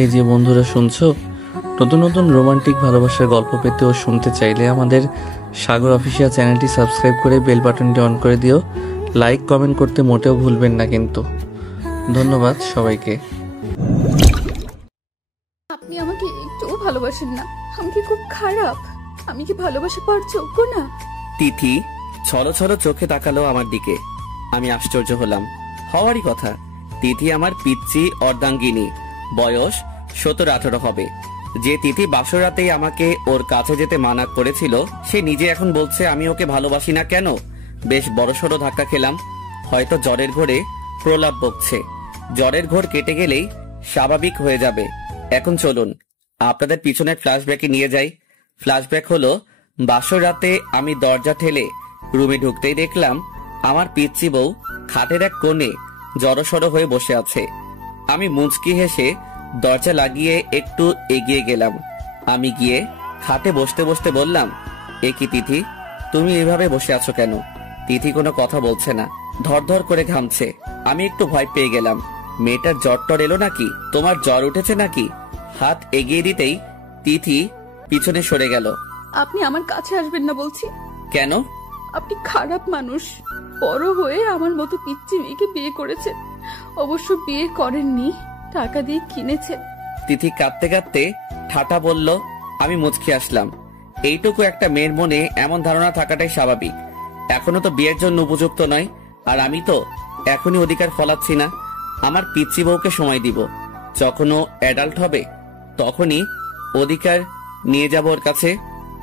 এই যে বন্ধুরা শুনছো, নতুন নতুন রোমান্টিক ভালোবাসার গল্প পেতে ও শুনতে চাইলে আমাদের সাগর অফিসিয়াল চ্যানেলটি সাবস্ক্রাইব করে বেল বাটনটি অন করে দিও। লাইক কমেন্ট করতে মোটেও ভুলবেন না কিন্তু। ধন্যবাদ সবাইকে। আপনি আমাকে একটুও ভালোবাসেন না। আমি কি খুব খারাপ? আমি কি ভালোবাসা পাওয়ার যোগ্য না? তিথি ছলো ছলো চোখে তাকালো আমার দিকে। আমি আশ্চর্য হলাম। হওয়ারই কথা। তিথি আমার পিচ্চি অর্ধাঙ্গিনী, বয়স 17-18 হবে। যে তিথি বাসরাতেই আমাকে ওর কাছে যেতে মানা করেছিল, সে নিজে এখন বলছে আমি ওকে ভালোবাসি না কেন। বেশ বড়সড় ধাক্কা খেলাম। হয়তো জ্বরের ঘোরে প্রলাপ বকছে। জ্বরের ঘোর কেটে গেলেই স্বাভাবিক হয়ে যাবে। এখন চলুন আপনাদের পিছনের ফ্ল্যাশব্যাকে নিয়ে যাই। ফ্ল্যাশব্যাক হলো, বাসর রাতে আমি দরজা ঠেলে রুমে ঢুকতেই দেখলাম আমার পিচ্চি বউ খাটের এক কোণে জড়সড় হয়ে বসে আছে। আমি মুচকি হেসে দরজা লাগিয়ে একটু এগিয়ে গেলাম। আমি গিয়ে খাটে বসতে বসতে বললাম, এ কি তিথি, তুমি এভাবে বসে আছো কেন? তিথি কোনো কথা বলছে না, ধরধর করে ঘামছে। আমি একটু ভয় পেয়ে গেলাম। মেয়েটার জ্বর টর এলো নাকি? তোমার জ্বর উঠেছে নাকি? হাত এগিয়ে দিতেই তিথি পিছনে সরে গেল। আপনি আমার কাছে আসবেন না বলছি। কেন? আপনি খারাপ মানুষ। বড় হয়ে আমার মতো পিচ্চি মেয়েকে বিয়ে করেছেন। অবশ্য বিয়ে করেননি, টাকা দিয়ে কিনেছেন। তিথি কাঁদতে কাঁদতে ঠাটা বলল। আমি মুচকি আসলাম। এইটুকু একটা মেয়ের মনে এমন ধারণা থাকাটাই স্বাভাবিক। এখনো তো বিয়ের জন্য উপযুক্ত নয়, আর আমি তো এখনই অধিকার ফলাচ্ছি না। আমার পিচ্চি বউকে সময় দিব। যখন ও অ্যাডাল্ট হবে তখনই অধিকার নিয়ে যাব ওর কাছে।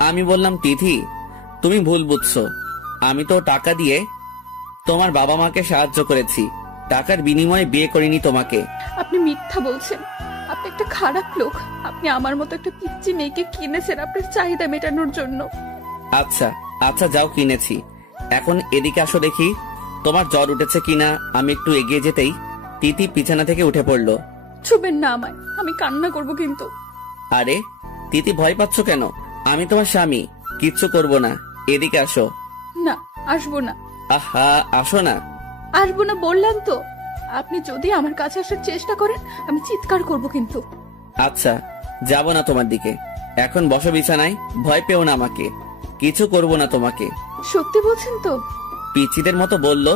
আমি বললাম, তিথি তুমি ভুল বুঝছো। আমি তো টাকা দিয়ে তোমার বাবা মাকে সাহায্য করেছি, টাকার বিনিময়ে বিয়ে করিনি তোমাকে। আপনি মিথ্যা বলছেন। আপনি একটা খারাপ লোক। আপনি আমার মতো একটা পিচ্চি মেয়েকে কিনেছেন আপনার চাহিদা মেটানোর জন্য। আচ্ছা আচ্ছা যাও, কিনেছি। এখন এদিকে আসো দেখি তোমার জ্বর উঠেছে কিনা। আমি একটু এগিয়ে যেতেই তিথি বিছানা থেকে উঠে পড়লো। ছুবেন না আমায়, আমি কান্না করব কিন্তু। আরে তিথি, ভয় পাচ্ছ কেন? আমি তোমার স্বামী, কিচ্ছু করব না। এদিকে আসো। না, আসবো না। আহা, আসো না। আসবো না বললাম তো। আপনি যদি আমার কাছে আসার চেষ্টা করেন আমি চিৎকার করব কিন্তু। আচ্ছা যাব না তোমার দিকে। এখন বসো বিছানায়। ভয় পেও না আমাকে, কিছু করব না তোমাকে। সত্যি বলছেন তো? পিচ্চিদের মতো বলল।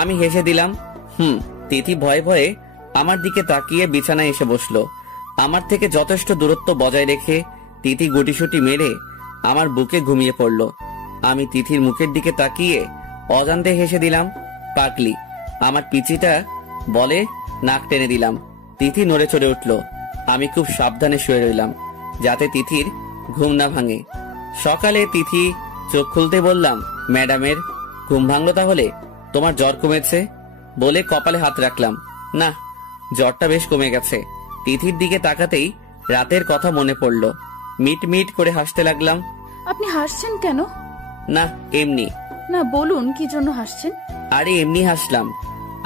আমি হেসে দিলাম। তিথি ভয়ে ভয়ে আমার দিকে তাকিয়ে বিছানায় এসে বসলো। আমার থেকে যথেষ্ট দূরত্ব বজায় রেখে তিথি গুটিসুটি মেরে আমার বুকে ঘুমিয়ে পড়ল। আমি তিথির মুখের দিকে তাকিয়ে অজান্তে হেসে দিলাম। কাকলি, আমার পিচিটা বলে নাক টেনে দিলাম। তিথি নড়ে চড়ে উঠল। আমি খুব সাবধানে শুয়ে রইলাম যাতে তিথির ঘুম না ভাঙে। সকালে তিথি চোখ খুলতে বললাম, ম্যাডামের ঘুম ভাঙলো তাহলে? তোমার জ্বর কমেছে? বলে কপালে হাত রাখলাম। না, জ্বরটা বেশ কমে গেছে। তিথির দিকে তাকাতেই রাতের কথা মনে পড়ল। মিট মিট করে হাসতে লাগলাম। আপনি হাসছেন কেন? না, এমনি। না, বলুন কি জন্য হাসছেন? আরে এমনি হাসলাম।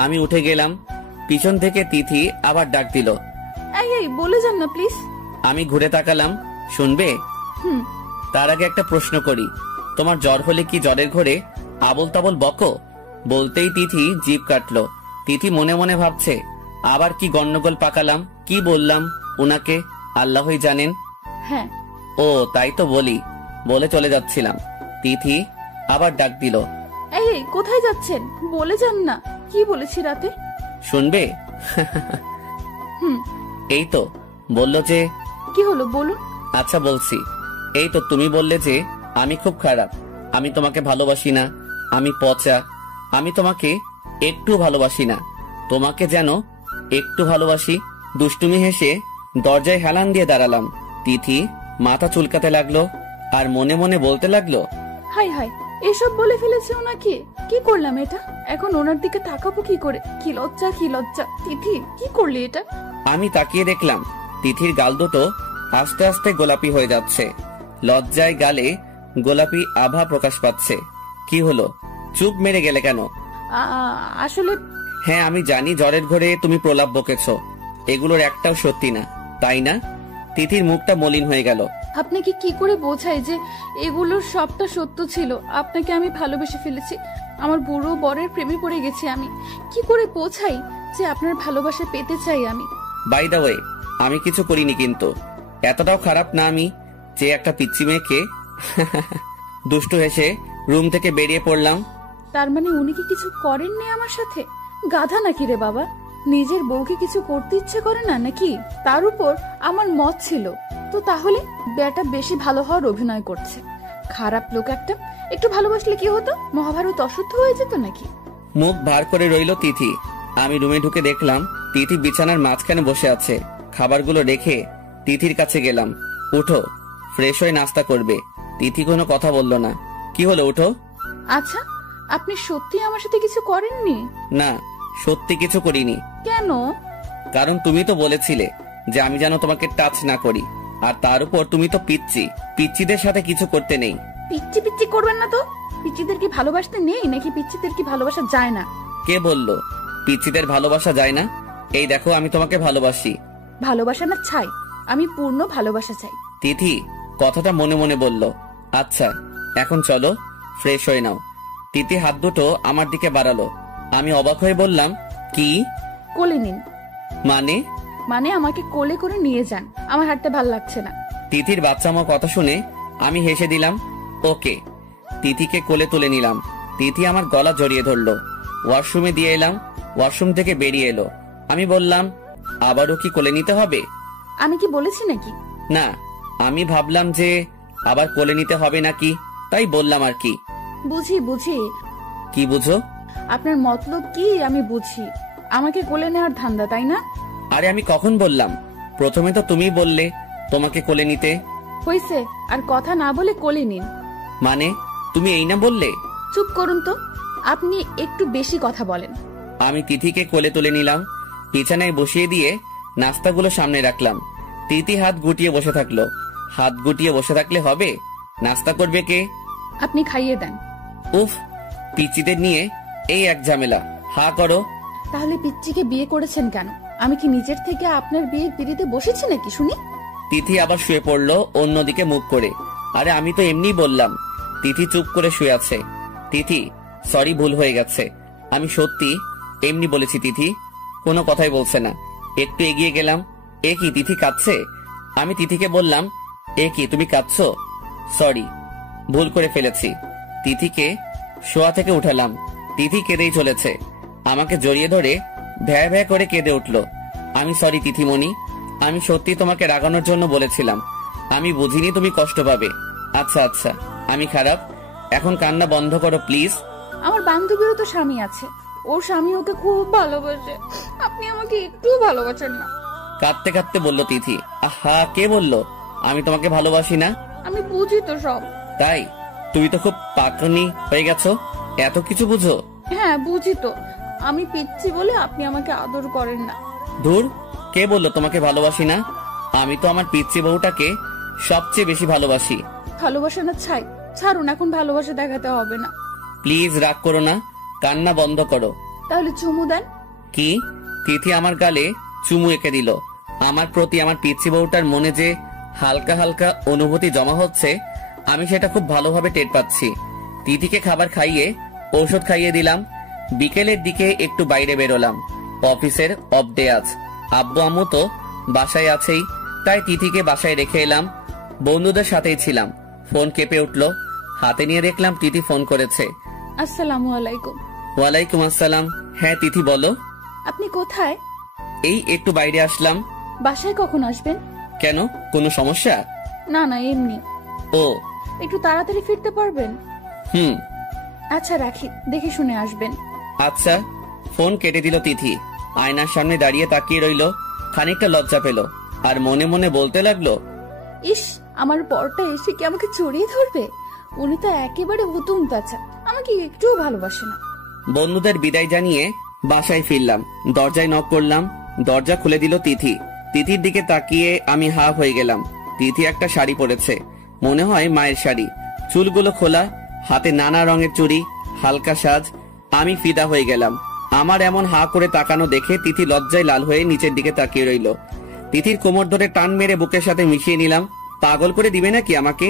আমি উঠে গেলাম। পিছন থেকে তিথি আবার ডাক দিল, এই এই বলে যান না প্লিজ। আমি ঘুরে তাকালাম। শুনবে? তার আগে একটা প্রশ্ন করি, তোমার জ্বর হলে কি জ্বরের ঘোরে আবল তাবল বকো? বলতেই তিথি জিভ কাটলো। তিথি মনে মনে ভাবছে, আবার কি গন্ডগোল পাকালাম, কি বললাম উনাকে আল্লাহই জানেন। হ্যাঁ। ও তাই তো বলি, বলে চলে যাচ্ছিলাম। তিথি আবার ডাক দিল, এই এই কোথায় যাচ্ছেন? বলে যান না। কি বলেছি রাতে? শুনবে? এই তো বললো যে। কি হলো বলুন। আচ্ছা বলছি। এই তো তুমি বললে যে আমি খুব খারাপ, আমি তোমাকে ভালোবাসি না, আমি পচা, আমি তোমাকে একটু ভালোবাসি না, তোমাকে যেন একটু ভালোবাসি। দুষ্টুমি হেসে দরজায় হেলান দিয়ে দাঁড়ালাম। তিথি মাথা চুলকাতে লাগলো আর মনে মনে বলতে লাগলো, হাই হাই, এসব বলে ফেলেছে ওনাকে। কি করলাম এটা? এখন ওনার দিকে তাকাবো কি করে? কি লজ্জা, কি লজ্জা। তিথি কি করলি এটা? আমি তাকিয়ে দেখলাম তিথির গাল দুটো আস্তে আস্তে গোলাপি হয়ে যাচ্ছে। লজ্জায় গালে গোলাপি আভা প্রকাশ পাচ্ছে। কি হলো, চুপ মেরে গেলে কেন? আসলে। হ্যাঁ আমি জানি জ্বরের ঘরে তুমি প্রলাপ বকেছ, এগুলোর একটাও সত্যি না, তাই না? তিথির মুখটা মলিন হয়ে গেল। আপনাকে কি করে বোঝাই যে এগুলোর সবটা সত্য ছিল? আপনাকে আমি ভালোবেসে ফেলেছি, আমার বুড়ো বরের প্রেমে পড়ে গেছি আমি। কি করে বোঝাই যে আপনার ভালোবাসা পেতে চাই আমি? বাই দ্য ওয়ে, আমি কিছু করিনি, কিন্তু এতটাও খারাপ না আমি যে একটা পিচ্চি মেয়েকে দুষ্টু হেসে রুম থেকে বেরিয়ে পড়লাম। তার মানে উনি কি কিছু করেননি আমার সাথে? গাধা নাকি রে বাবা? নিজের বউকে কিছু করতে ইচ্ছে করে না নাকি? তার উপর আমার মত ছিল তো, তাহলে বেটা বেশি ভালো হওয়ার অভিনয় করছে। খারাপ লোক একটা। একটু ভালোবাসলে কি হতো? মহাভারত অশুদ্ধ হয়ে যেত নাকি? মুখ ভার করে রইল তিথি। আমি রুমে ঢুকে দেখলাম তিথি বিছানার মাঝখানে বসে আছে। খাবারগুলো রেখে তিথির কাছে গেলাম। উঠো, ফ্রেশ হয়ে নাস্তা করবে। তিথি কোনো কথা বলল না। কি হলো, উঠো। আচ্ছা, আপনি সত্যি আমার সাথে কিছু করেননি? না, সত্যি কিছু করিনি। কেন? কারণ তুমি তো বলেছিলে যে আমি যেন তোমাকে টাচ না করি, আর তার উপর তুমি তো পিচ্চি। পিচ্চিদের সাথে কিছু করতে নেই। পিচ্চি পিচ্চি করবেন না তো। পিচ্চিদের কি ভালোবাসতে নেই নাকি পিচ্চিদের কি ভালোবাসা যায় না? কে বললো পিচ্চিদের ভালোবাসা যায় না? এই দেখো, আমি তোমাকে ভালোবাসি। ভালোবাসা না ছাই, আমি পূর্ণ ভালোবাসা চাই। তিথি কথাটা মনে মনে বলল। আচ্ছা, এখন চলো, ফ্রেশ হয়ে নাও। তিথি হাত দুটো আমার দিকে বাড়ালো। আমি অবাক হয়ে বললাম, কি? কোলে নিন। মানে? মানে আমাকে কোলে করে নিয়ে যান, আমার হাঁটতে ভাল লাগছে না। তিথির বাচ্চামো কথা শুনে আমি হেসে দিলাম। ওকে। তিথিকে কোলে তুলে নিলাম। তিথি আমার গলা জড়িয়ে ধরলো। ওয়াশরুমে দিয়ে এলাম। ওয়াশরুম থেকে বেরিয়ে এলো। আমি বললাম, আবারও কি কোলে নিতে হবে? আমি কি বলেছি নাকি? না, আমি ভাবলাম যে আবার কোলে নিতে হবে নাকি, তাই বললাম আর কি। বুঝি বুঝি। কি বুঝো? আপনার মতলব কি আমি বুঝি। আমাকে কোলে নেওয়ার ধান্দা, তাই না? আরে আমি কখন বললাম? প্রথমে তো তুমি বললে তোমাকে কোলে নিতে। হইছে, আর কথা না বলে কোলে নিন। মানে তুমি এই না বললে? চুপ করুন তো, আপনি একটু বেশি কথা বলেন। আমি তিথিকে কোলে তুলে নিলাম। বিছানায় বসিয়ে দিয়ে নাস্তাগুলো সামনে রাখলাম। তিথি হাত গুটিয়ে বসে থাকলো। হাত গুটিয়ে বসে থাকলে হবে? নাস্তা করবে কে? আপনি খাইয়ে দেন। উফ, পিচ্চিদের নিয়ে এই এক ঝামেলা। হা করো। তাহলে পিচ্চিকে বিয়ে করেছেন কেন? আমি কি নিজের থেকে আপনার বিয়ের পিড়িতে বসেছি নাকি শুনি? তিথি আবার শুয়ে পড়লো অন্যদিকে মুখ করে। আরে আমি তো এমনি বললাম। তিথি চুপ করে শুয়ে আছে। তিথি, সরি, ভুল হয়ে গেছে। আমি সত্যি এমনি বলেছি। তিথি কোনো কথাই বলছে না। একটু এগিয়ে গেলাম। এ কি, তিথি কাঁদছে? আমি তিথিকে বললাম, এ কি তুমি কাঁদছো? সরি, ভুল করে ফেলেছি। তিথিকে শোয়া থেকে উঠালাম। তিথি কেঁদেই চলেছে। আমাকে জড়িয়ে ধরে ভ্যা ভ্যা করে কেঁদে উঠল। আমি সরি তিথিমণি, আমি সত্যি তোমাকে রাগানোর জন্য বলেছিলাম। আমি বুঝিনি তুমি কষ্ট পাবে। আচ্ছা আচ্ছা, আমি খারাপ। এখন কান্না বন্ধ করো প্লিজ। আমার বান্ধবীরও তো স্বামী আছে, ওর স্বামী ওকে খুব ভালোবাসে। আপনি আমাকে একটুও ভালোবাসেন না। কাঁদতে কাঁদতে বলল তিথি। আহা, কে বললো আমি তোমাকে ভালোবাসি না? আমি বুঝি তো সব। তাই? তুমি তো খুব পাকনি হয়ে গেছো, এত কিছু বুঝো। হ্যাঁ বুঝি তো। আমি পিচ্ছি বলে আপনি আমাকে আদর করেন না। ধুর, কে বললো তোমাকে ভালোবাসি না? আমি তো আমার পিচ্চি বউটাকে সবচেয়ে বেশি ভালোবাসি। ভালোবাসা না ছাই, ছাড়ুন, এখন ভালোবাসা দেখাতে হবে না। প্লিজ রাগ করো না, কান্না বন্ধ করো। তাহলে চুমু দেন। কি? তিথি আমার গালে চুমু এঁকে দিল। আমার প্রতি আমার পিচ্চি বউটার মনে যে হালকা হালকা অনুভূতি জমা হচ্ছে, আমি সেটা খুব ভালোভাবে টের পাচ্ছি। তিথিকে খাবার খাইয়ে ঔষধ খাইয়ে দিলাম। বিকেলের দিকে একটু বাইরে বেরোলাম। অফিসের অফ ডে আজ। আব্বু আম্মু তো বাসায় আছেই, তাই তিথিকে বাসায় রেখে এলাম। বন্ধুদের সাথেই ছিলাম। ফোন কেঁপে উঠলো। হাতে নিয়ে দেখলাম তিথি ফোন করেছে। আসসালামু আলাইকুম। ওয়ালাইকুম আসসালাম। হ্যাঁ তিথি বলো। আপনি কোথায়? এই একটু বাইরে আসলাম। বাসায় কখন আসবেন? কেন, কোনো সমস্যা? না না, এমনি। ও, একটু তাড়াতাড়ি ফিরতে পারবেন? হুম। আচ্ছা রাখি, দেখে শুনে আসবেন। আচ্ছা। ফোন কেটে দিল তিথি। আয়নার সামনে দাঁড়িয়ে তাকিয়ে রইল। খানিকটা লজ্জা পেল আর মনে মনে বলতে লাগলো, ইস, আমার বরটা এসে কি আমাকে জড়িয়ে ধরবে? উনি তো একেবারে হুতুম তাছা, আমাকে একটুও ভালোবাসে না। বন্ধুদের বিদায় জানিয়ে বাসায় ফিরলাম। দরজায় নক করলাম। দরজা খুলে দিল তিথি। তিথির দিকে তাকিয়ে আমি হা হয়ে গেলাম। তিথি একটা শাড়ি পরেছে, মনে হয় মায়ের শাড়ি। চুলগুলো খোলা, হাতে নানা রঙের চুড়ি, হালকা সাজ। আমি ফিদা হয়ে গেলাম। আমার এমন হা করে তাকানো দেখে তিথি লজ্জায় লাল হয়ে নিচের দিকে তাকিয়ে রইল। তিথির কোমর ধরে টান মেরে বুকের সাথে মিশিয়ে নিলাম। পাগল করে দিবে নাকি আমাকে?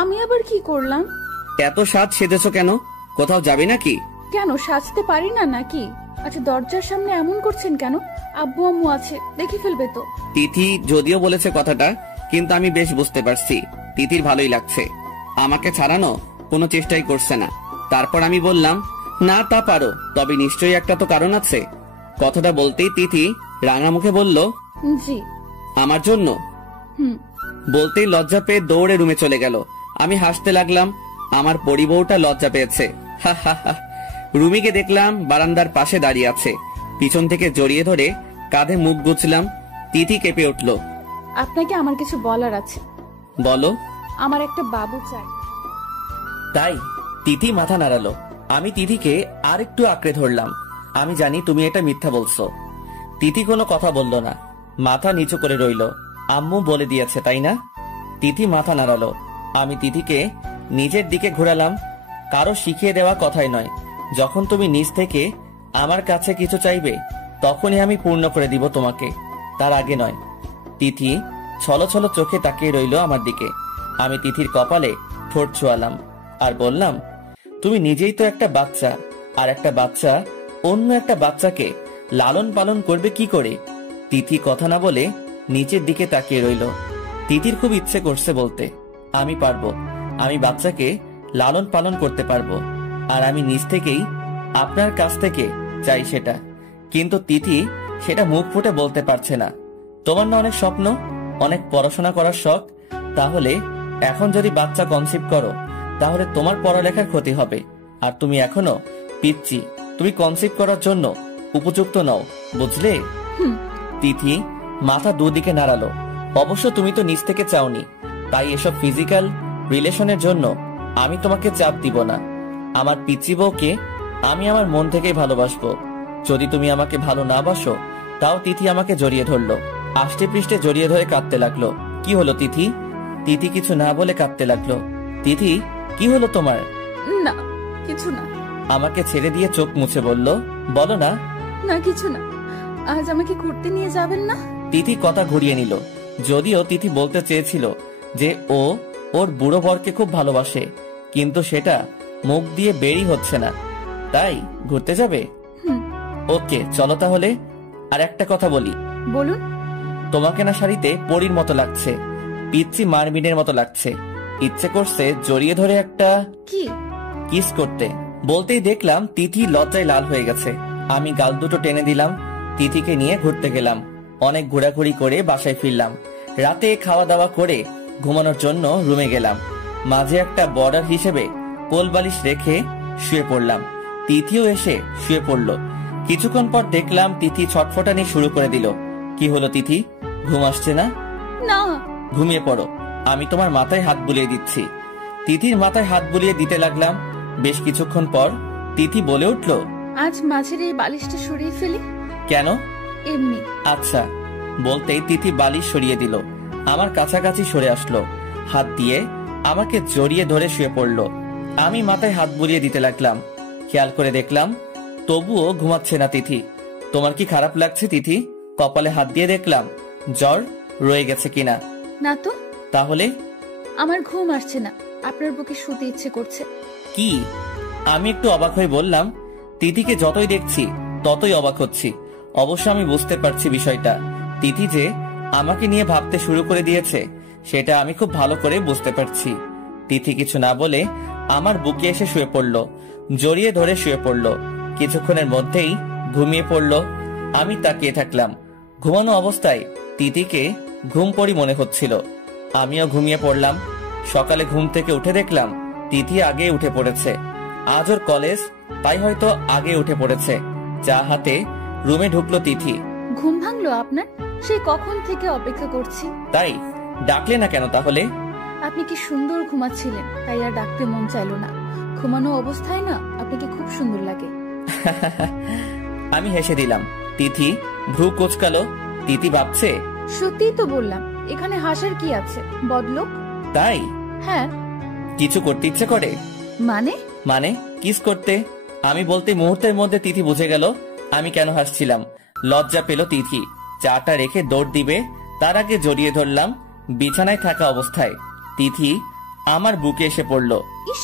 আমি আবার কি করলাম? এত সাজ সেজেছো কেন? কোথাও যাবে নাকি? কেন, সাজতে পারি না নাকি? আচ্ছা, দরজার সামনে এমন করছেন কেন? আব্বু আম্মু আছে, দেখে ফেলবে তো। তিথি যদিও বলেছে কথাটা, কিন্তু আমি বেশ বুঝতে পারছি তিথির ভালোই লাগছে। আমাকে ছাড়ানো কোনো চেষ্টাই করছে না। তারপর আমি বললাম, না তা পারো, তবে নিশ্চয়ই একটা তো কারণ আছে। কথাটা বলতেই তিথি রাঙা মুখে বলল, জি। আমার জন্য। হুম। বলতেই লজ্জা পেয়ে দৌড়ে রুমে চলে গেল। আমি হাসতে লাগলাম, আমার পরিবউটা লজ্জা পেয়েছে। হা হা হা। রুমিকে দেখলাম বারান্দার পাশে দাঁড়িয়ে আছে। পিছন থেকে জড়িয়ে ধরে কাঁধে মুখ গুছলাম। তিথি কেঁপে উঠল। আপনাকে আমার কিছু বলার আছে। বলো। আমার একটা বাবু চাই। তাই? তিথি মাথা নাড়ালো। আমি তিথিকে আর একটু আঁকড়ে ধরলাম। আমি জানি তুমি এটা মিথ্যা বলছো। তিথি কোনো কথা বলল না, মাথা নিচু করে রইল। আম্মু বলে দিয়েছে তাই না? তিথি মাথা নাড়ালো। আমি তিথিকে নিজের দিকে ঘোরালাম। কারো শিখিয়ে দেওয়া কথাই নয়, যখন তুমি নিজ থেকে আমার কাছে কিছু চাইবে তখনই আমি পূর্ণ করে দিব তোমাকে, তার আগে নয়। তিথি ছলো ছলো চোখে তাকিয়ে রইল আমার দিকে। আমি তিথির কপালে ঠোঁট ছোঁয়ালাম আর বললাম, তুমি নিজেই তো একটা বাচ্চা, আর একটা বাচ্চা অন্য একটা বাচ্চাকে লালন পালন করবে কি করে? তিথি কথা না বলে নিচের দিকে তাকিয়ে রইল। তিথির খুব ইচ্ছে করছে বলতে, আমি পারবো, আমি বাচ্চাকে লালন পালন করতে পারবো, আর আমি নিজ থেকেই আপনার কাছ থেকে চাই সেটা। কিন্তু তিথি সেটা মুখ ফুটে বলতে পারছে না। তোমার না অনেক স্বপ্ন, অনেক পড়াশোনা করার শখ, তাহলে এখন যদি বাচ্চা কনসিভ করো তাহলে তোমার পড়ালেখার ক্ষতি হবে। আর তুমি এখনো পিচ্চি, তুমি কনসিভ করার জন্য উপযুক্ত নও, বুঝলে? তিথি মাথা দুদিকে নাড়ালো। অবশ্য তুমি তো নিজ থেকে চাওনি, তাই এসব ফিজিক্যাল রিলেশনের জন্য আমি তোমাকে চাপ দিব না। আমার পিচ্চি বউকে আমি আমার মন থেকেই ভালোবাসবো। যদি তুমি আমাকে ভালো না বাসো তাও। তিথি আমাকে জড়িয়ে ধরলো, আষ্টে পৃষ্ঠে জড়িয়ে ধরে কাঁদতে লাগলো। কি হলো তিথি? তিথি কিছু না বলে কাঁদতে লাগলো। তিথি কি হলো তোমার? না কিছু না। আমাকে ছেড়ে দিয়ে চোখ মুছে বলল, বলো না। না কিছু না। আজ আমাকে ঘুরতে নিয়ে যাবেন না? তিথি কথা ঘুরিয়ে নিল। যদিও তিথি বলতে চেয়েছিল যে ও ওর বুড়ো বরকে খুব ভালোবাসে, কিন্তু সেটা মুখ দিয়ে বেরই হচ্ছে না। তাই ঘুরতে যাবে? ওকে চলো তাহলে। আর একটা কথা বলি। বলুন। তোমাকে না শাড়িতে পরীর মতো লাগছে, পিচ্চি মারমিনের মতো লাগছে। ইচ্ছে করছে জড়িয়ে ধরে একটা কি কিস করতে। বলতেই দেখলাম তিথি লজ্জায় লাল হয়ে গেছে। আমি গাল দুটো টেনে দিলাম। তিথিকে নিয়ে ঘুরতে গেলাম। অনেক ঘোরাঘুরি করে বাসায় ফিরলাম। রাতে খাওয়া দাওয়া করে ঘুমানোর জন্য রুমে গেলাম। মাঝে একটা বর্ডার হিসেবে কোল বালিশ রেখে শুয়ে পড়লাম। তিথিও এসে শুয়ে পড়ল। কিছুক্ষণ পর দেখলাম তিথি ছটফটানি শুরু করে দিল। কি হলো তিথি, ঘুম আসছে না? না। ঘুমিয়ে পড়ো, আমি তোমার মাথায় হাত বুলিয়ে দিচ্ছি। তিথির মাথায় হাত বুলিয়ে দিতে লাগলাম। বেশ কিছুক্ষণ পর তিথি বলে উঠল, আজ মাঝের এই বালিশটা সরিয়ে ফেলি। কেন? এমনি। আচ্ছা। বলতেই তিথি বালিশ সরিয়ে দিল, আমার কাছাকাছি সরে আসলো, হাত দিয়ে আমাকে জড়িয়ে ধরে শুয়ে পড়লো। আমি মাথায় হাত বুলিয়ে দিতে লাগলাম। খেয়াল করে দেখলাম তবুও ঘুমাচ্ছে না তিথি। তোমার কি খারাপ লাগছে তিথি? কপালে হাত দিয়ে দেখলাম জ্বর রয়ে গেছে কিনা। না তো। তাহলে? আমার ঘুম আসছে না, আপনার বুকে শুতে ইচ্ছে করছে। কি? আমি একটু অবাক হয়ে বললাম। তিথিকে যতই দেখছি ততই অবাক হচ্ছি। অবশ্য আমি বুঝতে পারছি বিষয়টা। তিথি যে আমাকে নিয়ে ভাবতে শুরু করে দিয়েছে সেটা আমি খুব ভালো করে বুঝতে পারছি। তিথি কিছু না বলে আমার বুকে এসে শুয়ে পড়লো, জড়িয়ে ধরে শুয়ে পড়লো। কিছুক্ষণের মধ্যেই ঘুমিয়ে পড়লো। আমি তাকিয়ে থাকলাম। ঘুমানো অবস্থায় তিথিকে ঘুম পড়ি মনে হচ্ছিল। আমিও ঘুমিয়ে পড়লাম। সকালে ঘুম থেকে উঠে দেখলাম তিথি আগে উঠে পড়েছে। আজ ওর কলেজ, তাই হয়তো আগে উঠে পড়েছে। চা হাতে রুমে ঢুকলো তিথি। ঘুম ভাঙলো আপনার? সেই কখন থেকে অপেক্ষা করছি। তাই ডাকলে না কেন তাহলে? আপনি কি সুন্দর ঘুমাচ্ছিলেন, তাই আর ডাকতে মন চাইলো না। ঘুমানো অবস্থায় না আপনাকে খুব সুন্দর লাগে। আমি হেসে দিলাম। তিথি ভ্রু কোচকালো। তিথি ভাবছে, সত্যিই তো বললাম, এখানে হাসার কি আছে, বদলোক। তাই? হ্যাঁ। কিছু করতে ইচ্ছে করে? মানে? মানে কিস করতে। আমি বলতে মুহূর্তের মধ্যে তিথি বুঝে গেল আমি কেন হাসছিলাম। লজ্জা পেল তিথি। চাটা রেখে দৌড় দিবে তার আগে জড়িয়ে ধরলাম। বিছানায় থাকা অবস্থায় তিথি আমার বুকে এসে পড়ল। ইস,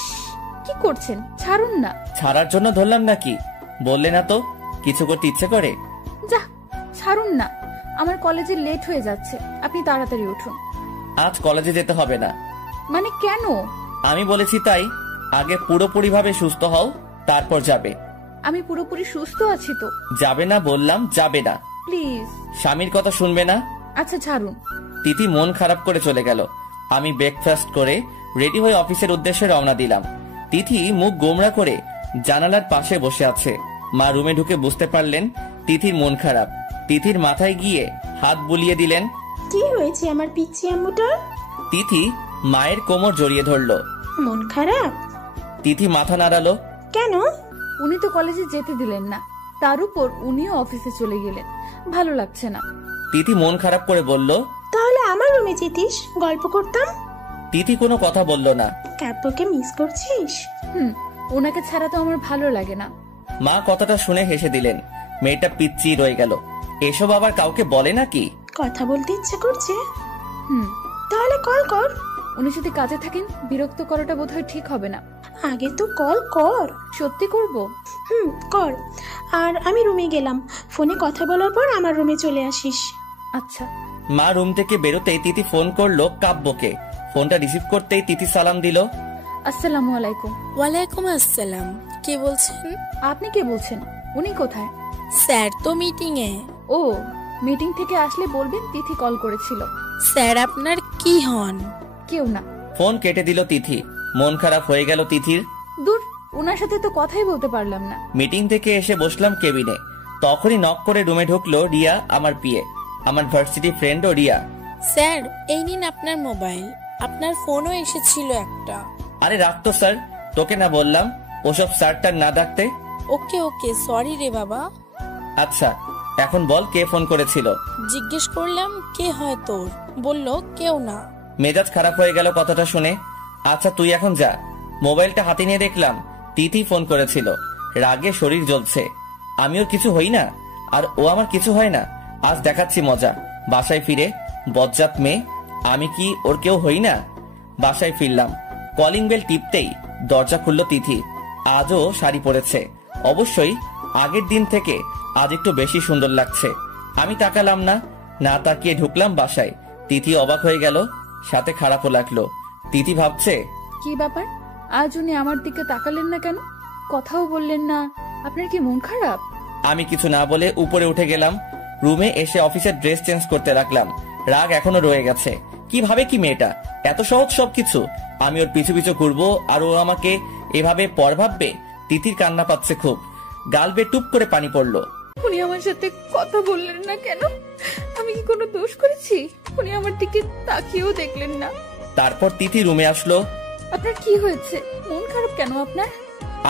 কি করছেন, ছাড়ুন না। ছাড়ার জন্য ধরলাম নাকি? বললে না তো কিছু করতে ইচ্ছে করে। যা, ছাড়ুন। ছাড়ুন না, আমার কলেজে লেট হয়ে যাচ্ছে, আপনি তাড়াতাড়ি উঠুন। আজ কলেজে যেতে হবে না। মানে কেন? আমি বলেছি তাই। আগে পুরোপুরিভাবে সুস্থ হও, তারপর যাবে। আমি পুরোপুরি সুস্থ আছি তো। যাবে না বললাম, যাবে না। প্লিজ। স্বামীর কথা শুনবে না? আচ্ছা ছাড়ুন। তিথি মন খারাপ করে চলে গেল। আমি ব্রেকফাস্ট করে রেডি হয়ে অফিসের উদ্দেশ্যে রওনা দিলাম। তিথি মুখ গোমড়া করে জানালার পাশে বসে আছে। মা রুমে ঢুকে বুঝতে পারলেন তিথির মন খারাপ। তিথির মাথায় গিয়ে হাত বুলিয়ে দিলেন। কি হয়েছে আমার পিচ্চি আম্মুটার? তিথি মায়ের কোমর জড়িয়ে ধরলো। মন খারাপ? তিথি মাথা নাড়ালো। কেন? উনি তো কলেজে যেতে দিলেন না, তার উপর উনিও অফিসে চলে গেলেন, ভালো লাগছে না। তিথি মন খারাপ করে বলল, তাহলে আমার রুমে যেতিস, গল্প করতাম। তিথি কোনো কথা বলল না। কাব্যকে মিস করছিস? ওনাকে ছাড়া তো আমার ভালো লাগে না। মা কথাটা শুনে হেসে দিলেন। মেয়েটা পিচ্চি রয়ে গেল। এসব আবার কাউকে বলে নাকি? কথা বলতে ইচ্ছা করছে? হুম। তাহলে কল কর। উনি যদি কাজে থাকেন বিরক্ত করাটা বোধহয় ঠিক হবে না। আগে তো কল কর। সত্যি করব? কর। আর আমি রুমে গেলাম, ফোনে কথা বলার পর আমার রুমে চলে আসিস। আচ্ছা। মা রুম থেকে বেরোতেই তিথি ফোন করলো কাব্যকে। ফোনটা রিসিভ করতেই তিথি সালাম দিল। আসসালামু আলাইকুম। ওয়ালাইকুম আসসালাম। কে বলছেন? আপনি কে বলছেন? উনি কোথায়? স্যার তো মিটিং এ। ও, মিটিং থেকে আসলে বলবেন তিথি কল করেছিল। স্যার আপনার কি হন? কেউ না। ফোন কেটে দিল তিথি। মন খারাপ হয়ে গেল তিথির। দূর, ওনার সাথে তো কথাই বলতে পারলাম না। মিটিং থেকে এসে বসলাম কেবিনে। তখনই নক করে রুমে ঢুকলো রিয়া, আমার পিএ, আমার ভার্সিটি ফ্রেন্ডও রিয়া। স্যার এই নিন আপনার মোবাইল, আপনার ফোনও এসেছিল একটা। আরে রাখতো স্যার, তোকে না বললাম ওসব স্যারটার না ডাকতে? ওকে ওকে, সরি রে বাবা। আচ্ছা এখন বল কে ফোন করেছিল? জিজ্ঞেস করলাম কে হয় তোর, বলল কেউ না। মেজাজ খারাপ হয়ে গেল কথাটা শুনে। আচ্ছা তুই এখন যা। মোবাইলটা হাতে নিয়ে দেখলাম তিথি ফোন করেছিল। রাগে শরীর জ্বলছে। আমি ওর কিছু হই না আর ও আমার কিছু হয় না। আজ দেখাচ্ছি মজা। বাসায় ফিরে বজ্জাত মেয়ে, আমি কি ওর কেউ হই না? বাসায় ফিরলাম। কলিং বেল টিপতেই দরজা খুলল তিথি। আজও শাড়ি পরেছে। অবশ্যই আগের দিন থেকে আজ একটু বেশি সুন্দর লাগছে। আমি তাকালাম না, না তাকিয়ে ঢুকলাম বাসায়। তিথি অবাক হয়ে গেল, সাথে খারাপও লাগলো। তিথি ভাবছে, কি ব্যাপার, আজ উনি আমার দিকে তাকালেন না কেন? কথাও বললেন না। আপনার কি মন খারাপ? আমি কিছু না বলে উপরে উঠে গেলাম। রুমে এসে অফিসের ড্রেস চেঞ্জ করতে রাখলাম। রাগ এখনো রয়ে গেছে। কিভাবে কি মেয়েটা এত সহজ সবকিছু? আমি ওর পিছু পিছু ঘুরবো আর ও আমাকে এভাবে পর ভাববে? তিথির কান্না পাচ্ছে খুব। গাল বেয়ে টুপ করে পানি পড়লো। উনি আমার সাথে কথা বললেন না কেন? আমি কি কোনো দোষ করেছি? উনি আমার দিকে তাকিয়েও দেখলেন না। তারপর তিথি রুমে আসলো। আপনার কি হয়েছে? মন খারাপ কেন আপনার?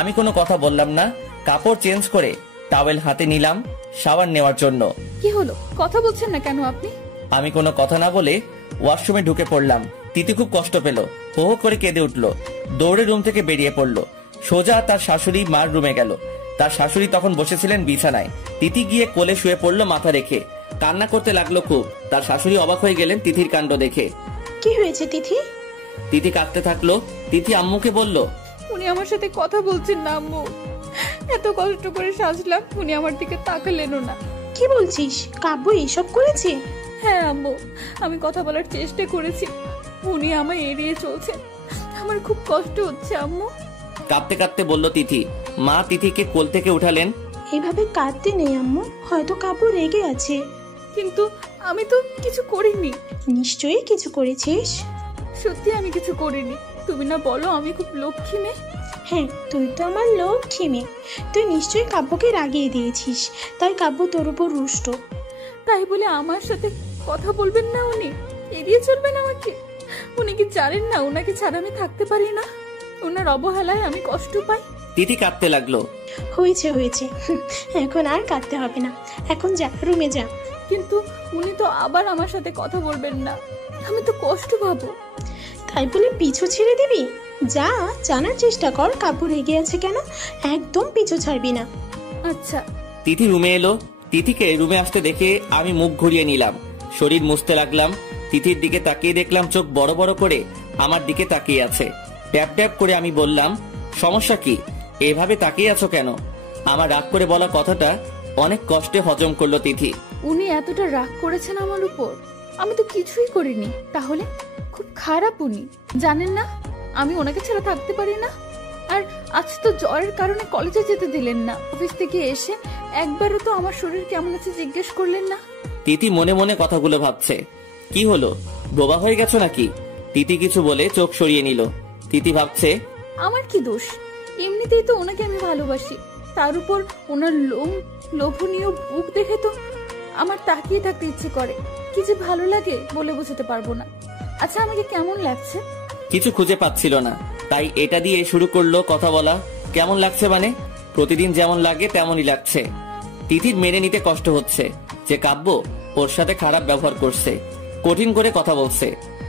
আমি কোনো কথা বললাম না। কাপড় চেঞ্জ করে টাওয়েল হাতে নিলাম শাওয়ার নেওয়ার জন্য। কি হলো, কথা বলছেন না কেন আপনি? আমি কোনো কথা না বলে ওয়াশরুমে ঢুকে পড়লাম। তিথি খুব কষ্ট পেল, হো হো করে কেঁদে উঠলো। দৌড়ে রুম থেকে বেরিয়ে পড়লো। সোজা তার শাশুড়ি মার রুমে গেল। তার শাশুড়ি তখন বসেছিলেন বিছানায়। তিথি গিয়ে কোলে শুয়ে পড়লো মাথা রেখে। কান্না করতে লাগলো খুব। তার শাশুড়ি অবাক হয়ে গেলেন তিথির কাণ্ড দেখে। কি হয়েছে তিথি? তিথি কাঁদতে থাকলো। তিথি আম্মুকে বলল, উনি আমার সাথে কথা বলছেন না আম্মু। এত কষ্ট করে সাজলাম, উনি আমার দিকে তাকালেনও না। কি বলছিস? কাব্য এসব করেছে? হ্যাঁ আম্মু, আমি কথা বলার চেষ্টা করেছি, উনি আমায় এড়িয়ে চলছেন। আমার খুব কষ্ট হচ্ছে আম্মু। কাঁদতে কাঁদতে বলল তিথি। মা তিথিকে কোল থেকে উঠালেন। এভাবে কাঁদতে নেই আম্মু, হয়তো কাব্য রেগে আছে। কিন্তু আমি তো কিছু করিনি। নিশ্চয়ই কিছু করেছিস। সত্যি আমি কিছু করিনি। তুমি না বলো আমি খুব লক্ষ্মী মেয়ে? হ্যাঁ, তুই তো আমার লক্ষ্মী মেয়ে। তুই নিশ্চয়ই কাব্যকে রাগিয়ে দিয়েছিস, তাই কাব্য তোর উপর রুষ্ট। তাই বলে আমার সাথে কথা বলবেন না উনি? এড়িয়ে চলবেন আমাকে? উনি কি জানেন না ওনাকে ছাড়া আমি থাকতে পারি না? ওনার অবহেলায় আমি কষ্ট পাই। তিথি কাঁদতে লাগলো। হয়েছে হয়েছে, এখন আর কাঁদতে হবে না। এখন যা, রুমে যা। কিন্তু উনি তো আবার আমার সাথে কথা বলবেন না, আমি তো কষ্ট পাবো। তাই বলে পিছু ছেড়ে দিবি? যা, জানার চেষ্টা কর কাব্য রেগে আছে কেন। একদম পিছু ছাড়বি না। আচ্ছা। তিথি রুমে এলো। তিথিকে রুমে আসতে দেখে আমি মুখ ঘুরিয়ে নিলাম, শরীর মুছতে লাগলাম। তিথির দিকে তাকিয়ে দেখলাম চোখ বড় বড় করে আমার দিকে তাকিয়ে আছে। ট্যাপ ট্যাপ করে আমি বললাম, সমস্যা কি? এভাবে তাকিয়ে আছো কেন? আমার রাগ করে বলা কথাটা অনেক কষ্টে হজম করলো তিথি। উনি এতটা রাগ করেছেন আমার উপর? আমি তো কিছুই করিনি। তাহলে খুব খারাপ উনি, জানেন না আমি ওনাকে ছাড়া থাকতে পারি না। আর আজ তো জ্বরের কারণে কলেজে যেতে দিলেন না। অফিস থেকে এসে একবারও তো আমার শরীর কেমন আছে জিজ্ঞেস করলেন না। তিথি মনে মনে কথাগুলো ভাবছে। কি হলো, বোবা হয়ে গেছো নাকি? তিথি কিছু বলে চোখ সরিয়ে নিল। তিথি ভাবছে, আমার কি দোষ? এমনিতেই তো ওনাকে আমি ভালোবাসি, তার উপর ওনার লোভনীয় বুক দেখে তো আমার তাকিয়ে থাকতে ইচ্ছে করে। কি যে ভালো লাগে বলে বোঝাতে পারবো না। আচ্ছা, আমাকে কেমন লাগছে? কিছু খুঁজে পাচ্ছিল না, তাই এটা দিয়ে শুরু করলো কথা বলা। কেমন লাগছে মানে? প্রতিদিন যেমন লাগে তেমনই লাগছে। তিথির মেনে নিতে কষ্ট হচ্ছে যে কাব্য ওর সাথে খারাপ ব্যবহার করছে, কঠিন করে কথা বলছে।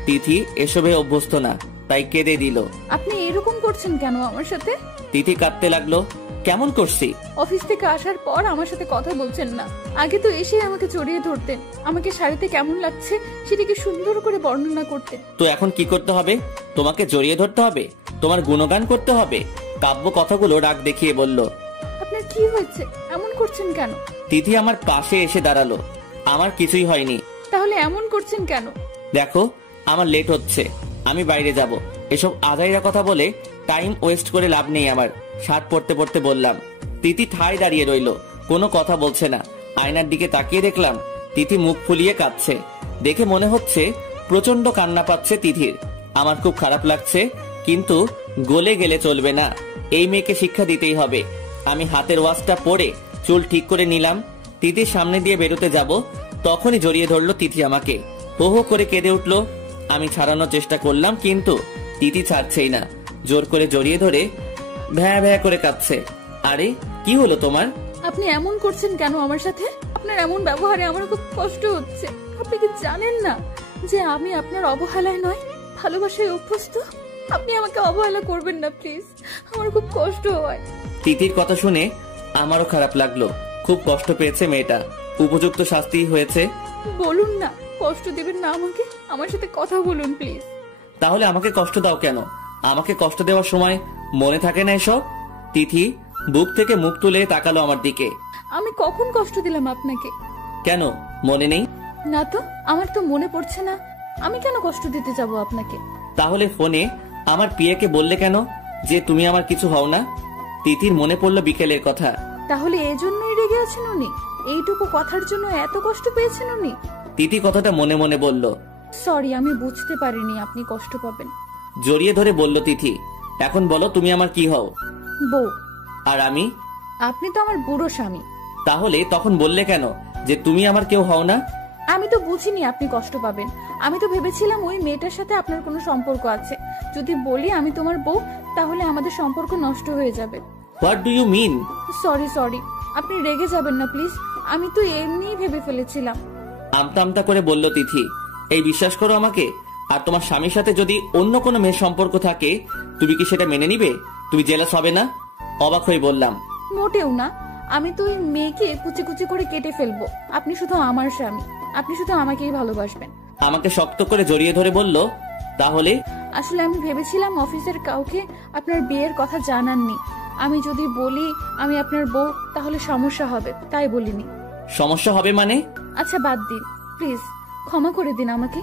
তিথি এসবে অভ্যস্ত না, তাই কেঁদে দিল। আপনি এরকম করছেন কেন আমার সাথে? তিথি কাঁদতে লাগলো। কেমন করছি? অফিস থেকে আসার পর আমার সাথে কথা বলছেন না। আগে তো এসে আমাকে জড়িয়ে ধরতেন, আমাকে শাড়িতে কেমন লাগছে সেটাকে সুন্দর করে বর্ণনা করতেন। তো এখন কি করতে হবে? তোমাকে জড়িয়ে ধরতে হবে? তোমার গুণগান করতে হবে? কাব্য কথাগুলো রাগ দেখিয়ে বলল। আপনার কি হয়েছে? এমন করছেন কেন? তিথি আমার পাশে এসে দাঁড়ালো। আমার কিছুই হয়নি। তাহলে এমন করছেন কেন? দেখো, আমার লেট হচ্ছে, আমি বাইরে যাব। এসব আজাইরা কথা বলে টাইম ওয়েস্ট করে লাভ নেই আমার। শার্ট পরতে পরতে বললাম। তিথি ঠায় দাঁড়িয়ে রইল, কোনো কথা বলছে না। আয়নার দিকে তাকিয়ে দেখলাম তিথি মুখ ফুলিয়ে কাঁদছে। দেখে মনে হচ্ছে প্রচন্ড কান্না পাচ্ছে তিথির। আমার খুব খারাপ লাগছে, কিন্তু গলে গেলে চলবে না। এই মেয়েকে শিক্ষা দিতেই হবে। আমি হাতের ওয়াচটা পরে চুল ঠিক করে নিলাম। তিথির সামনে দিয়ে বেরোতে যাব, তখনই জড়িয়ে ধরলো তিথি আমাকে। হো হো করে কেঁদে উঠলো। আমি ছাড়ানোর চেষ্টা করলাম, কিন্তু তিথি ছাড়ছেই না। জোর করে জড়িয়ে ধরে ভ্যা ভ্যা করে কাঁদছে। আরে কি হলো তোমার? আপনি এমন করছেন কেন আমার সাথে? আপনার এমন ব্যবহারে আমার খুব কষ্ট হচ্ছে। আপনি কি জানেন না যে আমি আপনার অবহেলায় নয়, ভালোবাসায় অভ্যস্ত? আপনি আমাকে অবহেলা করবেন না প্লিজ, আমার খুব কষ্ট হয়। তিথির কথা শুনে আমারও খারাপ লাগলো। খুব কষ্ট পেয়েছে মেয়েটা, উপযুক্ত শাস্তি হয়েছে। বলুন না, কষ্ট দিবেন না আমাকে, আমার সাথে কথা বলুন প্লিজ। তাহলে আমাকে কষ্ট দাও কেন? আমাকে কষ্ট দেওয়ার সময় মনে থাকে না এসব? তিথি বুক থেকে মুখ তুলে তাকালো আমার দিকে। আমি কখন কষ্ট দিলাম আপনাকে? কেন মনে নেই? না তো, আমার তো মনে পড়ছে না। আমি কেন কষ্ট দিতে যাব আপনাকে? তাহলে ফোনে আমার পিয়াকে বললে কেন যে তুমি আমার কিছু হও না? তিথির মনে পড়লো বিকেলের কথা। তাহলে এই জন্যই রেগে আছেন উনি? এইটুকু কথার জন্য এত কষ্ট পেয়েছেন উনি? তিথি কথাটা মনে মনে বলল। সরি, আমি বুঝতে পারিনি আপনি কষ্ট পাবেন। জড়িয়ে ধরে বলল তিথি, এখন বলো তুমি আমার কি হও? বউ। আর আমি? আপনি তো আমার বুড়ো স্বামী। তাহলে তখন বললে কেন যে তুমি আমার কেউ হও না? আমি তো বুঝিনি আপনি কষ্ট পাবেন। আমি তো ভেবেছিলাম ওই মেয়েটার সাথে আপনার কোনো সম্পর্ক আছে। যদি বলি আমি তোমার বউ, তাহলে আমাদের সম্পর্ক নষ্ট হয়ে যাবে। What do you mean? Sorry, আপনি রেগে যাবেন না প্লিজ। আমি তো এমনিই ভেবে ফেলেছিলাম। আমতা আমতা করে বলল তিথি। এই বিশ্বাস করো আমাকে, আর তোমার স্বামীর সাথে যদি অন্য কোনো মেয়ের সম্পর্ক থাকে, তুমি কি সেটা মেনে নিবে? তুমি জেলাস হবে না? অবাক হয়ে বললাম। মোটেও না, আমি তো ওই মেয়েকে কুচি কুচি করে কেটে ফেলবো। আপনি শুধু আমার স্বামী, আপনি শুধু আমাকেই ভালোবাসবেন। আমাকে শক্ত করে জড়িয়ে ধরে বলল, তাহলে? আসলে আমি ভেবেছিলাম অফিসের কাউকে আপনার বিয়ের কথা জানাননি। আমি যদি বলি আমি আপনার বউ, তাহলে সমস্যা হবে, তাই বলিনি। সমস্যা হবে মানে? আচ্ছা বাদ দিন প্লিজ, ক্ষমা করে দিন আমাকে।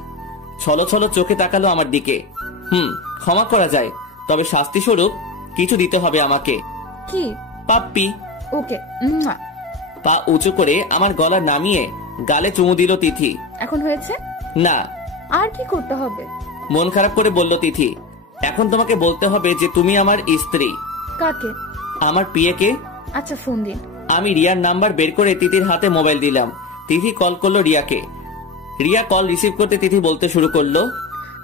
ছলো ছলো চোখে তাকালো আমার দিকে। ক্ষমা করা যায়, তবে শাস্তি স্বরূপ কিছু দিতে হবে আমাকে। কি? পাপ্পি। ওকে। পা উঁচু করে আমার গলা নামিয়ে গালে চুমু দিল তিথি। এখন হয়েছে? না। আর কি করতে হবে? মন খারাপ করে বলল তিথি, এখন তোমাকে বলতে হবে যে তুমি আমার স্ত্রী। কাকে? আমার পিয়াকে। আচ্ছা ফোন দিন। আমি রিয়ার নাম্বার বের করে তিথির হাতে মোবাইল দিলাম। তিথি কল করলো রিয়াকে। রিয়া কল রিসিভ করতে তিথি বলতে শুরু করলো,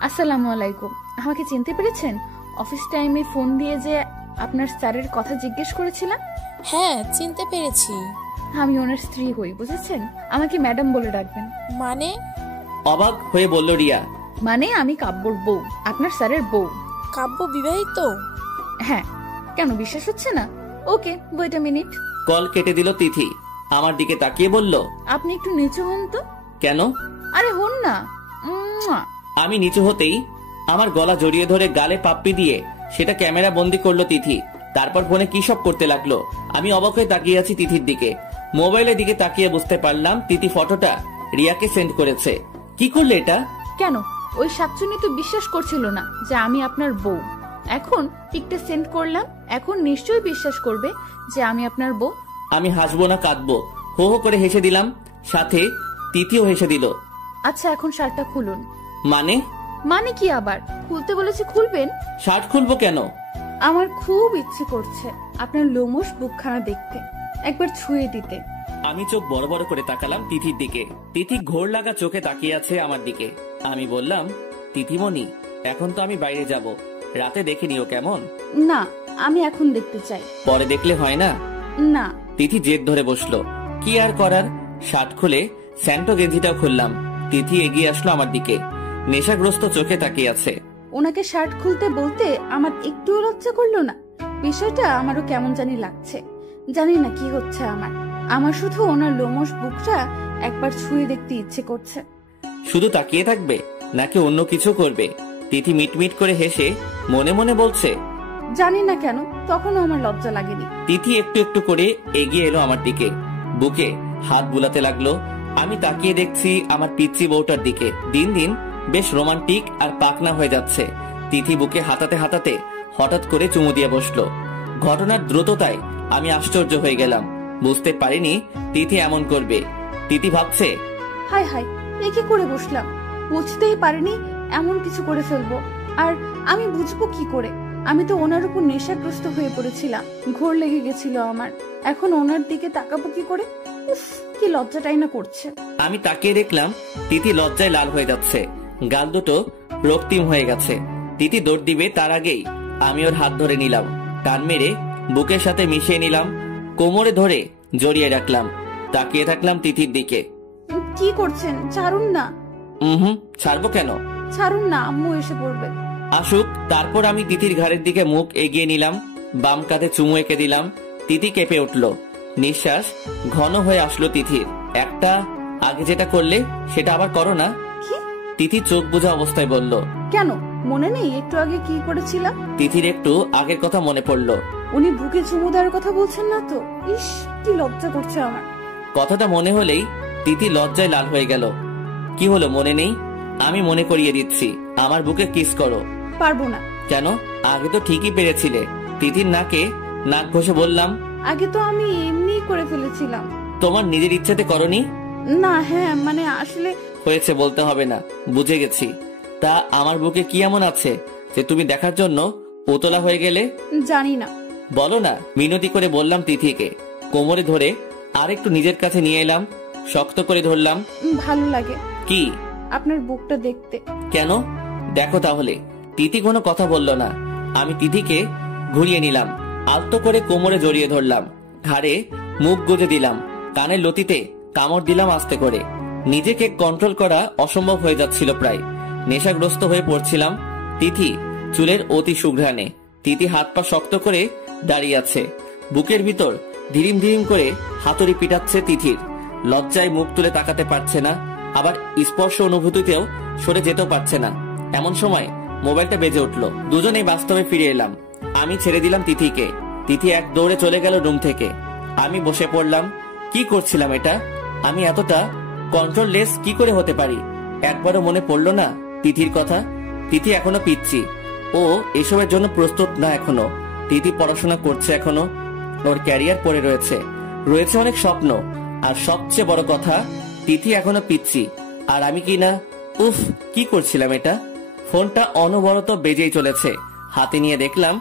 আসসালামু আলাইকুম। আমাকে চিনতে পেরেছেন? অফিস টাইমে ফোন দিয়ে যে আপনার স্যারের কথা জিজ্ঞেস করেছিলাম। হ্যাঁ, চিনতে পেরেছি। আমি ওনার স্ত্রী হই, বুঝেছেন? আমাকে ম্যাডাম বলে ডাকবেন। মানে? অবাক হয়ে বলল রিয়া। মানে আমি কাব্যর বউ, আপনার স্যারের বউ। কাব্য বিবাহিত? হ্যাঁ। কেন বিশ্বাস হচ্ছে না? ওকে, ওয়েট আ মিনিট। কল কেটে দিল তিথি। আমার দিকে তাকিয়ে বলল, আপনি একটু নিচু হন তো। কেন? আরে হন না। আমি নিচু হতেই আমার গলা জড়িয়ে ধরে গালে পাপ্পি দিয়ে সেটা ক্যামেরা বন্দি করলো তিথি। তারপর ফোনে কি সব করতে লাগলো। আমি অবাক হয়ে তাকিয়ে আছি তিথির দিকে। মোবাইলের দিকে তাকিয়ে বুঝতে পারলাম তিথি ফটোটা রিয়াকে সেন্ড করেছে। কি করলে এটা? কেন? ওই শাকচুনি তো বিশ্বাস করছিল না যে আমি আপনার বউ। এখন পিকটা সেন্ড করলাম, এখন নিশ্চয়ই বিশ্বাস করবে যে আমি আপনার বউ। আমি হাসবো না কাঁদবো? হো হো করে হেসে দিলাম, সাথে তিথিও হেসে দিল। আচ্ছা এখন শার্টটা খুলুন। মানে কি আবার? খুলতে বলেছি খুলবেন। শার্ট খুলবো কেন? আমার খুব ইচ্ছে করছে আপনার লোমশ বুকখানা দেখতে, একবার ছুঁয়ে দিতে। আমি চোখ বড় বড় করে তাকালাম তিথির দিকে। তিথি ঘোর লাগা চোখে তাকিয়ে আছে আমার দিকে। আমি বললাম, তিথিমণি, এখন তো আমি বাইরে যাব, রাতে দেখে নিও কেমন? না, আমি এখন দেখতে চাই। পরে দেখলে হয় না? না। তিথি জেদ ধরে বসলো। কি আর করার, শার্ট খুলে স্যান্টো গেঞ্জিটাও খুললাম। তিথি এগিয়ে আসলো আমার দিকে, নেশাগ্রস্ত চোখে তাকিয়ে আছে। ওনাকে শার্ট খুলতে বলতে আমার একটুও লজ্জা করলো না। বিষয়টা আমারও কেমন জানি লাগছে, জানি না কি হচ্ছে আমার শুধু ওনার লোমশ বুকটা একবার ছুঁয়ে দেখতে ইচ্ছে করছে। শুধু তাকিয়ে থাকবে নাকি অন্য কিছু করবে? তিথি মিটমিট করে হেসে মনে মনে বলছে। জানি না কেন তখনও আমার লজ্জা লাগেনি। তিথি একটু একটু করে এগিয়ে এলো আমার দিকে, বুকে হাত বুলাতে লাগলো। আমি তাকিয়ে দেখছি আমার পিচ্চি বউটার দিকে। দিন দিন বেশ রোমান্টিক আর পাকনা হয়ে যাচ্ছে। তিথি বুকে হাতাতে হাতাতে হঠাৎ করে চুমু দিয়ে বসলো। ঘটনার দ্রুততায় আমি আশ্চর্য হয়ে গেলাম, বুঝতে পারিনি তিথি এমন করবে। তিথি ভাবছে, হাই হাই, এ কি করে বসলাম, বুঝতেই পারিনি এমন কিছু করে ফেলবো। আর আমি বুঝবো কি করে? আমি তো ওনার উপর নেশাগ্রস্ত হয়ে পড়েছিলাম, ঘোর লেগে গেছিল আমার। এখন ওনার দিকে তাকাবো কি করে? উফ, কি লজ্জাটাই না করছে। আমি তাকিয়ে দেখলাম তিথি লজ্জায় লাল হয়ে যাচ্ছে, গাল দুটো রক্তিম হয়ে গেছে। তিথি দৌড় দিবে তার আগেই আমি ওর হাত ধরে নিলাম, টান মেরে বুকের সাথে মিশিয়ে নিলাম, কোমরে ধরে জড়িয়ে রাখলাম। তাকিয়ে থাকলাম তিথির দিকে। কি করছেন? ছাড়ুন না। ছাড়বো কেন? ছাড়ুন না, আম্মু এসে পড়বে। আসুক, তারপর আমি তিথির ঘাড়ের দিকে মুখ এগিয়ে নিলাম, বাম কাঁধে চুমু এঁকে দিলাম। তিথি কেঁপে উঠল, নিঃশ্বাস ঘন হয়ে আসলো তিথির। একটা, আগে যেটা করলে সেটা আবার করো না। তিথি চোখ বুঝা অবস্থায় বলল। কেন মনে নেই একটু আগে কি করেছিলাম? তিথির একটু আগের কথা মনে পড়লো। উনি বুকে চুমু দেওয়ার কথা বলছেন না তো? ইস, কি লজ্জা করছে আমার। কথাটা মনে হলেই তিথি লজ্জায় লাল হয়ে গেল। কি হলো, মনে নেই? আমি মনে করিয়ে দিচ্ছি, আমার বুকে কিস করো। পারবো না। কেন? আগে তো ঠিকই পেরেছিলে। তিথির নাকে নাক ঘষে বললাম, আগে তো আমি এমনি করে ফেলেছিলাম। তোমার নিজের ইচ্ছেতে করনি? না, হ্যাঁ মানে আসলে। হয়েছে, বলতে হবে না, বুঝে গেছি। তা আমার বুকে কি এমন আছে যে তুমি দেখার জন্য উতলা হয়ে গেলে? জানি না। বলো না। মিনতি করে বললাম তিথিকে, কোমরে ধরে আর একটু নিজের কাছে নিয়ে এলাম, শক্ত করে ধরলাম। ভালো লাগে। কি? আপনার বুকটা দেখতে। কেন? দেখো তাহলে। তিথি কোনো কথা বলল না। আমি তিথিকে ঘুরিয়ে নিলাম, আলতো করে কোমরে জড়িয়ে ধরলাম, ঘাড়ে মুখ গুজে দিলাম, কানের লতিতে কামড় দিলাম আস্তে করে। নিজেকে কন্ট্রোল করা অসম্ভব হয়ে যাচ্ছিল প্রায়, নেশাগ্রস্ত হয়ে পড়ছিলাম। তিথি চুলের অতি সুঘ্রাণে। তিথি হাত পা শক্ত করে দাঁড়িয়ে আছে, বুকের ভিতর ধিরিম ধিরিম করে হাতুড়ি পিটাচ্ছে তিথির। লজ্জায় মুখ তুলে তাকাতে পারছে না, আবার স্পর্শ অনুভূতিতেও সরে যেতেও পারছে না। এমন সময় মোবাইলটা বেজে উঠলো। দুজনেই বাস্তবে ফিরে এলাম। আমি ছেড়ে দিলাম তিথিকে। তিথি এক দৌড়ে চলে গেল রুম থেকে। আমি বসে পড়লাম। কি করছিলাম এটা? আমি এতটা কন্ট্রোললেস কি করে হতে পারি? একবারও মনে পড়লো না তিথির কথা? তিথি এখনো পিচ্ছি, ও এসবের জন্য প্রস্তুত না এখনো। তিথি পড়াশোনা করছে এখনো, ওর ক্যারিয়ার পড়ে রয়েছে, রয়েছে অনেক স্বপ্ন। আর সবচেয়ে বড় কথা, তিথি এখনো পিচ্ছি, আর আমি কি না। উফ, কি করছিলাম এটা? ফোনটা অনবরত বেজেই চলেছে। হাতে নিয়ে দেখলাম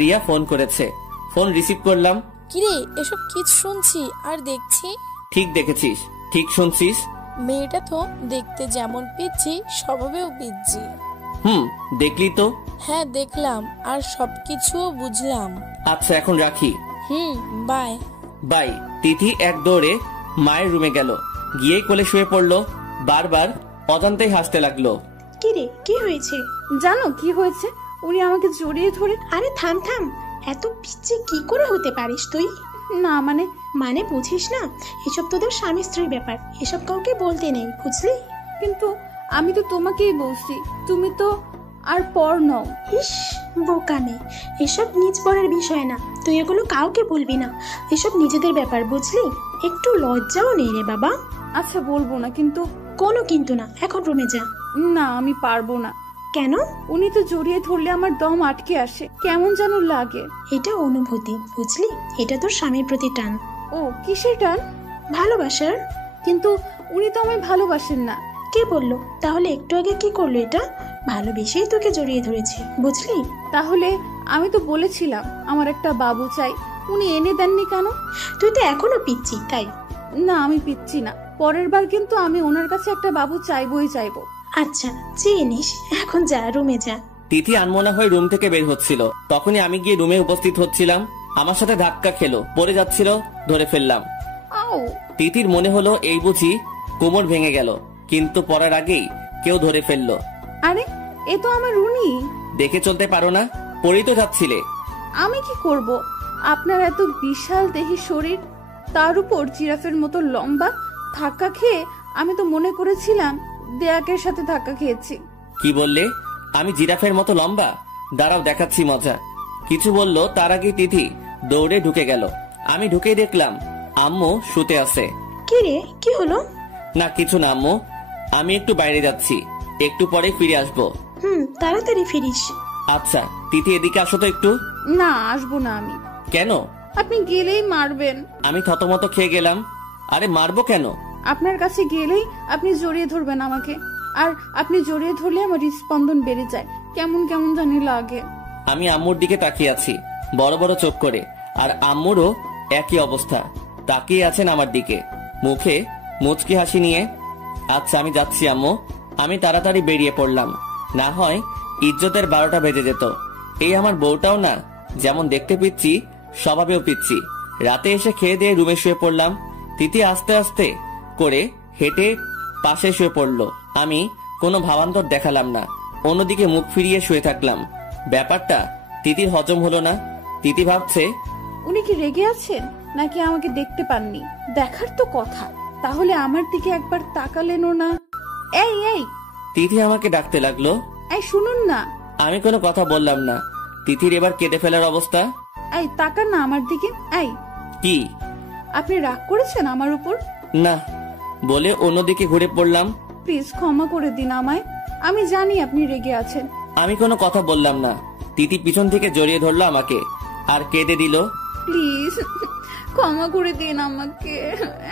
রিয়া ফোন করেছে। ফোন রিসিভ করলাম। কিরে, এসব কি শুনছি আর দেখছি? ঠিক দেখেছিস, ঠিক শুনছিস। মেয়েটা তো দেখতে যেমন পিচ্ছি, স্বভাবেও পিচ্ছি। দেখলি তো? হ্যাঁ দেখলাম, আর সবকিছুও বুঝলাম। আচ্ছা এখন রাখি। Bye bye. তিথি এক দৌড়ে মায়ের রুমে গেল, গিয়েই কোলে শুয়ে পড়লো, বারবার অজান্তেই হাসতে লাগলো। কি রে, কি হয়েছে? জানো কি হয়েছে? উনি আমাকে জড়িয়ে ধরে। আরে থাম থাম, এত পিচ্ছি কি করে হতে পারিস তুই? না মানে মানে বুঝিস না, এসব তোদের স্বামী স্ত্রীর ব্যাপার, এসব কাউকে বলতে নেই, বুঝলি? কিন্তু আমি তো তোমাকেই বলছি, তুমি তো আর পর নও। ইস বোকা মেয়ে, এসব নিজ পরের বিষয় না, তুই এগুলো কাউকে বলবি না, এসব নিজেদের ব্যাপার, বুঝলি? একটু লজ্জাও নেই রে বাবা। আচ্ছা বলবো না, কিন্তু কোনো কিন্তু না, এখন রুমে যা। না আমি পারবো না। কেন? উনি তো জড়িয়ে ধরলে আমার দম আটকে আসে, কেমন যেন লাগে। এটা অনুভূতি, বুঝলি? এটা তোর স্বামীর প্রতি টান। ও কিসের টান? ভালোবাসার। কিন্তু উনি তো আমায় ভালোবাসেন না। কে বললো? তাহলে একটু আগে কি করলো? এটা ভালোবেসেই তোকে জড়িয়ে ধরেছে, বুঝলি? তাহলে আমি তো বলেছিলাম আমার একটা বাবু চাই, উনি এনে দেননি কেন? তুই তো এখনো পিচ্ছি, তাই? না আমি পিচ্ছি না, পরের বার কিন্তু আমি ওনার কাছে একটা বাবু চাইবই চাইবো। আচ্ছা চেয়ে নিস, এখন যা রুমে যা। তিথি আনমনা হয়ে রুম থেকে বের হচ্ছিল, তখনই আমি গিয়ে রুমে উপস্থিত হচ্ছিলাম। আমার সাথে ধাক্কা খেলো, পড়ে যাচ্ছিল, ধরে ফেললাম। আও! তিথির মনে হলো এই বুঝি কোমর ভেঙে গেল, কিন্তু পড়ার আগেই কেউ ধরে ফেললো। আরে এ তো আমার উনি। দেখে চলতে পারো না? পড়েই তো যাচ্ছিলে। আমি কি করব? আপনার এত বিশাল দেহি শরীর, তার উপর জিরাফের মতো লম্বা, ধাক্কা খেয়ে আমি তো মনে করেছিলাম দেয়াকের সাথে ধাক্কা খেয়েছি। কি বললে? আমি জিরাফের মতো লম্বা? দাঁড়াও দেখাচ্ছি মজা। কিছু বললো তার আগে তিথি দৌড়ে ঢুকে গেল। আমি ঢুকেই দেখলাম আম্মু শুতে আছে। কি রে, কি হলো? না কিছু না আম্মু, আমি একটু বাইরে যাচ্ছি, একটু পরে ফিরে আসবো। তাড়াতাড়ি ফিরিস। আচ্ছা তিথি এদিকে আসো তো একটু। না আসবো না আমি। কেন? আপনি গেলেই মারবেন। আমি থতমত খেয়ে গেলাম। আরে মারবো কেন? আপনার কাছে গেলেই আপনি জড়িয়ে ধরবেন আমাকে, আর আপনি জড়িয়ে ধরলে আমার হৃদস্পন্দন বেড়ে যায়, কেমন কেমন জানি লাগে। আমি আম্মুর দিকে তাকিয়ে আছি বড় বড় চোখ করে, আর আম্মুরও একই অবস্থা, তাকিয়ে আছেন আমার দিকে, মুখে মুচকি হাসি নিয়ে। আচ্ছা আমি যাচ্ছি আম্মু। আমি তাড়াতাড়ি বেরিয়ে পড়লাম, না হয় ইজ্জতের 12টা বেজে যেত। এই আমার বউটাও না, যেমন দেখতে পিচ্ছি স্বভাবেও পিচ্ছি। রাতে এসে খেয়ে দিয়ে রুমে শুয়ে পড়লাম। তিথি আস্তে আস্তে করে হেঁটে পাশে শুয়ে পড়লো। আমি কোনো ভাবান্তর দেখালাম না, অন্যদিকে মুখ ফিরিয়ে শুয়ে থাকলাম। ব্যাপারটা তিথির হজম হলো না। তিথি ভাবছে উনি কি রেগে আছেন নাকি আমাকে দেখতে পাননি? দেখার তো কথা, তাহলে আমার দিকে একবার তাকালেনও না। এই এই তিথি আমাকে ডাকতে লাগলো। এই শুনুন না। আমি কোনো কথা বললাম না। তিথির এবার কেঁদে ফেলার অবস্থা। এই তাকান না আমার দিকে। এই কি? আপনি রাগ করেছেন আমার উপর? না বলে অন্যদিকে ঘুরে পড়লাম। প্লিজ ক্ষমা করে দিন আমায়, আমি জানি আপনি রেগে আছেন। আমি কোনো কথা বললাম না। তিথি পিছন থেকে জড়িয়ে ধরলো আমাকে আর কেঁদে দিল। প্লিজ ক্ষমা করে দিন আমাকে,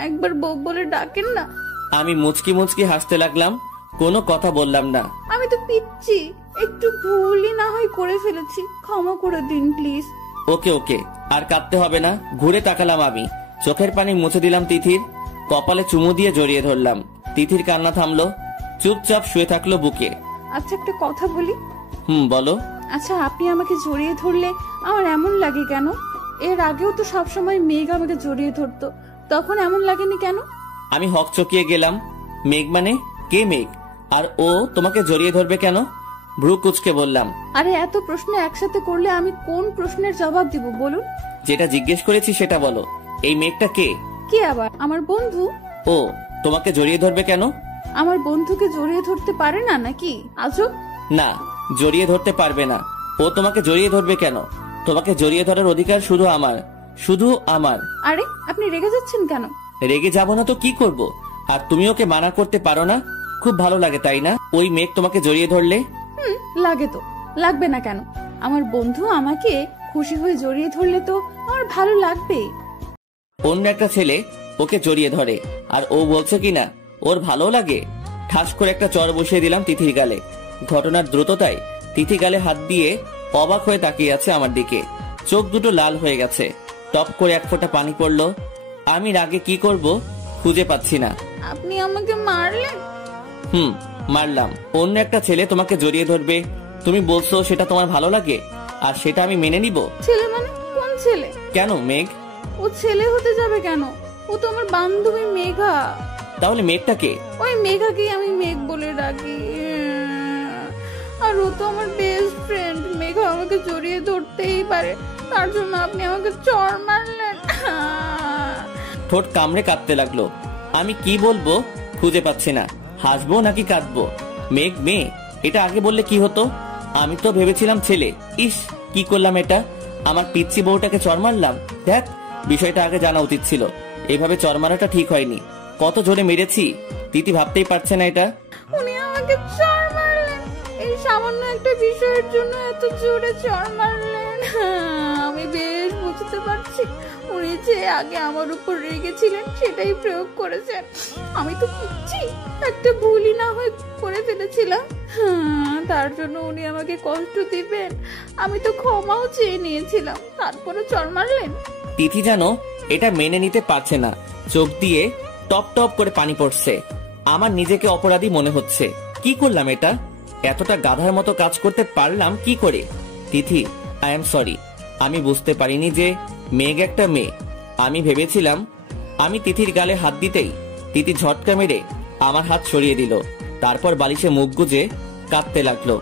একবার বউ বলে ডাকেন না। আমি মুচকি মুচকি হাসতে লাগলাম, কোনো কথা বললাম না। আমি তো পিচ্ছি, একটু ভুলই না হয় করে ফেলেছি, ক্ষমা করে দিন প্লিজ। ওকে ওকে, আর কাঁদতে হবে না। ঘুরে তাকালাম আমি, চোখের পানি মুছে দিলাম তিথির, কপালে চুমু দিয়ে জড়িয়ে ধরলাম। তিথির কান্না থামলো, চুপচাপ শুয়ে থাকলো বুকে। আচ্ছা একটা কথা বলি। বলো। আচ্ছা আপনি আমাকে জড়িয়ে ধরলে আমার এমন লাগে কেন? এর আগেও তো সবসময় মেঘ আমাকে জড়িয়ে ধরতো, তখন এমন লাগেনি কেন? আমি হকচকিয়ে গেলাম। মেঘ মানে কে মেঘ? আর ও তোমাকে জড়িয়ে ধরবে কেন? ভ্রু কুচকে বললাম। আরে এত প্রশ্ন একসাথে করলে আমি কোন প্রশ্নের জবাব দিব বলুন? যেটা জিজ্ঞেস করেছি সেটা বলো। এই মেঘটা কে? কে আবার? আমার বন্ধু। ও তোমাকে জড়িয়ে ধরবে কেন? আমার বন্ধুকে জড়িয়ে ধরতে পারে না নাকি? আজব। না, জড়িয়ে ধরতে পারবে না। ও তোমাকে জড়িয়ে ধরবে কেন? তোমাকে জড়িয়ে ধরার অধিকার শুধু আমার, শুধু আমার। আরে আপনি রেগে যাচ্ছেন কেন? রেগে যাব না তো কি করব? আর তুমি ওকে মানা করতে পারো না? খুব ভালো লাগে তাই না ওই মেঘ তোমাকে জড়িয়ে ধরলে? লাগে তো, লাগবে না কেন? আমার বন্ধু আমাকে খুশি হয়ে জড়িয়ে ধরলে তো আমার ভালো লাগবে। অন্য একটা ছেলে ওকে জড়িয়ে ধরে আর ও বলছে কিনা ওর ভালো লাগে। ঠাস করে একটা চর বসিয়ে দিলাম তিথির গালে। ঘটনার দ্রুততায় তিথি গালে হাত দিয়ে অবাক হয়ে তাকিয়ে আছে আমার দিকে, চোখ দুটো লাল হয়ে গেছে। টপ করে এক ফোঁটা পানি পড়লো। আমি রাগে কি করব খুঁজে পাচ্ছি না। আপনি আমাকে মারলেন? মারলাম। অন্য একটা ছেলে তোমাকে জড়িয়ে ধরবে, তুমি বলছো সেটা তোমার ভালো লাগে, আর সেটা আমি মেনে নিব? ছেলে মানে কোন ছেলে? কেন মেঘ? ও ছেলে হতে যাবে কেন? ও তো আমার বান্ধবী মেঘা। তাহলে মেঘটা কে? ওই মেঘাকেই আমি মেঘ বলে ডাকি, আর ও তো আমার বেস্ট ফ্রেন্ড। মেঘা আমাকে জড়িয়ে ধরতেই পারে, তার জন্য আপনি আমাকে চড় মারলেন। ঠোঁট কামড়ে কাঁদতে লাগলো। আমি কি বলবো খুঁজে পাচ্ছি না, হাসবো নাকি কাঁদবো। মেঘ মেয়ে, এটা আগে বললে কি হতো? আমি তো ভেবেছিলাম ছেলে। ইস কি করলাম এটা, আমার পিচ্ছি বউটাকে চড় মারলাম। দেখ, বিষয়টা আগে জানা উচিত ছিল। এভাবে চর মারাটা ঠিক হয়নি। কত জোরে মেরেছি তিথি ভাবতেই পারছে না এটা। উনি আমাকে চড় মারলেন, এই সামান্য একটা বিষয়ের জন্য এত জোরে চড় মারলেন। আমি বেশ বুঝতে পারছি উনি যে আগে আমার উপর রেগেছিলেন সেটাই প্রয়োগ করেছেন। আমি তো বুঝছি একটা ভুলই না হয়ে করে ফেলেছিলাম, তার জন্য উনি আমাকে কষ্ট দিবেন। আমি তো ক্ষমাও চেয়ে নিয়েছিলাম, তারপরে চড় মারলেন। তিথি জানো এটা মেনে নিতে পারছে না, চোখ দিয়ে টপ টপ করে পানি পড়ছে। আমার নিজেকে অপরাধী মনে হচ্ছে। কি করলাম এটা? এতটা গাধার মতো কাজ করতে পারলাম কি করে? তিথি, আই এম সরি। আমি বুঝতে পারিনি যে মেঘ একটা মেয়ে। আমি ভেবেছিলাম আমি তিথির গালে হাত দিতেই তিথি ঝটকা মেরে আমার হাত সরিয়ে দিল, তারপর বালিশে মুখ গুজে কাঁদতে লাগলো।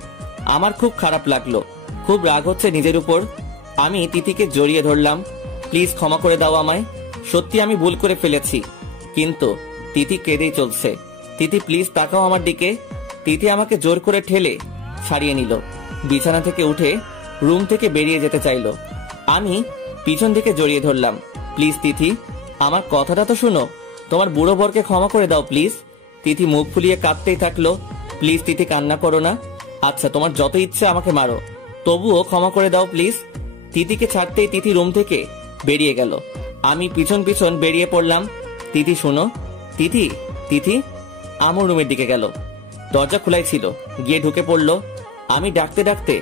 আমার খুব খারাপ লাগলো, খুব রাগ হচ্ছে নিজের উপর। আমি তিথিকে জড়িয়ে ধরলাম। প্লিজ ক্ষমা করে দাও আমায়, সত্যি আমি ভুল করে ফেলেছি। কিন্তু তিথি কেঁদেই চলছে। তিথি প্লিজ তাকাও আমার দিকে। তিথি আমাকে জোর করে ঠেলে ছাড়িয়ে নিল, বিছানা থেকে উঠে রুম থেকে বেরিয়ে যেতে চাইলো। আমি পিছন থেকে জড়িয়ে ধরলাম। প্লিজ তিথি, আমার কথাটা তো শুনো, তোমার বুড়ো বরকে ক্ষমা করে দাও প্লিজ। তিথি মুখ ফুলিয়ে কাঁদতেই থাকলো। প্লিজ তিথি, কান্না করো না। আচ্ছা তোমার যত ইচ্ছে আমাকে মারো, তবুও ক্ষমা করে দাও প্লিজ। তিথিকে ছাড়তেই তিথি রুম থেকে বেরিয়ে গেল। আমি পিছন পিছন বেরিয়ে পড়লাম। তিথি শোনো। তিথি, তিথি আমার রুমের দিকে গেল। দরজা খোলাই ছিল, গিয়ে ঢুকে পড়লো। আমি ডাকতে ডাকতে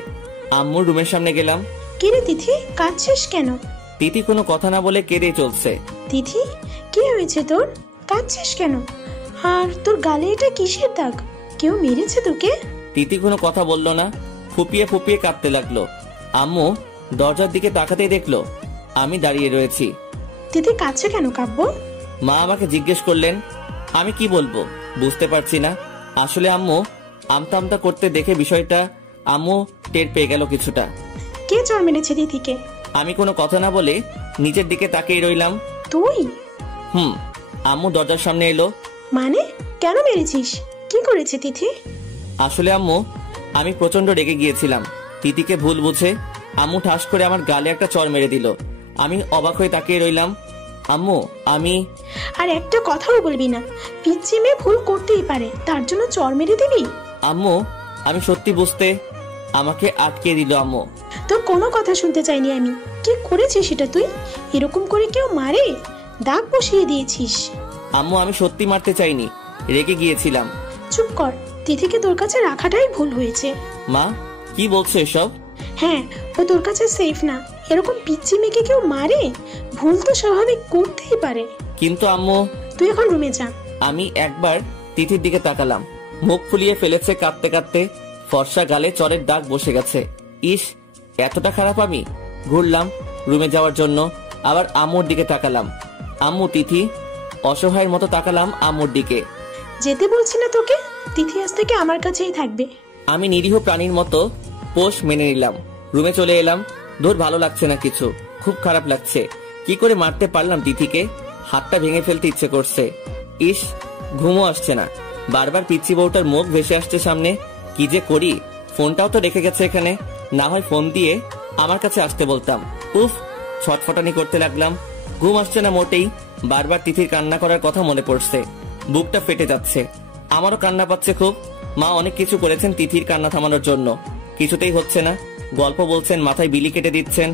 আম্মুর রুমের সামনে গেলাম। কি রে তিথি, কাঁদছিস কেন? তিথি কোনো কথা না বলে কেঁদে চলছে। তিথি, কি হয়েছে তোর? কাঁদছিস কেন? আর তোর গালে এটা কিসের দাগ? কেউ মেরেছে তোকে? তিথি কোনো কথা বললো না, ফুপিয়ে ফুপিয়ে কাঁদতে লাগলো। আম্মু দরজার দিকে তাকাতেই দেখলো আমি দাঁড়িয়ে রয়েছি। তিথি কাঁদছে কেন কাব্য? মা আমাকে জিজ্ঞেস করলেন। আমি কি বলবো বুঝতে পারছি না। আসলে আম্মু আমতা আমতা করতে দেখে বিষয়টা আম্মু টের পেয়ে গেল কিছুটা। কে চড় মেরেছে তিথিকে? আমি কোনো কথা না বলে নিচের দিকে তাকিয়ে রইলাম। তুই? আম্মু দরজার সামনে এলো। মানে কেন মেরেছিস? কি করেছে তিথি? আসলে আম্মু আমি প্রচন্ড রেগে গিয়েছিলাম। তিথিকে ভুল বুঝে আম্মু ঠাস করে আমার গালে একটা চড় মেরে দিল। আমি অবাক হয়ে তাকিয়ে রইলাম। আম্মু আমি... আর একটা কথাও বলবি না। পিচ্চি মেয়ে ভুল করতেই পারে, তার জন্য চড় মেরে দিবি? আম্মু আমি সত্যি বুঝতে আমাকে আটকে দিল। আম্মু তোর কোনো কথা শুনতে চাইনি আমি। কি করেছিস সেটা তুই? এরকম করে কেউ মারে? দাগ বসিয়ে দিয়েছিস। আম্মু আমি সত্যি মারতে চাইনি, রেগে গিয়েছিলাম। চুপ কর, তিথিকে তোর কাছে রাখাটাই ভুল হয়েছে। মা কি বলছো এসব? হ্যাঁ, ও তোর কাছে সেফ না। এরকম পিচ্চি মেয়েকে কেউ মারে? ভুল তো স্বাভাবিক করতেই পারে। কিন্তু আম্মু... তুই এখন রুমে যা। আমি একবার তিথির দিকে তাকালাম। মুখ ফুলিয়ে ফেলেছে কাঁদতে কাঁদতে, ফর্সা গালে চরের দাগ বসে গেছে। ইস, এতটা খারাপ আমি? ঘুরলাম রুমে যাওয়ার জন্য, আবার আম্মুর দিকে তাকালাম। আম্মু, তিথি। অসহায়ের মতো তাকালাম আম্মুর দিকে। যেতে বলছি না তোকে? তিথি আজ থেকে আমার কাছেই থাকবে। আমি নিরীহ প্রাণীর মতো পোষ মেনে নিলাম। রুমে চলে এলাম। ধর ভালো লাগছে না কিছু, খুব খারাপ লাগছে। কি করে মারতে পারলাম তিথিকে? হাতটা ভেঙে ফেলতে ইচ্ছে করছে। ইস, ঘুমও আসছে না। বারবার পিচ্চি বউটার মুখ ভেসে আসছে সামনে। কি যে করি? ফোনটাও তো রেখে গেছে এখানে, না হয় ফোন দিয়ে আমার কাছে আসতে বলতাম। উফ, ছটফটানি করতে লাগলাম। ঘুম আসছে না মোটেই। বারবার তিথির কান্না করার কথা মনে পড়ছে, বুকটা ফেটে যাচ্ছে। আমারও কান্না পাচ্ছে খুব। মা অনেক কিছু করেছেন তিথির কান্না থামানোর জন্য, কিছুতেই হচ্ছে না। গল্প বলছেন, মাথায় বিলি কেটে দিচ্ছেন,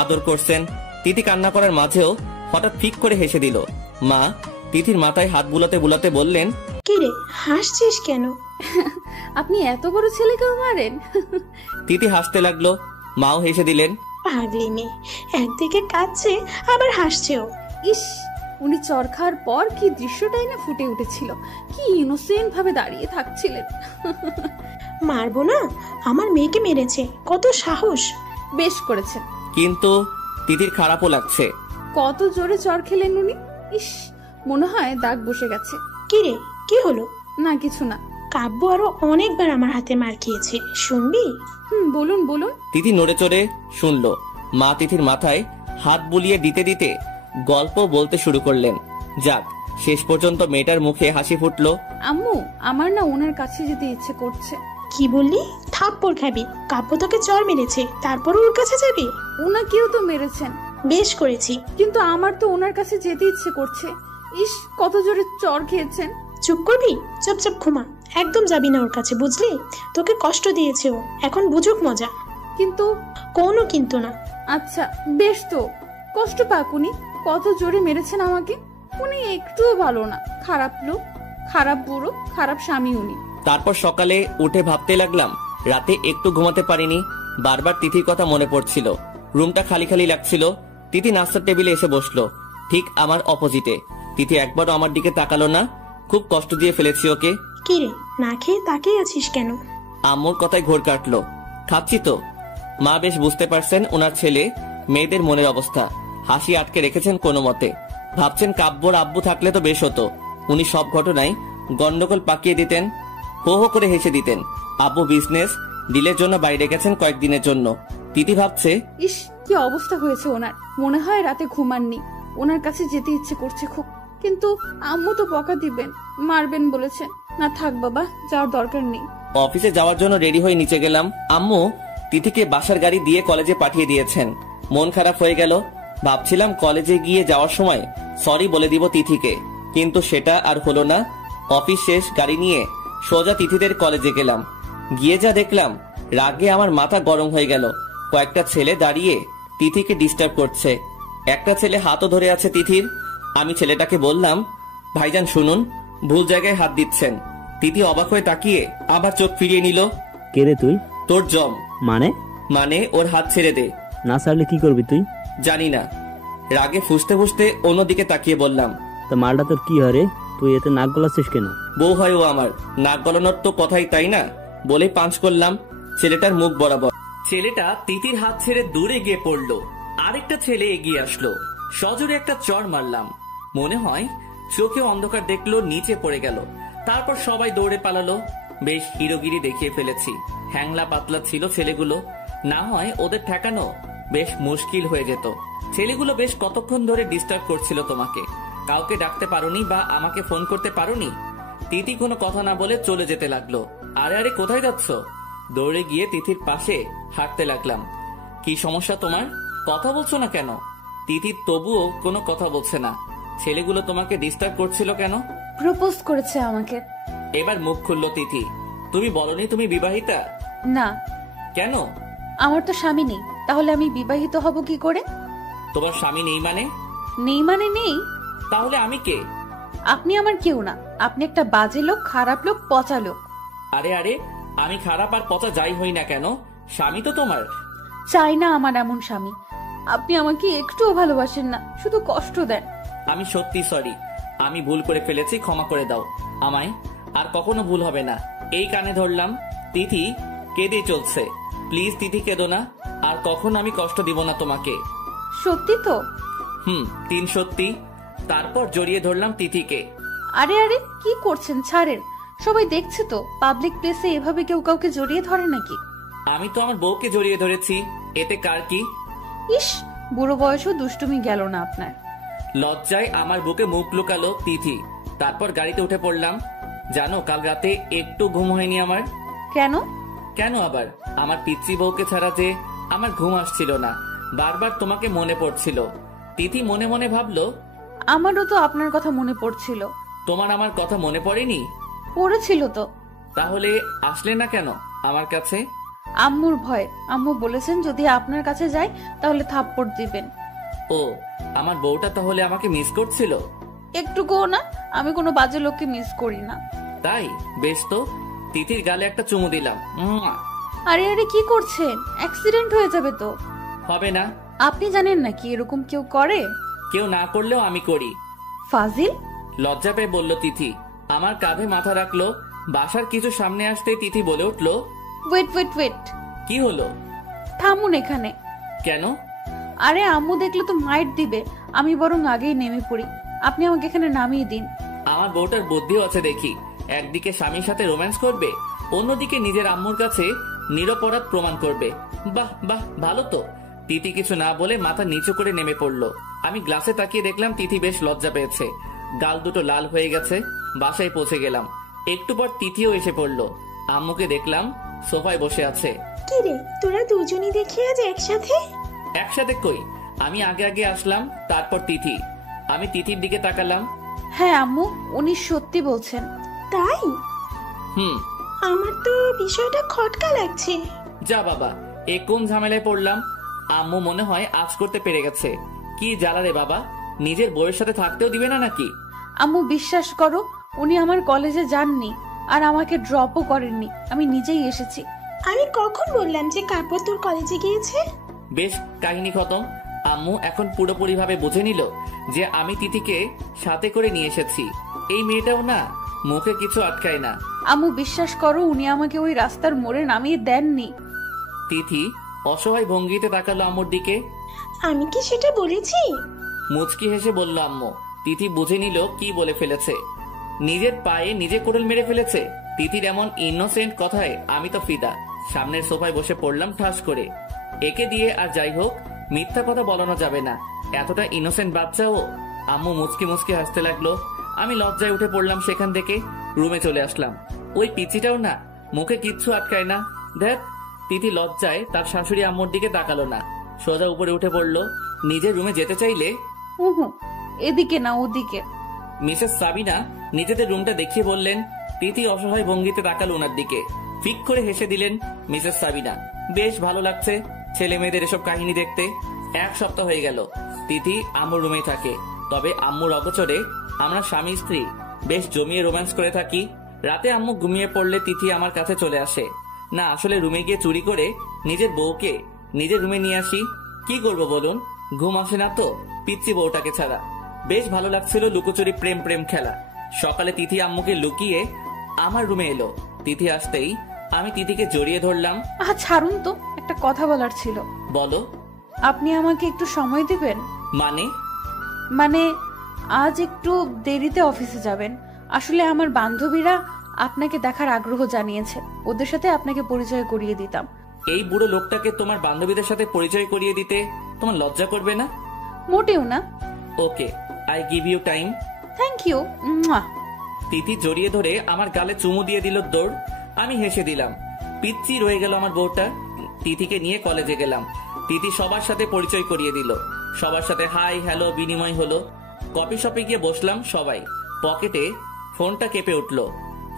আদর করছেন। তিথি কান্না করার মাঝেও হঠাৎ ফিক করে হেসে দিল। মা তিথির মাথায় হাত বুলাতে বুলাতে বললেন, কি রে, হাসছিস কেন? আপনি এত বড় ছেলেকেও মারেন? তিথি হাসতে লাগলো, মাও হেসে দিলেন। পাগলি মেয়ে, একদিকে কাঁদছে আবার হাসছেও। ইস, উনি চর খাওয়ার পর কি দৃশ্যটাই না ফুটে উঠেছিল। কি ইনোসেন্ট ভাবে দাঁড়িয়ে থাকছিলেন। মারবো না? আমার মেয়েকে মেরেছে, কত সাহস! বেশ করেছেন। কিন্তু তিথির খারাপও লাগছে। কত জোরে চর খেলেন উনি। ইস, মনে হয় দাগ বসে গেছে। কি রে, কি হলো? না কিছু না। কাব্য আরো অনেকবার আমার হাতে মার খেয়েছে, শুনবি? বলুন বলুন। তিথি নড়ে চড়ে শুনলো। মা তিথির মাথায় হাত বুলিয়ে দিতে দিতে গল্প বলতে শুরু করলেন। যাক, শেষ পর্যন্ত মেয়েটার মুখে হাসি ফুটলো। আম্মু, আমার না ওনার কাছে যেতে ইচ্ছে করছে। কি বললি? থাপ্পড় খাবি? কাব্য তোকে চর মেরেছে, তারপর ওর কাছে যাবি? ওনাকেও তো মেরেছেন। বেশ করেছি। কিন্তু আমার তো ওনার কাছে যেতে ইচ্ছে করছে। ইস, কত জোরে চড় খেয়েছেন। চুপ করবি? চুপচাপ ঘুমা, একদম যাবি না ওর কাছে, বুঝলি? তোকে কষ্ট দিয়েছে ও, এখন বুঝুক মজা। কিন্তু কোনো কিন্তু না। আচ্ছা বেশ, তো কষ্ট পাক উনি। কত জোরে মেরেছেন আমাকে। উনি একটুও ভালো না, খারাপ লোক, খারাপ বুড়ো, খারাপ স্বামী উনি। তারপর সকালে উঠে ভাবতে লাগলাম, রাতে একটু ঘুমাতে পারিনি, বারবার তিথির কথা মনে পড়ছিল। রুমটা খালি খালি লাগছিল। তিথি নাস্তার টেবিলে এসে বসলো, ঠিক আমার অপোজিটে। তিথি একবারও আমার দিকে তাকালো না। খুব কষ্ট দিয়ে ফেলেছি ওকে। কি রে, না খেয়ে তাকিয়ে আছিস কেন? আম্মুর কথায় ঘোর কাটলো। খাচ্ছি তো। মা বেশ বুঝতে পারছেন ওনার ছেলে মেয়েদের মনের অবস্থা। হাসি আটকে রেখেছেন কোনো মতে। ভাবছেন কাব্যর আব্বু থাকলে তো বেশ হতো। উনি সব ঘটনায় গন্ডগোল পাকিয়ে দিতেন, হো হো করে হেসে দিতেন। আব্বু বিজনেস ডিলের জন্য বাইরে গেছেন কয়েকদিনের জন্য। তিথি ভাবছে, ইস, কি অবস্থা হয়েছে ওনার। মনে হয় রাতে ঘুমাননি। ওনার কাছে যেতে ইচ্ছে করছে খুব, কিন্তু আম্মু তো বকা দিবেন, মারবেন বলেছেন। না থাক বাবা, যাওয়ার দরকার নেই। অফিসে যাওয়ার জন্য রেডি হয়ে নিচে গেলাম। আম্মু তিথিকে বাসার গাড়ি দিয়ে কলেজে পাঠিয়ে দিয়েছেন। মন খারাপ হয়ে গেল। ভাবছিলাম কলেজে গিয়ে যাওয়ার সময় সরি বলে দিব তিথিকে, কিন্তু সেটা আর হলো না। অফিস শেষ, গাড়ি নিয়ে সোজা তিথিদের কলেজে গেলাম। গিয়ে যা দেখলাম, রাগে আমার মাথা গরম হয়ে গেল। কয়েকটা ছেলে দাঁড়িয়ে তিথিকে ডিস্টার্ব করছে। একটা ছেলে হাতও ধরে আছে তিথির। আমি ছেলেটাকে বললাম, ভাইজান শুনুন, ভুল জায়গায় হাত দিচ্ছেন। তিথি অবাক হয়ে তাকিয়ে আবার চোখ ফিরিয়ে নিল। কে রে তুই? তোর জম। মানে ওর হাত ছেড়ে দে। না ছাড়লে কি করবি তুই? জানি না। রাগে ফুসতে ফুসতে অন্যদিকে তাকিয়ে বললাম, তা মালটা তোর কি হয় রে? তুই এতে নাক গলাচ্ছিস কেন? বউ হয় ও আমার, নাক গলানোর তো কথাই তাই না, বলে পাঁচ করলাম ছেলেটার মুখ বরাবর। ছেলেটা তিতির হাত ছেড়ে দূরে গিয়ে পড়লো। আরেকটা ছেলে এগিয়ে আসলো, সজোরে একটা চড় মারলাম। মনে হয় চোখে অন্ধকার দেখলো, নিচে পড়ে গেল। তারপর সবাই দৌড়ে পালালো। বেশ হিরোগিরি দেখিয়ে ফেলেছি। হ্যাংলা পাতলা ছিল ছেলেগুলো, না হয় ওদের ঠেকানো বেশ মুশকিল হয়ে যেত। ছেলেগুলো বেশ কতক্ষণ ধরে ডিস্টার্ব করছিল তোমাকে। কাউকে ডাকতে পারোনি বা আমাকে ফোন করতে পারোনি। তিথি কোনো কথা না বলে চলে যেতে লাগলো। আরে আরে কোথায় যাচ্ছ? দৌড়ে গিয়ে তিথির পাশে হাঁটতে লাগলাম। কি সমস্যা তোমার? কথা বলছো না কেন? তিথি তবুও কোনো কথা বলছে না। ছেলেগুলো তোমাকে ডিস্টার্ব করছিল কেন? প্রপোজ করেছে আমাকে। এবার মুখ খুললো তিথি। তুমি বলনি তুমি বিবাহিতা? না। কেন? আমার তো স্বামী নেই, তাহলে আমি বিবাহিত হব কি করে? তোমার স্বামী নেই মানে? নেই মানে নেই। তাহলে আমি কে? আপনি আমার কেউ না। আপনি একটা বাজে লোক, খারাপ লোক, পচা লোক। আরে আরে, আমি খারাপ আর পচা যাই হই না কেন, স্বামী তো তোমার। চাই না আমার এমন স্বামী। আপনি আমাকে একটুও ভালোবাসেন না, শুধু কষ্ট দেন। আমি সত্যি সরি, আমি ভুল করে ফেলেছি, ক্ষমা করে দাও আমায়। আর কখনো ভুল হবে না। এই কানে ধরলাম। তিথি কেঁদে চলছে। প্লিজ তিথি কেঁদো না, আর কখনো আমি কষ্ট দিব না তোমাকে। সত্যি তো? 3 সত্যি। তারপর জড়িয়ে ধরলাম তিথিকে। আরে আরে, কি করছেন? ছাড়েন, সবাই দেখছে তো। পাবলিক প্লেসে এভাবে কেউ কাউকে জড়িয়ে ধরে নাকি? আমি তো আমার বউকে জড়িয়ে ধরেছি, এতে কার কি? ইস, বুড়ো বয়সও দুষ্টুমি গেল না আপনার। লজ্জায় আমার বুকে মুখ লুকালো তিথি। তারপর গাড়িতে উঠে পড়লাম। জানো, কাল রাতে একটু ঘুম হয়নি আমার। কেন? কেন আবার? আমার পিচ্চি বউকে ছাড়া যে আমার ঘুম আসছিল না। বারবার তোমাকে মনে পড়ছিল। তিথি মনে মনে ভাবলো, আমারও তো আপনার কথা মনে পড়ছিল। তোমার আমার কথা মনে পড়েনি? পড়েছিল তো। তাহলে আসলে না কেন আমার কাছে? আম্মুর ভয়। আম্মু বলেছেন যদি আপনার কাছে যাই তাহলে থাপ্পড় দিবেন। ও, আমার বউটা তাহলে আমাকে মিস করছিল? একটুকুও না। আমি কোনো বাজে লোককে মিস করি না। তাই? বেশ তো। তিথির গালে একটা চুমু দিলাম। আরে আরে, কি করছেন? অ্যাক্সিডেন্ট হয়ে যাবে তো। হবে না। আপনি জানেন নাকি এরকম কেউ করে? কেউ না করলেও আমি করি। ফাজিল। লজ্জা পেয়ে বলল তিথি। আমার কাঁধে মাথা রাখলো। বাসার কিছু সামনে আসতে তিথি বলে উঠলো, ওয়েট ওয়েট ওয়েট। কি হলো? থামুন এখানে। কেন? আরে আম্মু দেখলে তো মাইট দিবে। আমি বরং আগেই নেমে পড়ি। আপনি আমাকে এখানে নামিয়ে দিন। আমার বউটার বুদ্ধিও আছে দেখি। একদিকে স্বামীর সাথে রোম্যান্স করবে, অন্যদিকে নিজের আম্মুর কাছে নিরপরাধ প্রমাণ করবে। বাহ বাহ, ভালো তো। তিথি কিছু না বলে মাথা নিচু করে নেমে পড়লো। আমি গ্লাসে তাকিয়ে দেখলাম তিথি বেশ লজ্জা পেয়েছে। গাল দুটো লাল হয়ে গেছে। বাসায় পৌঁছে গেলাম। একটু পর তিথিও এসে পড়লো। আম্মুকে দেখলাম সোফায় বসে আছে। কি রে, তোরা দুজনই দেখি আজ একসাথে? একসাথে কই, আমি আগে আগে আসলাম, তারপর তিথি। আমি তিথির দিকে তাকালাম। হ্যাঁ আম্মু, উনি সত্যি বলছেন। তাই? হুম। আমার তো বিষয়টা খটকা লাগছে। যা বাবা, এ কোন ঝামেলায় পড়লাম। আম্মু মনে হয় আজ করতে পেরে গেছে। কি জ্বালা রে বাবা, নিজের বউয়ের সাথে থাকতেও দিবে না নাকি? আম্মু বিশ্বাস করো, উনি আমার কলেজে যাননি আর আমাকে ড্রপও করেননি, আমি নিজেই এসেছি। আমি কখন বললাম যে কাপড় তোর কলেজে গিয়েছে? বেশ, কাহিনী খতম। আম্মু এখন পুরোপুরি ভাবে বুঝে নিল যে আমি তিথিকে সাথে করে নিয়ে এসেছি। এই মেয়েটাও না, মুখে কিছু আটকায় না। আম্মু বিশ্বাস করো, উনি আমাকে ওই রাস্তার মোড়ে নামিয়ে দেননি। তিথি অসহায় ভঙ্গিতে তাকালো আম্মুর দিকে। আমি কি সেটা বলেছি? মুচকি হেসে বলল আম্মু। তিথি বুঝে নিল কি বলে ফেলেছে। নিজের পায়ে নিজে কোড়ল মেরে ফেলেছে। তিথির এমন ইনোসেন্ট কথায় আমি তো ফিদা। সামনের সোফায় বসে পড়লাম ঠাস করে। একে দিয়ে আর যাই হোক, মিথ্যা কথা বলানো যাবে না। এতটা ইনোসেন্ট বাচ্চাও। আম্মু মুচকি মুচকি হাসতে লাগলো। আমি লজ্জায় উঠে পড়লাম সেখান থেকে, রুমে চলে আসলাম। ওই পিচিটাও না, মুখে কিচ্ছু আটকায় না। দেখ, তিথি লজ্জায় তার শাশুড়ি আম্মুর দিকে তাকালো না, সোজা উপরে উঠে পড়লো। নিজের রুমে যেতে চাইলে হুম, এদিকে না ওদিকে। মিসেস সাবিনা নিজেদের রুমটা দেখিয়ে বললেন। তিথি অসহায় ভঙ্গিতে তাকালো ওনার দিকে। ফিক করে হেসে দিলেন মিসেস সাবিনা। বেশ ভালো লাগছে ছেলে মেয়েদের এসব কাহিনী দেখতে। 1 সপ্তাহ হয়ে গেল তিথি আম্মুর রুমেই থাকে। তবে আম্মুর অগোচরে আমরা স্বামী স্ত্রী বেশ জমিয়ে রোম্যান্স করে থাকি। রাতে আম্মু ঘুমিয়ে পড়লে তিথি আমার কাছে চলে আসে। না, আসলে রুমে গিয়ে চুরি করে নিজের বউকে নিজের রুমে নিয়ে আসি। কি করবো বলুন, ঘুম আসে না তো পিচ্ছি বউটাকে ছাড়া। বেশ ভালো লাগছিল লুকোচুরি প্রেম প্রেম খেলা। সকালে তিথি আম্মুকে লুকিয়ে আমার রুমে এলো। তিথি আসতেই আমি তিথিকে জড়িয়ে ধরলাম। ছাড়ুন তো, একটা কথা বলার ছিল। বলো। আপনি আমাকে একটু সময় দিবেন? মানে আজ একটু দেরিতে অফিসে যাবেন। আসলে আমার বান্ধবীরা আপনাকে দেখার আগ্রহ জানিয়েছে, ওদের সাথে আপনাকে পরিচয় করিয়ে দিতাম। এই বুড়ো লোকটাকে তোমার বান্ধবীদের সাথে পরিচয় করিয়ে দিতে তোমার লজ্জা করবে না? মোটেও না। Okay, I give you time. Thank you. Tithi জড়িয়ে ধরে আমার গালে চুমু দিয়ে দিল দৌড়। আমি হেসে দিলাম। পিচ্ছি রয়ে গেল আমার বউটা। তিথিকে নিয়ে কলেজে গেলাম। তিথি সবার সাথে পরিচয় করিয়ে দিল। সবার সাথে হাই হ্যালো বিনিময় হলো। কফি শপে গিয়ে বসলাম সবাই। পকেটে ফোনটা কেঁপে উঠলো।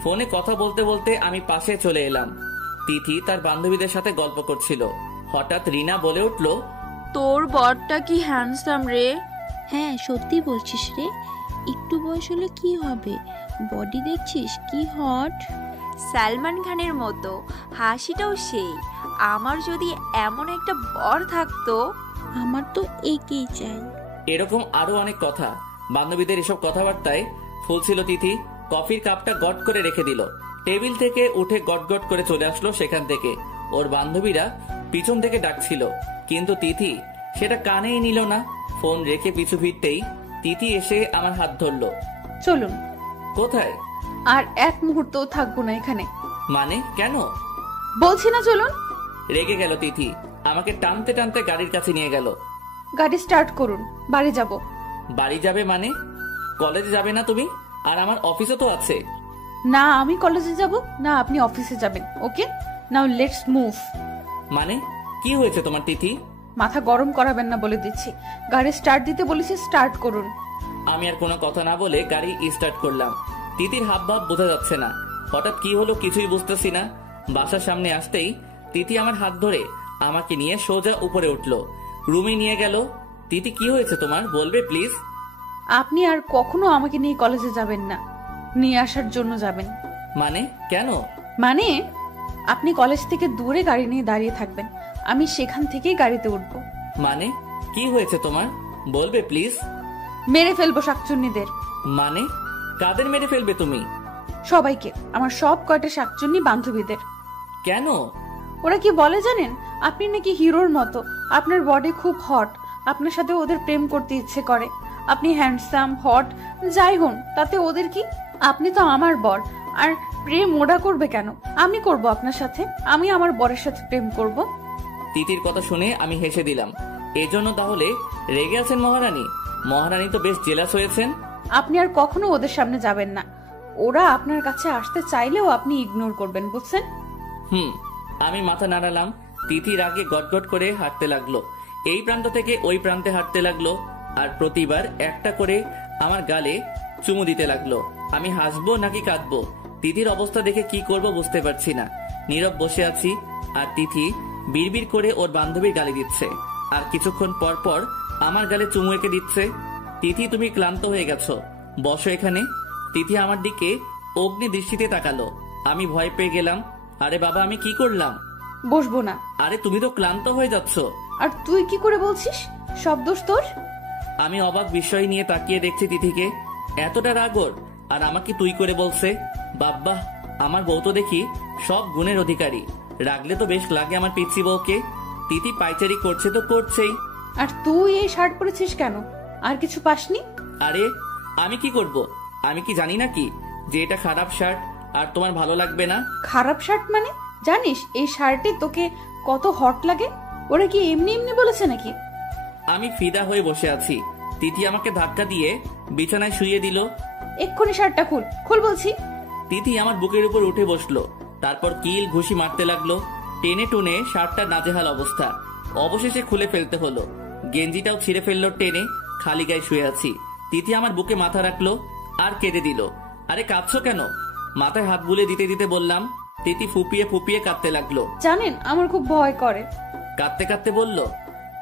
ফোনে কথা বলতে বলতে আমি পাশে চলে এলাম। তিথি তার বান্ধবীদের সাথে গল্প করছিল। হঠাৎ রিনা বলে উঠল, তোর বরটা কি হ্যান্ডসাম রে। হ্যাঁ সত্যি বলছিস রে, একটু বয়স হলে কি হবে, বডি দেখছিস কি হট। সালমান খানের মতো হাসিটাও সেই। আমার যদি এমন একটা বর থাকতো। আমার তো একেই চাই। এরকম আরো অনেক কথা। বান্ধবীদের এসব কথাবার্তায় ফুলছিল তিথি। কফির কাপটা গট করে রেখে দিল। টেবিল থেকে উঠে গট গট করে চলে আসলো সেখান থেকে। ওর বান্ধবীরা পিছন থেকে ডাকছিল, কিন্তু তিথি সেটা কানেই নিল না। ফোন রেখে পিছু ফিরতেই তিথি এসে আমার হাত ধরলো। চলুন। কোথায়? আর এক মুহূর্তও থাকবো না এখানে। মানে কেন? বলছি না চলুন। রেগে গেল তিথি, আমাকে টানতে টানতে গাড়ির কাছে নিয়ে গেল। গাড়ি স্টার্ট করুন, বাড়ি যাব। বাড়ি যাবে মানে? কলেজে যাবে না তুমি? আর আমার অফিসও তো আছে। না আমি কলেজে যাব, না আপনি অফিসে যাবেন। ওকে, নাও লেটস মুভ। মানে কি হয়েছে তোমার তিথি? মাথা গরম করাবেন না বলে দিচ্ছি। গাড়ি স্টার্ট দিতে বলেছি, স্টার্ট করুন। আমি আর কোনো কথা না বলে গাড়ি স্টার্ট করলাম। তিথির হাব ভাব বোঝা যাচ্ছে না। হঠাৎ কি হলো কিছুই বুঝতেছি না। বাসার সামনে আসতেই তিথি আমার হাত ধরে আমাকে নিয়ে সোজা উপরে উঠলো, রুমে নিয়ে গেল। তিথি কি হয়েছে তোমার, বলবে প্লিজ? আপনি আর কখনো আমাকে নিয়ে কলেজে যাবেন না, নিয়ে আসার জন্য যাবেন। মানে কেন? মানে আপনি কলেজ থেকে দূরে গাড়ি নিয়ে দাঁড়িয়ে থাকবেন, আমি সেখান থেকেই গাড়িতে উঠবো। মানে কি হয়েছে তোমার, বলবে প্লিজ? মেরে ফেলবো শাকচুন্নিদের। মানে কাদের মেরে ফেলবে তুমি? সবাইকে, আমার সব কয়টা শাকচুন্নি বান্ধবীদের। কেন? ওরা কি বলে জানেন, আপনি নাকি হিরোর মতো, আপনার বডি খুব হট, আপনার সাথে ওদের প্রেম করতে ইচ্ছে করে। আপনি হ্যান্ডসাম হট যাই হন, তাতে ওদের কি? আপনি তো আমার বর, আর প্রেম ওরা করবে কেন? আমি করব আপনার সাথে, আমি আমার বরের সাথে প্রেম করব। তিথির কথা শুনে আমি হেসে দিলাম। এজন্য তাহলে রেগে আছেন মহারানী? মহারানী তো বেশ জেলাস হয়েছেন। আপনি আর কখনো ওদের সামনে যাবেন না। ওরা আপনার কাছে আসতে চাইলেও আপনি ইগনোর করবেন, বুঝছেন? আমি মাথা নাড়ালাম। তিথির আগে গটগট করে হাঁটতে লাগলো। এই প্রান্ত থেকে ওই প্রান্তে হাঁটতে লাগলো আর প্রতিবার একটা করে আমার গালে চুমু দিতে লাগলো। আমি হাসবো নাকি কাঁদবো, তিথির অবস্থা দেখে কি করব বুঝতে পারছি না। নীরব বসে আছি আর তিথি বিড়বিড় করে ওর বান্ধবীর গালি দিচ্ছে আর কিছুক্ষণ পর পর আমার গালে চুমু এঁকে দিচ্ছে। তিথি, তুমি ক্লান্ত হয়ে গেছো, বসো এখানে। তিথি আমার দিকে অগ্নি দৃষ্টিতে তাকালো। আমি ভয় পেয়ে গেলাম। আরে বাবা, আমি কি করলাম? বসবো না। আরে তুমি তো ক্লান্ত হয়ে যাচ্ছ। আর তুই কি করে বলছিস সব দোষ তোর? আমি অবাক বিষয় নিয়ে তাকিয়ে দেখছি তিথিকে। এতটা রাগ ওর, আর আমাকে তুই করে বলছে। বাব্বা, আমার বউ তো দেখি সব গুণের অধিকারী। রাগলে তো বেশ লাগে আমার পিচ্ছি বউকে। তিথি পাইচারি করছে তো করছেই। আর তুই এই শার্ট পরেছিস কেন? আর কিছু পাসনি? আরে আমি কি করব? আমি কি জানি নাকি যে এটা খারাপ শার্ট আর তোমার ভালো লাগবে না? খারাপ শার্ট মানে? জানিস এই শার্টে তোকে কত হট লাগে? ওরা কি এমনি এমনি বলেছে নাকি? আমি ফিদা হয়ে বসে আছি। তিথি আমাকে ধাক্কা দিয়ে বিছানায় শুইয়ে দিল। এক্ষুনি শার্টটা খুল, খুল বলছি। তিথি আমার বুকের উপর উঠে বসলো, তারপর কিল ঘুষি মারতে লাগলো। টেনে টুনে শার্টটার নাজেহাল অবস্থা, অবশেষে খুলে ফেলতে হলো। গেঞ্জিটাও ছিঁড়ে ফেললো টেনে। খালি গায়ে শুয়ে আছি। তিথি আমার বুকে মাথা রাখলো আর কেঁদে দিল। আরে কাঁদছো কেন? মাথায় হাত বুলে দিতে দিতে বললাম। তিথি ফুপিয়ে ফুপিয়ে কাঁদতে লাগলো। জানেন আমার খুব ভয় করে। কাঁদতে কাঁদতে বলল।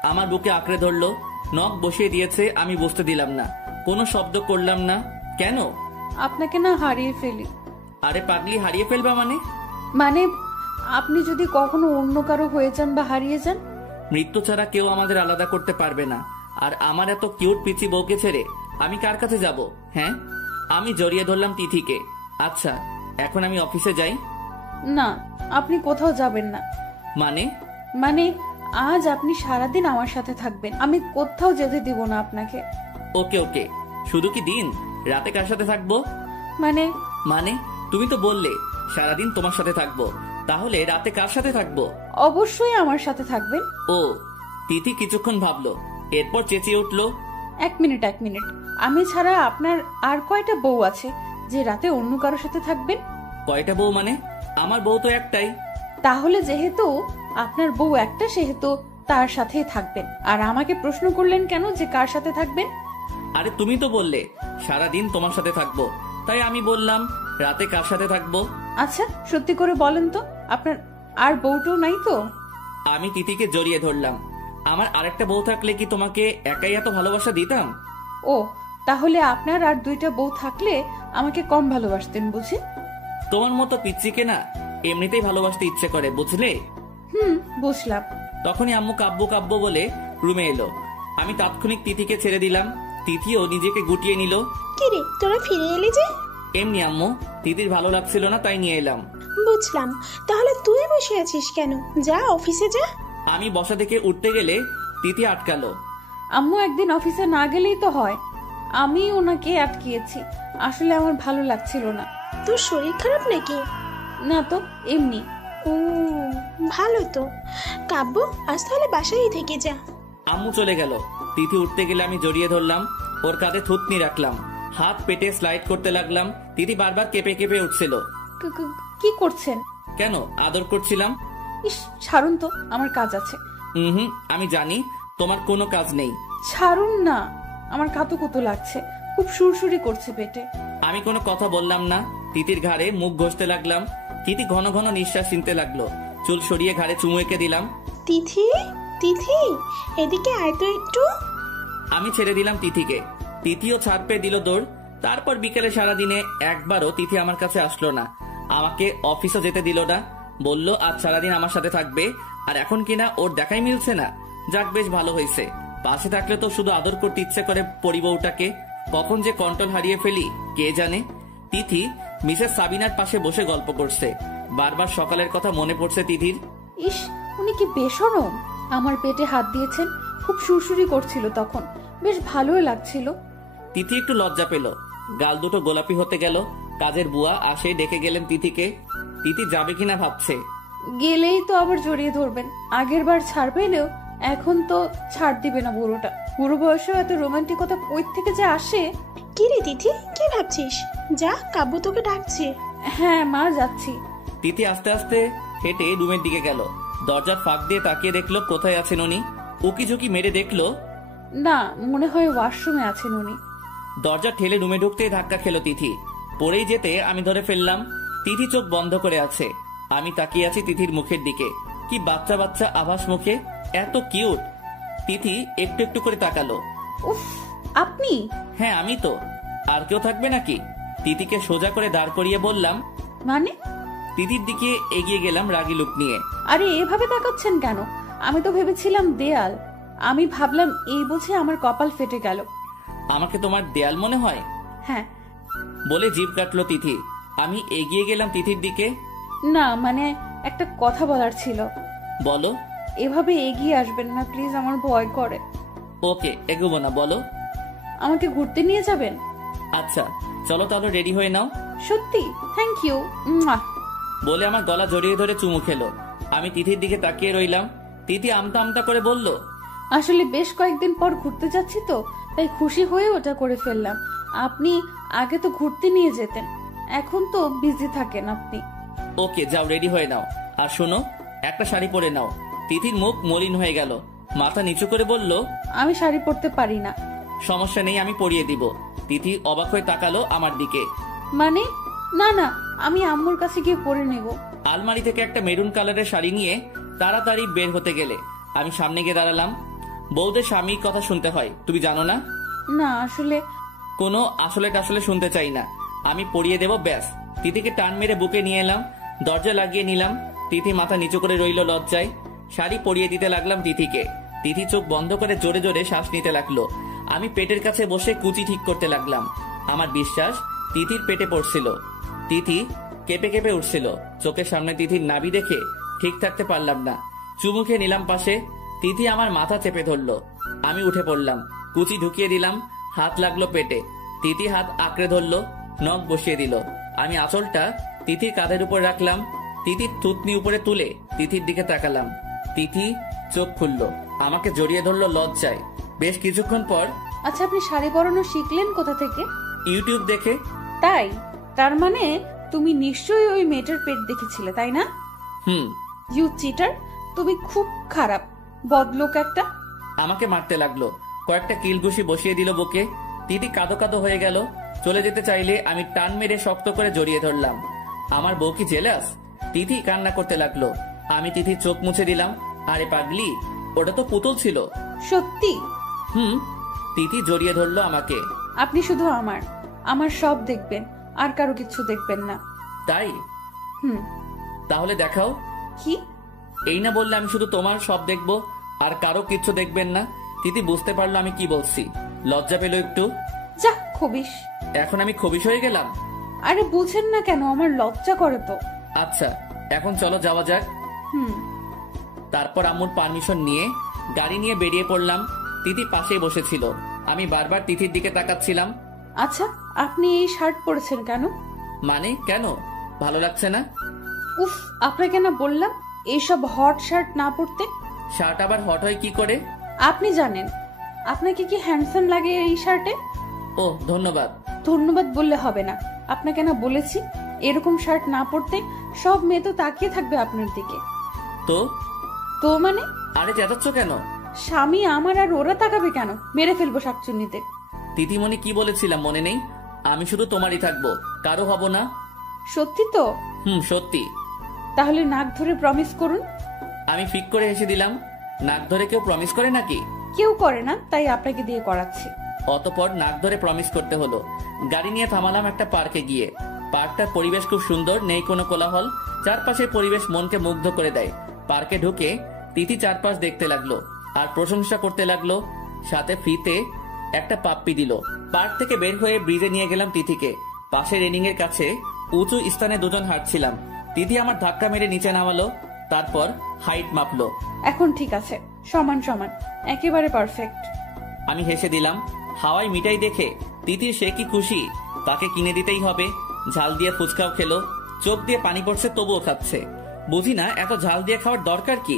আমার বুকে আঁকড়ে ধরলো, নখ বসিয়ে দিয়েছে। আমি বসতে দিলাম না, কোনো শব্দ করলাম না। কেন? আপনাকে না হারিয়ে ফেলি। আরে পাগলি, হারিয়ে ফেলবা মানে? মানে আপনি যদি কখনো অন্য কারো হয়ে যান বা হারিয়ে যান? মৃত্যু ছাড়া কেউ আমাদের আলাদা করতে পারবে না। আর আমার এত কিউট পিচি বউকে ছেড়ে আমি কার কাছে যাব? হ্যাঁ, আমি জড়িয়ে ধরলাম তিথিকে। আচ্ছা, এখন আমি অফিসে যাই? না, আপনি কোথাও যাবেন না। মানে? মানে আজ আপনি সারাদিন আমার সাথে থাকবেন, আমি কোথাও যেতে দিব না আপনাকে। ওকে ওকে, শুধু কি দিন? রাতে কার সাথে থাকবো? মানে? মানে তুমি তো বললে সারাদিন তোমার সাথে থাকবো, তাহলে রাতে কার সাথে থাকবো? অবশ্যই আমার সাথে থাকবেন। ও। তিথি কিছুক্ষণ ভাবলো, এরপর চেঁচিয়ে উঠলো। এক মিনিট, আমি ছাড়া আপনার আর কয়টা বউ আছে যে রাতে অন্য কারোর সাথে থাকবেন? কয়টা বউ মানে? আমার বউ তো একটাই। তাহলে যেহেতু আপনার বউ একটা, সেহেতু তার সাথেই থাকবেন। আর আমাকে প্রশ্ন করলেন কেন যে কার সাথে থাকবেন? আরে তুমি তো বললে সারাদিন তোমার সাথে থাকবো, তাই আমি বললাম রাতে কার সাথে থাকবো। আচ্ছা সত্যি করে বলেন তো, আপনার আর বউটাও নাই তো? আমি তিথিকে জড়িয়ে ধরলাম। আমার আরেকটা বউ থাকলে কি তোমাকে একাই এত ভালোবাসা দিতাম? ও, তাহলে আপনার আর দুইটা বউ থাকলে আমাকে কম ভালোবাসতেন বুঝি? তোমার মতো পিচ্চিকে না এমনিতেই ভালোবাসতে ইচ্ছে করে, বুঝলে? বুঝলাম। তখনই আম্মু কাব্য কাব্য বলে রুমে এলো। আমি তাৎক্ষণিক তিথিকে ছেড়ে দিলাম। তিথিও নিজেকে গুটিয়ে নিল। কি রে, তোরা ফিরে এলি যে? এমনি আম্মু, তিথির ভালো লাগছিল না তাই নিয়ে এলাম। বুঝলাম। তাহলে তুই বসে আছিস কেন? যা অফিসে যা। আমি বসা থেকে উঠতে গেলে তিথি আটকালো। আম্মু একদিন অফিসে না গেলেই তো হয়, আমি ওনাকে আটকিয়েছি। আসলে আমার ভালো লাগছিল না। তোর শরীর খারাপ নাকি? না তো, এমনি। ও ভালো তো। কাব্য, আজ তাহলে বাসায় থেকে যা। আম্মু চলে গেল। তিথি উঠতে গেলে আমি জড়িয়ে ধরলাম, ওর কাঁধে থুতনি রাখলাম, হাত পেটে স্লাইড করতে লাগলাম। তিথি বারবার কেঁপে কেঁপে উঠছিল। কি করছেন? কেন, আদর করছিলাম। ইস, ছাড়ুন তো, আমার কাজ আছে। আমি জানি তোমার কোনো কাজ নেই। ছাড়ুন না, আমার কাতুকুতু লাগছে, খুব সুরসুরি করছে পেটে। আমি কোনো কথা বললাম না। তিথির ঘাড়ে মুখ ঘষতে লাগলাম। তিথি ঘন ঘন নিঃশ্বাস নিতে লাগলো। চুল সরিয়ে ঘাড়ে চুমু এঁকে দিলাম। তিথি, তিথি, এদিকে আয় তো একটু। আমি ছেড়ে দিলাম তিথিকে। তিথিও ছাড় পেয়ে দিল দৌড়। তারপর বিকেলে সারাদিনে একবারও তিথি আমার কাছে আসলো না, আমাকে অফিসে যেতে দিল না। বলল আজ সারাদিন আমার সাথে থাকবে, আর এখন কিনা ওর দেখাই মিলছে না। যাক, বেশ ভালো হয়েছে। পাশে থাকলে তো শুধু আদর করতে ইচ্ছে করে পরিবউটাকে। কখন যে কন্ট্রোল হারিয়ে ফেলি কে জানে। তিথি মিসেস সাবিনার পাশে বসে গল্প করছে। বারবার সকালের কথা মনে পড়ছে তিথির। ইস, উনি কি বেশরম! আমার পেটে হাত দিয়েছেন, খুব সুরসুরি করছিল তখন, বেশ ভালোই লাগছিল। তিথি একটু লজ্জা পেল, গাল দুটো গোলাপি হতে গেল। কাজের বুয়া আসে ডেকে গেলেন তিথিকে। তিথি যাবে কিনা ভাবছে। গেলেই তো আবার জড়িয়ে ধরবেন। আগের বার ছাড় পেলেও এখন তো ছাড় দিবে না বুড়োটা। বুড়ো বয়সেও এত রোমান্টিকতা কই থেকে যে আসে। কি রে তিথি, কি ভাবছিস? যা, কাব্য তোকে ডাকছে। হ্যাঁ মা, যাচ্ছি। তিথি আস্তে আস্তে হেঁটে রুমের দিকে গেল। দরজার ফাঁক দিয়ে তাকিয়ে দেখলো কোথায় আছেন উনি। উকি ঝুঁকি মেরে দেখলো না, মনে হয় ওয়াশরুমে আছেন উনি। দরজা ঠেলে রুমে ঢুকতেই ধাক্কা খেলো তিথি। পড়েই যেতে আমি ধরে ফেললাম। তিথি চোখ বন্ধ করে আছে। আমি তাকিয়ে আছি তিথির মুখের দিকে। কি বাচ্চা বাচ্চা আভাস মুখে, এত কিউট। তিথি একটু একটু করে তাকালো। উফ, আপনি? হ্যাঁ আমি তো, আর কেউ থাকবে নাকি? তিথিকে সোজা করে দাঁড় করিয়ে বললাম। মানে? তিথির দিকে এগিয়ে গেলাম রাগী লুক নিয়ে। আরে এভাবে তাকাচ্ছেন কেন? আমি তো ভেবেছিলাম দেয়াল। আমি ভাবলাম এই বুঝে আমার কপাল ফেটে গেল। আমাকে তোমার দেয়াল মনে হয়? হ্যাঁ। বলে জিভ কাটলো তিথি। আমি এগিয়ে গেলাম তিথির দিকে। না মানে একটা কথা বলার ছিল। বলো। এভাবে এগিয়ে আসবেন না প্লিজ, আমার ভয় করে। ওকে, এগোবো না, বলো। আমাকে ঘুরতে নিয়ে যাবেন? আচ্ছা চলো তাহলে, রেডি হয়ে নাও। সত্যি? Thank you. বলে আমার গলা জড়িয়ে ধরে চুমু খেলো। আমি তিথির দিকে তাকিয়ে রইলাম। তিথি আমতা আমতা করে বলল, আসলে বেশ কয়েকদিন পর ঘুরতে যাচ্ছি তো, তাই খুশি হয়ে ওটা করে ফেললাম। আপনি আগে তো ঘুরতে নিয়ে যেতেন, এখন তো বিজি থাকেন আপনি। ওকে যাও, রেডি হয়ে নাও। আর শোনো, একটা শাড়ি পরে নাও। তিথির মুখ মলিন হয়ে গেল। মাথা নিচু করে বলল, আমি শাড়ি পরতে পারি না। সমস্যা নেই, আমি পরিয়ে দিব। তিথি অবাক হয়ে তাকালো আমার দিকে। মানে? না না, আমি আম্মুর কাছে গিয়ে পরে নেব। আলমারি থেকে একটা মেরুন কালারের শাড়ি নিয়ে তাড়াতাড়ি বের হতে গেলে আমি সামনে গিয়ে দাঁড়ালাম। বউদের স্বামীর কথা শুনতে হয়, তুমি জানো না? না আসলে। কোনো আসলে টাসলে শুনতে চাই না, আমি পরিয়ে দেব ব্যাস। তিথিকে টান মেরে বুকে নিয়ে এলাম, দরজা লাগিয়ে নিলাম। তিথি মাথা নিচু করে রইল লজ্জায়। শাড়ি পরিয়ে দিতে লাগলাম তিথিকে। তিথি চোখ বন্ধ করে জোরে জোরে শ্বাস নিতে লাগলো। আমি পেটের কাছে বসে কুচি ঠিক করতে লাগলাম। আমার বিশ্বাস তিথির পেটে পড়ছিল। তিথি কেঁপে কেঁপে উঠছিল। চোখের সামনে তিথির নাভি দেখে ঠিক থাকতে পারলাম না। চুমু খেয়ে নিলাম পাশে। তিথি আমার মাথা চেপে ধরলো। আমি উঠে পড়লাম, কুচি ঢুকিয়ে দিলাম। হাত লাগলো পেটে। তিথি হাত আঁকড়ে ধরলো, নখ বসিয়ে দিল। আমি আঁচলটা তিথির কাঁধের উপর রাখলাম। তিথির থুতনি উপরে তুলে তিথির দিকে তাকালাম। তিথি চোখ খুললো, আমাকে জড়িয়ে ধরলো লজ্জায়। বেশ কিছুক্ষণ পর, আচ্ছা আপনি শাড়ি পরানো শিখলেন কোথা থেকে? ইউটিউব দেখে। তাই? তার মানে তুমি নিশ্চয়ই ওই মেয়েটার পেট দেখেছিলে, তাই না? ইউ চিটার, তুমি খুব খারাপ বদলোক একটা। আমাকে মারতে লাগলো, কয়েকটা কিল ঘুষি বসিয়ে দিল বুকে। তিথি কাঁদো কাঁদো হয়ে গেল। চলে যেতে চাইলে আমি টান মেরে শক্ত করে জড়িয়ে ধরলাম। আমার বউ কি জেলাস? তিথি কান্না করতে লাগলো। আমি তিথির চোখ মুছে দিলাম। আরে পাগলি, ওটা তো পুতুল ছিল। সত্যি? তিথি জড়িয়ে ধরলো আমাকে। আপনি শুধু আমার সব দেখবেন, আর কারো কিছু দেখবেন না। তাই? তাহলে দেখাও। কি? এই না বললে আমি শুধু তোমার সব দেখবো, আর কারো কিছু দেখবেন না? তিথি বুঝতে পারলো আমি কি বলছি। লজ্জা পেল একটু। যা খবিস। এখন আমি খবিস হয়ে গেলাম? আরে বুঝেন না কেন, আমার লজ্জা করে তো। আচ্ছা এখন চলো যাওয়া যাক। তারপর আম্মুর পারমিশন নিয়ে গাড়ি নিয়ে বেরিয়ে পড়লাম। তিথি পাশেই বসেছিল। আমি বারবার তিথির দিকে তাকাচ্ছিলাম। আচ্ছা আপনি এই শার্ট পরেছেন কেন? মানে কেন, ভালো লাগছে না? উফ, আপনাকে না বললাম এইসব হট শার্ট না পরতে। শার্ট আবার হট হয় কি করে? আপনি জানেন। আপনাকে কি হ্যান্ডসাম লাগে এই শার্টে? ও ধন্যবাদ। ধন্যবাদ বললে হবে না, আপনাকে না বলেছি এরকম শার্ট না পরতে। সব মেয়ে তো তাকিয়ে থাকবে আপনার দিকে। তো মানে? আরে চেঁচাচ্ছ কেন? স্বামী আমার, আর ওরা তাকাবে কেন? মেরে ফেলবো শাকচুন্নিতে। তিথিমণি কি বলেছিলাম মনে নেই? আমি শুধু তোমারই থাকবো, কারো হব না। সত্যি তো? সত্যি। তাহলে নাক ধরে প্রমিস করুন। আমি ফিক করে হেসে দিলাম। নাক ধরে কেউ প্রমিস করে নাকি? কেউ করে না, তাই আপনাকে দিয়ে করাচ্ছি। অতঃপর নাক ধরে প্রমিস করতে হলো। গাড়ি নিয়ে থামালাম একটা পার্কে গিয়ে। পার্কটার পরিবেশ খুব সুন্দর, নেই কোনো কোলাহল। চারপাশের পরিবেশ মনকে মুগ্ধ করে দেয়। পার্কে ঢুকে তিথি চারপাশ দেখতে লাগলো আর প্রশংসা করতে লাগলো। সাথে ফ্রিতে একটা পাপ্পি দিল। পার্ক থেকে বের হয়ে ব্রিজে নিয়ে গেলাম তিথিকে। পাশে রেলিং এর কাছে উঁচু স্থানে দুজন হাঁটছিলাম। তিথি আমার ধাক্কা মেরে নিচে নামালো, তারপর হাইট মাপলো। এখন ঠিক আছে, সমান সমান, একেবারে পারফেক্ট। আমি হেসে দিলাম। হাওয়াই মিঠাই দেখে তিথির সে কি খুশি, তাকে কিনে দিতেই হবে। ঝাল দিয়ে ফুচকাও খেলো, চোখ দিয়ে পানি পড়ছে তবুও খাচ্ছে। বুঝি না এত ঝাল দিয়ে খাওয়ার দরকার কি।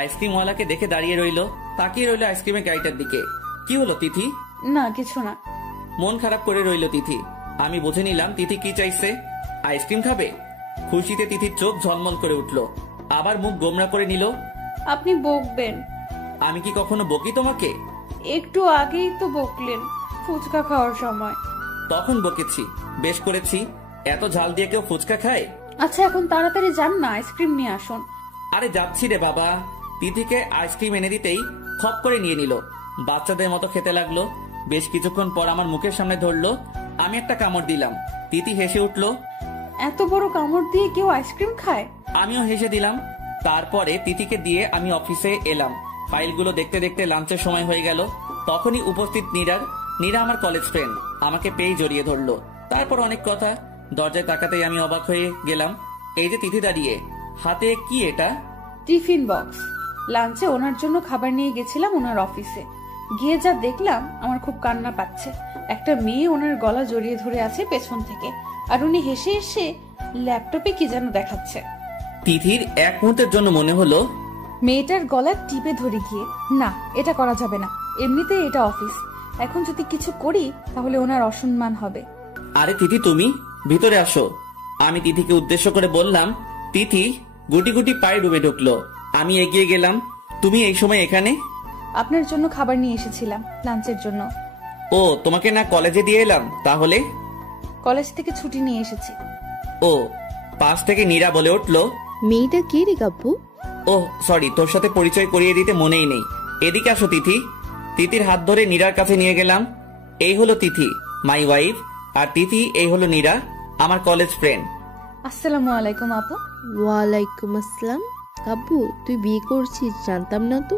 আইসক্রিমওয়ালাকে দেখে দাঁড়িয়ে রইলো, তাকিয়ে রইলো আইসক্রিমের গাড়িটার দিকে। কি হলো তিথি? না কিছু না। মন খারাপ করে রইলো তিথি। আমি বুঝে নিলাম তিথি কি চাইছে, আইসক্রিম খাবে। খুশিতে তিথির চোখ ঝলমল করে উঠলো, আবার মুখ গোমরা করে নিল। আপনি বকবেন? আমি কি কখনো বকি তোমাকে? একটু আগেই তো বকলেন ফুচকা খাওয়ার সময়। তখন বকেছি, বেশ করেছি। এত ঝাল দিয়ে কেউ ফুচকা খায়? আচ্ছা এখন তাড়াতাড়ি যান না, আইসক্রিম নিয়ে আসুন। আরে যাচ্ছি রে বাবা। তিথিকে আইসক্রিম এনে দিতেই খপ করে নিয়ে নিল, বাচ্চাদের মতো খেতে লাগলো। বেশ কিছুক্ষণ পর আমার মুখের সামনে ধরলো, আমি একটা কামড় দিলাম। তিথি হেসে উঠলো। এত বড় কামড় দিয়ে কেউ আইসক্রিম খায়? আমিও হেসে দিলাম। তারপরে তিথিকে দিয়ে আমি অফিসে এলাম। ফাইলগুলো দেখতে দেখতে লাঞ্চের সময় হয়ে গেল। তখনই উপস্থিত নীরা আমার কলেজ ফ্রেন্ড, আমাকে পেয়ে জড়িয়ে ধরলো। তারপর অনেক কথা। দরজায় তাকাতেই আমি অবাক হয়ে গেলাম। এই যে তিথি দাঁড়িয়ে, হাতে কি এটা? Tiffin box. লাঞ্চে ওনার জন্য খাবার নিয়ে গেছিলাম ওনার অফিসে। গিয়ে যা দেখলাম আমার খুব কান্না পাচ্ছে। একটা মেয়ে ওনার গলা জড়িয়ে ধরে আছে পেছন থেকে, আর উনি হেসে হেসে ল্যাপটপে কি যেন দেখাচ্ছে। তিথির এক মুহূর্তের জন্য মনে হলো মেয়েটার গলা টিপে ধরে গিয়ে, না এটা করা যাবে না, এমনিতেই এটা অফিস, এখন যদি কিছু করি তাহলে ওনার অসম্মান হবে। আরে তিথি তুমি ভিতরে আসো। আমি তিথিকে উদ্দেশ্য করে বললাম। তিথি গুটি গুটি পায়ে ডুবে ঢুকলো। আমি এগিয়ে গেলাম। তুমি এই সময় এখানে? আপনার জন্য খাবার নিয়ে এসেছিলাম লাঞ্চের জন্য। ও, তোমাকে না কলেজে দিয়ে এলাম? তাহলে কলেজ থেকে ছুটি নিয়ে এসেছি। ও, পাশ থেকে নীরা বলে উঠলো, মেয়েটা কে রে কাব্বু? ও সরি, তোর সাথে পরিচয় করিয়ে দিতে মনেই নেই। এদিকে আসো তিথি। তিথির হাত ধরে নীরার কাছে নিয়ে গেলাম। এই হলো তিথি, মাই ওয়াইফ। আর তিথি এই হলো নীরা, আমার কলেজ ফ্রেন্ড। আসসালামু আলাইকুম আপু। ওয়ালাইকুম আসসালাম। কাব্বু তুই বিয়ে করছিস? জানতাম না তো।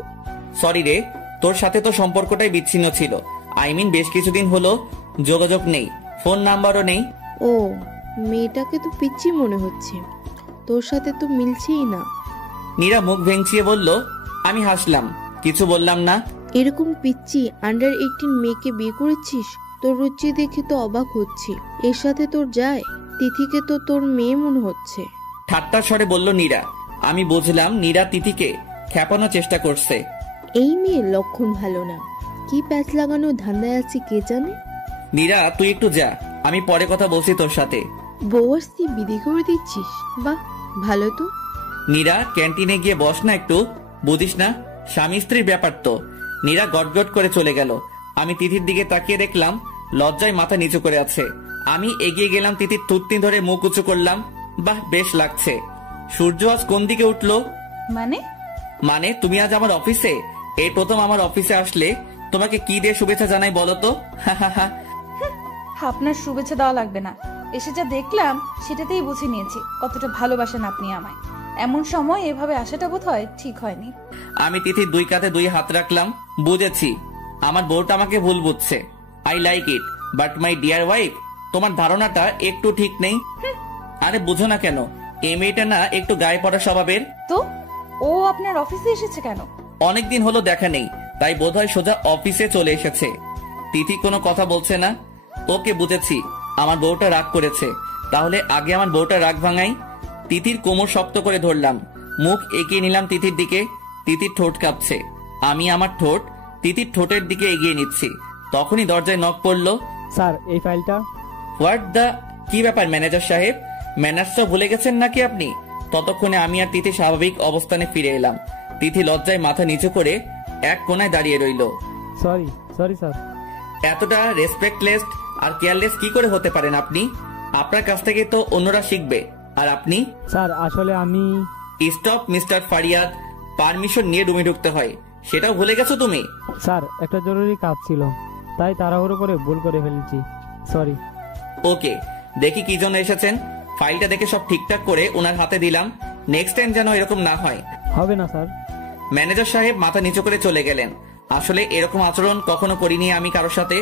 সরি রে, তোর সাথে তো সম্পর্কটাই বিচ্ছিন্ন ছিল। আই মিন বেশ কিছুদিন হলো যোগাযোগ নেই, ফোন নাম্বারও নেই। ও, মেয়েটাকে তো পিচ্ছি মনে হচ্ছে, তোর সাথে তো মিলছেই না। নীরা মুখ ভেঙচিয়ে বলল। আমি হাসলাম, কিছু বললাম না। এরকম পিচ্ছি আন্ডার 18 মেয়েকে বিয়ে করেছিস? তোর রুচি দেখে তো অবাক হচ্ছি। এর সাথে তোর যায়? তিথিকে তো তোর মেয়ে মনে হচ্ছে। ঠাট্টার স্বরে বলল নীরা। আমি বুঝলাম নীরা তিথিকে খেপানোর চেষ্টা করছে। এই মেয়ের লক্ষণ ভালো না, কি প্যাচ লাগানো ধান্দায় আছে কে জানে। নীরা তুই একটু যা, আমি পরে কথা বলছি তোর সাথে। বউ আসতে বিধি করে দিচ্ছিস? বাহ, ভালো তো। নীরা ক্যান্টিনে গিয়ে বস না একটু, বুঝিস না স্বামী স্ত্রীর ব্যাপার তো। নীরা গটগট করে চলে গেল। আমি তিথির দিকে তাকিয়ে দেখলাম লজ্জায় মাথা নিচু করে আছে। আমি এগিয়ে গেলাম, তিথির থুতনি ধরে মুখ উঁচু করলাম। বাহ, বেশ লাগছে। সূর্য আজ কোন দিকে উঠলো? মানে তুমি আজ আমার অফিসে? এই প্রথম আমার অফিসে আসলে। তোমাকে কি দিয়ে শুভেচ্ছা জানাই বলো তো? আপনার শুভেচ্ছা দেওয়া লাগবে না, এসে যা দেখলাম সেটাতেই বুঝে নিয়েছি কতটা ভালোবাসেন আপনি আমায়। এমন সময় এভাবে আসাটা বোধ হয় ঠিক হয়নি। আমি তিথির দুই কাঁধে দুই হাত রাখলাম। বুঝেছি, আমার বউটা আমাকে ভুল বুঝছে। I like it, but my dear wife, তোমার ধারণাটা একটু ঠিক নেই। আরে বুঝো না কেন? এই মেয়েটা না একটু গায়ে পড়া স্বভাবের। তো ও আপনার অফিসে এসেছে কেন? অনেকদিন হলো দেখা নেই, তাই বোধহয় সোজা অফিসে চলে এসেছে। তিথি কোনো কথা বলছে না। ওকে, বুঝেছি, আমার বউটা রাগ করেছে। তাহলে আগে আমার বউটা রাগ ভাঙাই। তিথির কোমর শক্ত করে ধরলাম, মুখ এগিয়ে নিলাম তিথির দিকে। তিথির ঠোঁট কাঁপছে। আমি আমার ঠোঁট তিথির ঠোঁটের দিকে এগিয়ে নিচ্ছি। তখনই দরজায় নক পড়লো। স্যার, এই ফাইলটা। হোয়াট দা, কি ব্যাপার ম্যানেজার সাহেব? ম্যানার্সটা ভুলে গেছেন নাকি আপনি? ততক্ষণে আমি আর তিথি স্বাভাবিক অবস্থানে ফিরে এলাম। তিথি লজ্জায় মাথা নিচু করে এক কোনায় দাঁড়িয়ে রইল। Sorry sir. এতটা রেসপেক্টলেস আর কেয়ারলেস কি করে হতে পারেন আপনি? আপনার কাছ থেকে তো অন্যরা শিখবে, আর আপনি? স্যার আসলে আমি। স্টপ মিস্টার ফারিয়াদ, পারমিশন নিয়ে রুমে ঢুকতে হয়, সেটাও ভুলে গেছো তুমি? স্যার একটা জরুরি কাজ ছিল, তাই তাড়াহুড়ো করে ভুল করে ফেলেছি, সরি। ওকে, দেখি কি জন্য এসেছেন। ফাইলটা দেখে সব ঠিকঠাক করে ওনার হাতে দিলাম। নেক্সট টাইম যেন এরকম না হয়। হবে না স্যার। ম্যানেজার সাহেব মাথা নিচু করে চলে গেলেন। আসলে এরকম আচরণ কখনো করিনি আমি কারোর সাথে।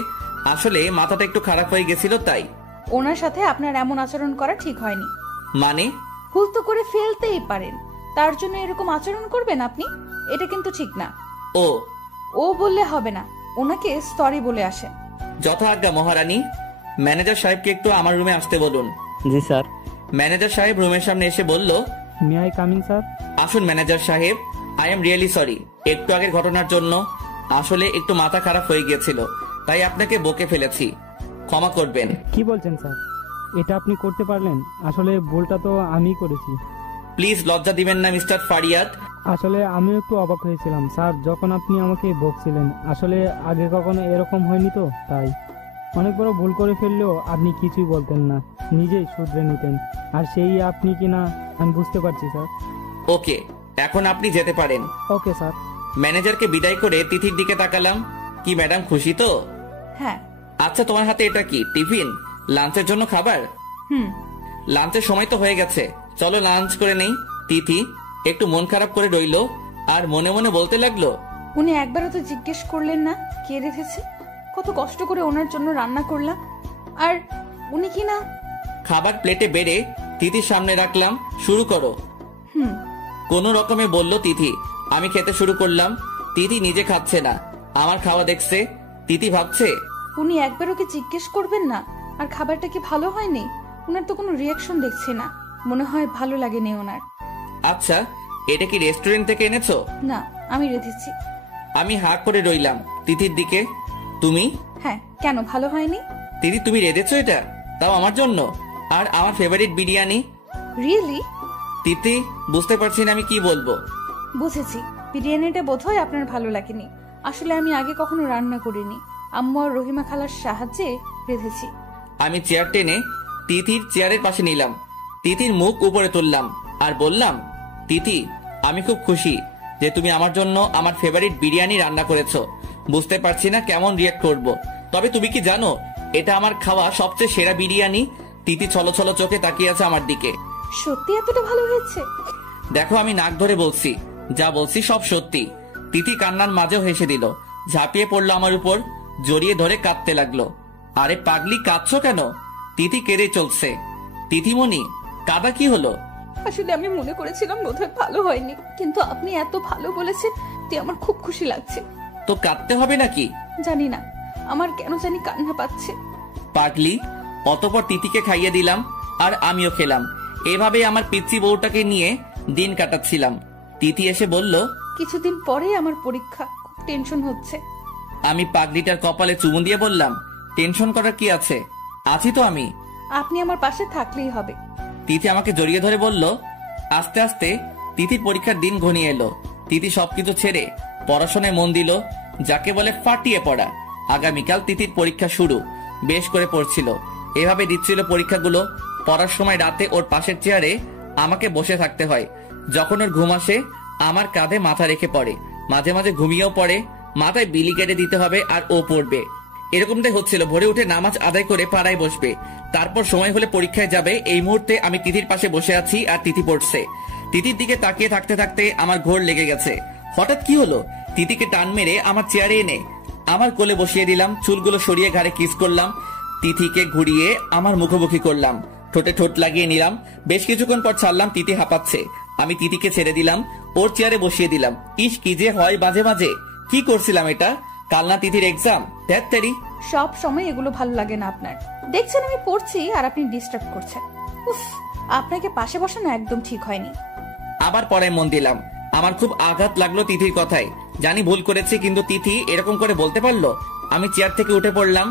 আসলে মাথাটা একটু খারাপ হয়ে গেছিল তাই। ওনার সাথে আপনার এমন আচরণ করা ঠিক হয়নি। মানে? ভুল তো করে ফেলতেই পারেন, তার জন্য এরকম আচরণ করবেন আপনি? এটা কিন্তু ঠিক না। ও বললে হবে না, ওনাকে সরি বলে আসেন। যথা আজ্ঞা মহারানী। ম্যানেজার সাহেবকে একটু আমার রুমে আসতে বলুন। জি স্যার। ম্যানেজার সাহেব রুমের সামনে এসে বলল, মে আই কামিং স্যার? আসুন ম্যানেজার সাহেব। আই এম রিয়েলি সরি একটু আগের ঘটনার জন্য। আসলে একটু মাথা খারাপ হয়ে গিয়েছিল, তাই আপনাকে বকে ফেলেছি, ক্ষমা করবেন। কি বলছেন স্যার, এটা আপনি করতে পারলেন? আসলে ভুলটা তো আমি করেছি। প্লিজ লজ্জা দিবেন না মিস্টার ফারিয়াদ। আসলে আমিও একটু অবাক হয়েছিলাম স্যার যখন আপনি আমাকে বকছিলেন। আসলে আগে কখনো এরকম হয়নি তো, তাই অনেক বড় ভুল করে ফেললেও আপনি কিছুই বলতেন না, নিজেই শুধরে নিতেন। আর সেই আপনি কিনা আমি বুঝতে পারছি স্যার। ওকে, এখন আপনি যেতে পারেন। Okay sir. ম্যানেজারকে বিদায় করে তিথির দিকে তাকালাম। কি ম্যাডাম খুশি তো? হ্যাঁ। আচ্ছা, তোমার হাতে এটা কি? টিফিন? লাঞ্চের জন্য খাবার? লাঞ্চের সময় তো হয়ে গেছে, চলো লাঞ্চ করে নেই। তিথি একটু মন খারাপ করে রইলো আর মনে মনে বলতে লাগলো, উনি একবারও তো জিজ্ঞেস করলেন না কে রেখেছে, কত কষ্ট করে ওনার জন্য রান্না করলাম, আর উনি কি না। খাবার প্লেটে বেড়ে তিথির সামনে রাখলাম। শুরু করো। কোন রকমে বলল তিথি। আমি খেতে শুরু করলাম। তিথি নিজে খাচ্ছে না, আমার খাওয়া দেখছে। তিথি ভাবছে, উনি একবারও কি জিজ্ঞেস করবেন না আর খাবারটা কি ভালো হয়নি? ওনার তো কোনো রিয়াকশন দেখছি না, মনে হয় ভালো লাগেনি ওনার। আচ্ছা, এটা কি রেস্টুরেন্ট থেকে এনেছো? না, আমি রেঁধেছি। আমি হাঁ করে রইলাম তিথির দিকে। তুমি? হ্যাঁ, কেন ভালো হয়নি? তিথি তুমি রেঁধেছো এটা, তাও আমার জন্য, আর আমার ফেভারিট বিরিয়ানি। রিয়েলি? তিথি বুঝতে পারছি না আমি কি বলবো। বুঝেছি, বিরিয়ানিটা বোধহয় আপনার ভালো লাগেনি। আসলে আমি আগে কখনো রান্না করিনি, আম্মু আর রহিমা খালার সাহায্যে রেঁধেছি। আমি চেয়ার টেনে তিথির চেয়ারের পাশে নিলাম। তিথির মুখ উপরে তুললাম আর বললাম, তিথি আমি খুব খুশি যে তুমি আমার জন্য আমার ফেভারিট বিরিয়ানি রান্না করেছো। বুঝতে পারছি না কেমন রিয়েক্ট করব, তবে তুমি কি জানো এটা আমার খাওয়া সবচেয়ে সেরা বিরিয়ানি। তিথি ছলো ছলো চোখে তাকিয়ে আছে আমার দিকে। সত্যি এতটা ভালো হয়েছে? দেখো, আমি নাক ধরে বলছি, যা বলছি সব সত্যি। তিথি কান্নার মাঝেও হেসে দিল, ঝাঁপিয়ে পড়লো আমার উপর, জড়িয়ে ধরে কাঁদতে লাগলো। আরে পাগলি, কাঁদছো কেন? তিথি কেঁদে চলছে। তিথিমণি, কাদা কি হলো? আসলে আমি মনে করেছিলাম বোধহয় ভালো হয়নি, কিন্তু আপনি এত ভালো বলেছেন যে আমার খুব খুশি লাগছে। তো কাঁদতে হবে নাকি? জানি না, আমার কেন জানি কান্না পাচ্ছে। পাগলি। অতঃপর তিথিকে খাইয়ে দিলাম আর আমিও খেলাম। এভাবে আমার পিচ্চি বউটাকে নিয়ে দিন কাটাচ্ছিলাম। তিথি এসে বলল, কিছুদিন পরে আমার পরীক্ষা, খুব টেনশন হচ্ছে। আমি পাগলিটার কপালে চুমু দিয়ে বললাম, টেনশন করার কি আছে, আছি তো আমি। আপনি আমার পাশে থাকলেই হবে। তিথি আমাকে জড়িয়ে ধরে বলল। আস্তে আস্তে তিথির পরীক্ষার দিন ঘনিয়ে এলো। তিথি সবকিছু ছেড়ে পড়াশোনায় মন দিল, যাকে বলে ফাটিয়ে পড়া। আগামীকাল তিথির পরীক্ষা শুরু। বেশ করে পড়ছিল, এভাবে দিচ্ছিল পরীক্ষাগুলো। পড়ার সময় রাতে ওর পাশের চেয়ারে আমাকে বসে থাকতে হয়। যখন ওর ঘুম আসে আমার কাঁধে মাথা রেখে পড়ে, মাঝে মাঝে ঘুমিয়েও পড়ে। মাথায় বিলি কেটে দিতে হবে আর ও পড়বে। এরকমটাই হচ্ছিল। ভোরে উঠে নামাজ আদায় করে পাড়ায় বসবে, তারপর সময় হলে পরীক্ষায় যাবে। এই মুহূর্তে আমি তিথির পাশে বসে আছি আর তিথি পড়ছে। তিথির দিকে তাকিয়ে থাকতে থাকতে আমার ঘোর লেগে গেছে। হঠাৎ কি হলো, তিথিকে টান মেরে আমার চেয়ারে এনে আমার কোলে বসিয়ে দিলাম। চুলগুলো সরিয়ে ঘাড়ে কিস করলাম। তিথিকে ঘুরিয়ে আমার মুখোমুখি করলাম, ঠোঁটে ঠোঁট লাগিয়ে নিলাম। বেশ কিছুক্ষণ পর ছাড়লাম, তিথি হাঁপাচ্ছে। আমি তিথিকে ছেড়ে দিলাম, ওর চেয়ারে বসিয়ে দিলাম। ইস, কি যে হয় মাঝে মাঝে। কি করছিলাম এটা? কাল না তিথির এক্সাম? ধ্যাত্তেরি। সব সময় এগুলো ভালো লাগে না আপনার। দেখছেন আমি পড়ছি আর আপনি ডিস্টার্ব করছেন। উফ, আপনাকে পাশে বসানো একদম ঠিক হয়নি। আবার পড়ায় মন দিলাম। আমার খুব আঘাত লাগলো তিথির কথায়। জানি ভুল করেছি, কিন্তু তিথি এরকম করে বলতে পারলো। আমি চেয়ার থেকে উঠে পড়লাম।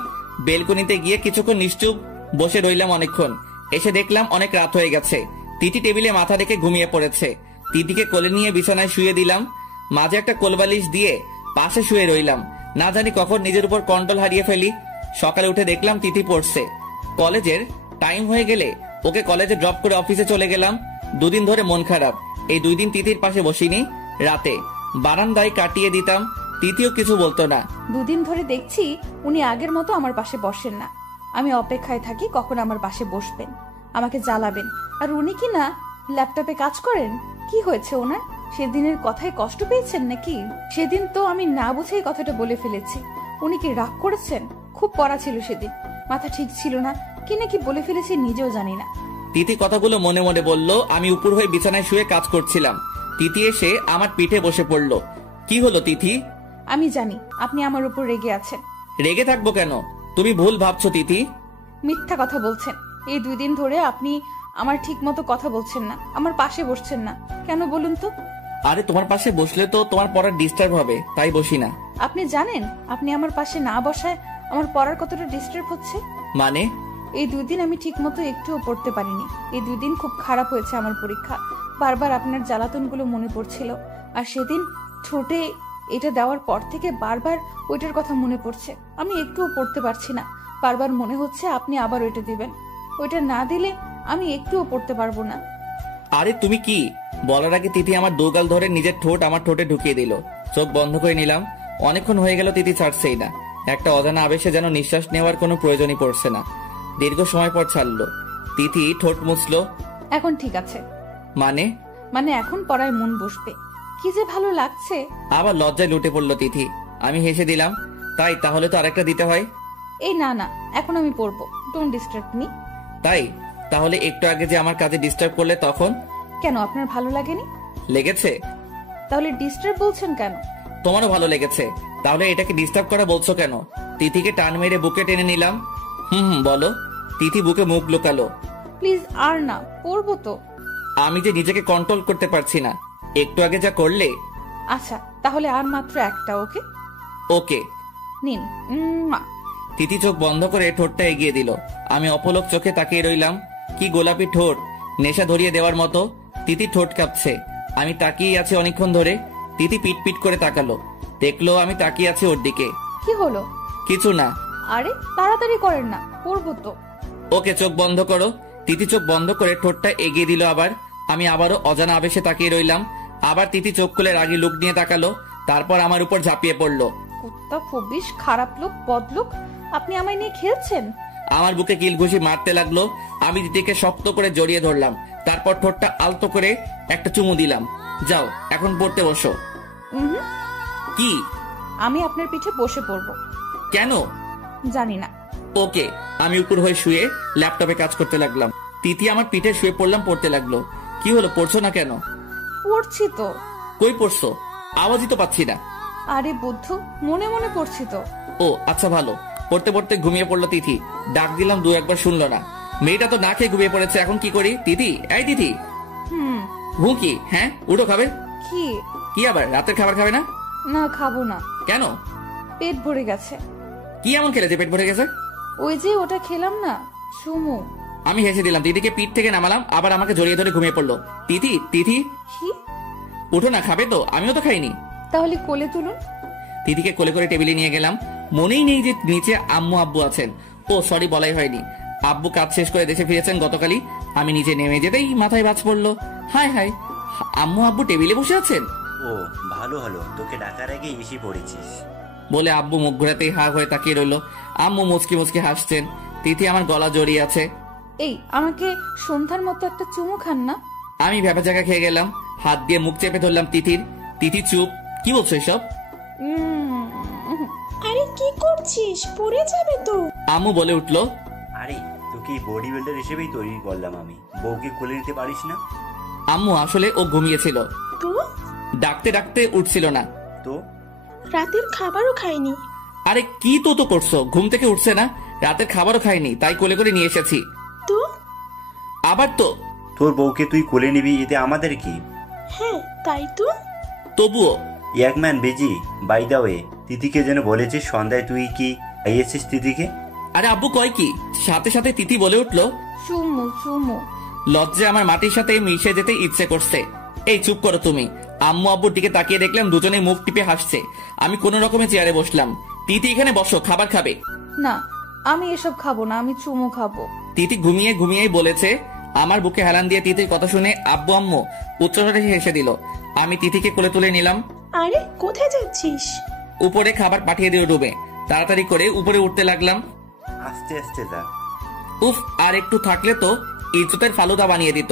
বেলকনিতে গিয়ে কিছুক্ষণ নিশ্চুপ বসে রইলাম অনেকক্ষণ। এসে দেখলাম অনেক রাত হয়ে গেছে। তিথি টেবিলে মাথা রেখে ঘুমিয়ে পড়েছে। তিথিকে কোলে নিয়ে বিছানায় শুয়ে দিলাম। মাঝে একটা কোলবালিশ দিয়ে পাশে শুয়ে রইলাম। না জানি কখন নিজের উপর কন্ট্রোল হারিয়ে ফেলি। সকালে উঠে দেখলাম তিথি পড়ছে। কলেজের টাইম হয়ে গেলে ওকে কলেজে ড্রপ করে অফিসে চলে গেলাম। দুদিন ধরে মন খারাপ। এই 2 দিন তিথির পাশে বসিনি। রাতে বারান্দায় কাটিয়ে দিতাম, তিথিও কিছু বলতো না। 2 দিন ধরে দেখছি উনি আগের মতো আমার পাশে বসেন না। আমি অপেক্ষায় থাকি কখন আমার পাশে বসবেন, আমাকে জ্বালাবেন। আর উনি কি না ল্যাপটপে কাজ করেন। কি হয়েছে ওনার? সেদিনের কথায় কষ্ট পেয়েছেন নাকি? সেদিন তো আমি না বুঝেই কথাটা বলে ফেলেছি। উনি কি রাগ করেছেন? খুব পড়া ছিল সেদিন, মাথা ঠিক ছিল না, কি নাকি বলে ফেলেছি নিজেও জানি না। তিথি কথাগুলো মনে মনে বলল। আমি উপর হয়ে বিছানায় শুয়ে কাজ করছিলাম। তিথি এসে আমার পিঠে বসে পড়লো। কি হলো তিথি? আমি জানি আপনি আমার উপর রেগে আছেন। রেগে থাকবো কেন? তুমি ভুল ভাবছো তিথি। মিথ্যা কথা বলছেন। এই 2 দিন ধরে আপনি আমার ঠিক মতো কথা বলছেন না, আমার পাশে বসছেন না। কেন বলুন তো? আরে তোমার পাশে বসলে তো তোমার পড়ার ডিস্টার্ব হবে, তাই বসি না। আপনি জানেন আপনি আমার পাশে না বসায় আমার পড়ার কতটা ডিস্টার্ব হচ্ছে? মানে? এই 2 দিন আমি ঠিক মতো একটুও পড়তে পারিনি। এই 2 দিন খুব খারাপ হয়েছে আমার পরীক্ষা। বারবার আপনার জ্বালাতনগুলো মনে পড়ছিল। আর সেদিন ঠোঁটে এটা দেওয়ার পর থেকে বারবার ওইটার কথা মনে পড়ছে। আমি একটুও পড়তে পারছি না। বারবার মনে হচ্ছে আপনি আবার ওইটা দিবেন। ওইটা না দিলে আমি একটুও পড়তে পারবো না। আরে তুমি কি বলার আগে তিথি আমার দুগাল ধরে নিজের ঠোঁট আমার ঠোঁটে ঢুকিয়ে দিল। চোখ বন্ধ করে নিলাম। অনেকক্ষণ হয়ে গেল তিথি ছাড়ছেই না। একটা অজানা আবেশে যেন নিঃশ্বাস নেওয়ার কোনো প্রয়োজনই পড়ছে না। দীর্ঘ সময় পর ছাড়লো। তিথি ঠোঁট মুছলো। এখন ঠিক আছে। মানে এখন পড়ায় মন বসবে। কি যে ভালো লাগছে। আবার লজ্জায় লুটে পড়লো তিথি। আমি হেসে দিলাম। তাই তাহলে তো আরেকটা দিতে হয়। এই না না, এখন আমি পড়বো। Don't disturb me. তাই তাহলে একটু আগে যে আমার কাজে ডিস্টার্ব করলে তখন? কেন, আপনার ভালো লাগেনি? লেগেছে। তাহলে ডিস্টার্ব বলছেন কেন? তোমারও ভালো লেগেছে, তাহলে এটাকে ডিস্টার্ব করা বলছো কেন? তিথিকে টান মেরে বুকে টেনে নিলাম। বলো। তিথি বুকে মুখ লুকালো। প্লিজ আর না, পড়বো তো। আমি যে নিজেকে কন্ট্রোল করতে পারছি না। একটু আগে যা করলে। আচ্ছা তাহলে আর মাত্র একটা। ওকে ওকে নিন। তিথি চোখ বন্ধ করে ঠোঁটটা এগিয়ে দিল। আমি অপলক চোখে তাকিয়ে রইলাম। কি গোলাপি ঠোঁট, নেশা ধরিয়ে দেওয়ার মতো। তিথি ঠোঁট কাঁপছে। আমি তাকিয়ে আছি অনেকক্ষণ ধরে। তিথি পিট পিট করে তাকালো। দেখলো আমি তাকিয়ে আছি ওর দিকে। কি হলো? কিছু না। আরে তাড়াতাড়ি করেন না, পড়বো তো। ওকে চোখ বন্ধ করো। তিথি চোখ বন্ধ করে ঠোঁটটা এগিয়ে দিল আবার। আমি আবারও অজানা আবেশে তাকিয়ে রইলাম। আবার তিথি চোখ খুলে রাগী লুক নিয়ে তাকালো। তারপর আমার উপর ঝাঁপিয়ে পড়লো। কুত্তা, ফবিশ, খারাপ লোক, বদলোক, আপনি আমায় নিয়ে খেলছেন? আমার বুকে কিল ঘুষি মারতে লাগলো। আমি তিথিকে শক্ত করে জড়িয়ে ধরলাম। তারপর ঠোঁটটা আলতো করে একটা চুমু দিলাম। যাও এখন পড়তে বসো। কি? আমি আপনার পিঠে বসে পড়বো। কেন? জানি না। ওকে। আমি উপর হয়ে শুয়ে ল্যাপটপে কাজ করতে লাগলাম। তিথি আমার পিঠে শুয়ে পড়লাম, পড়তে লাগলো। কি হলো, পড়ছো না কেন? পড়ছি তো। কই পড়ছো? আওয়াজই তো পাচ্ছি না। আরে বুদ্ধু, মনে মনে পড়ছি তো। ও আচ্ছা ভালো। পড়তে পড়তে ঘুমিয়ে পড়লো তিথি। ডাক দিলাম, দু একবার শুনলো না। মেয়েটা তো না খেয়ে ঘুমিয়ে পড়েছে। এখন কি করি? তিথি, এই তিথি। ঘুম কি? হ্যাঁ উঠো, খাবে। কি? কি আবার রাতের খাবার খাবে না? না খাবো না। কেন? পেট ভরে গেছে। কি এমন খেলে যে পেট ভরে গেছে? ওই যে ওটা খেলাম না, সুমু। আমি হেসে দিলাম। তিথিকে পিঠ থেকে নামালাম। আবার আমাকে জড়িয়ে ধরে ঘুমিয়ে পড়লো। তিথি তিথি কি? উঠো না, খাবে তো? আমিও তো খাইনি। তাহলে কোলে তুলুন। তিথিকে কোলে করে টেবিলে নিয়ে গেলাম। মনেই নেই যে নিচে আম্মু আব্বু আছেন। ও সরি, বলাই হয়নি। আব্বু কাজ শেষ করে দেশে ফিরেছেন গতকালই। আমি নিচে নেমে যেতেই মাথায় বাজ পড়লো। হাই হাই, আম্মু আব্বু টেবিলে বসে আছেন। ও ভালো হলো, তোকে ডাকার আগে এসে পড়েছিস বলে আব্বু মুখ ঘোরাতেই হা হয়ে তাকিয়ে রইলো। আম্মু মুচকি মুচকি হাসছেন। তিথি আমার গলা জড়িয়ে আছে। এই আমাকে সন্ধ্যার মতো একটা চুমু খান না। আমি ভ্যাপা জায়গা খেয়ে গেলাম। হাত দিয়ে মুখ চেপে ধরলাম তিথির। তিথি চুপ। কি বলছো এসব? আরে কি করছিস, পড়ে যাবে তো। আম্মু বলে উঠলো, আরে তোকে বডি বিল্ডার হিসেবেই তৈরি করলাম আমি, বউকে কোলে নিতে পারিস না? আম্মু আসলে ও ঘুমিয়েছিল। তো ডাকতে ডাকতে উঠছিল না। তো রাতের খাবারও খাইনি। আরে কি তো তো করছো? ঘুম থেকে উঠছে না, রাতের খাবারও খাইনি, তাই কোলে করে নিয়ে এসেছি। তো আবার তো? তোর বউকে তুই কোলে নিবি, এতে আমাদের কি? হ্যাঁ তাই তো। তবুও ইয়াকম্যান বেজি, বাই দা ওয়ে, তিথিকে যেন বলেছিস সন্ধ্যায় তুই কি খাইয়েছিস তিথিকে? আরে আব্বু কয় কি? সাথে সাথে তিথি বলে উঠলো, চুমু চুমু। লজ্জা আমার মাটির সাথে মিশে যেতে ইচ্ছে করছে। এই চুপ করো তুমি। আম্মু আব্বুর দিকে তাকিয়ে দেখলাম দুজনে মুখ টিপে হাসছে। আমি কোন রকমে চেয়ারে বসলাম। তিথি এখানে বসো, খাবার খাবে। না আমি এসব খাবো না, আমি চুমু খাবো। তিথি ঘুমিয়ে ঘুমিয়েই বলেছে। আমার বুকে হেলান দিয়ে তিথির কথা শুনে আব্বু আম্মু উচ্চস্বরে হেসে দিল। আমি তিথিকে কোলে তুলে নিলাম। আরে কোথায় যাচ্ছিস? উপরে খাবার পাঠিয়ে দিও রুমে। তাড়াতাড়ি করে উপরে উঠতে লাগলাম। আস্তে আস্তে যা। উফ, আর একটু থাকলে তো ইজ্জতের ফালুদা বানিয়ে দিত।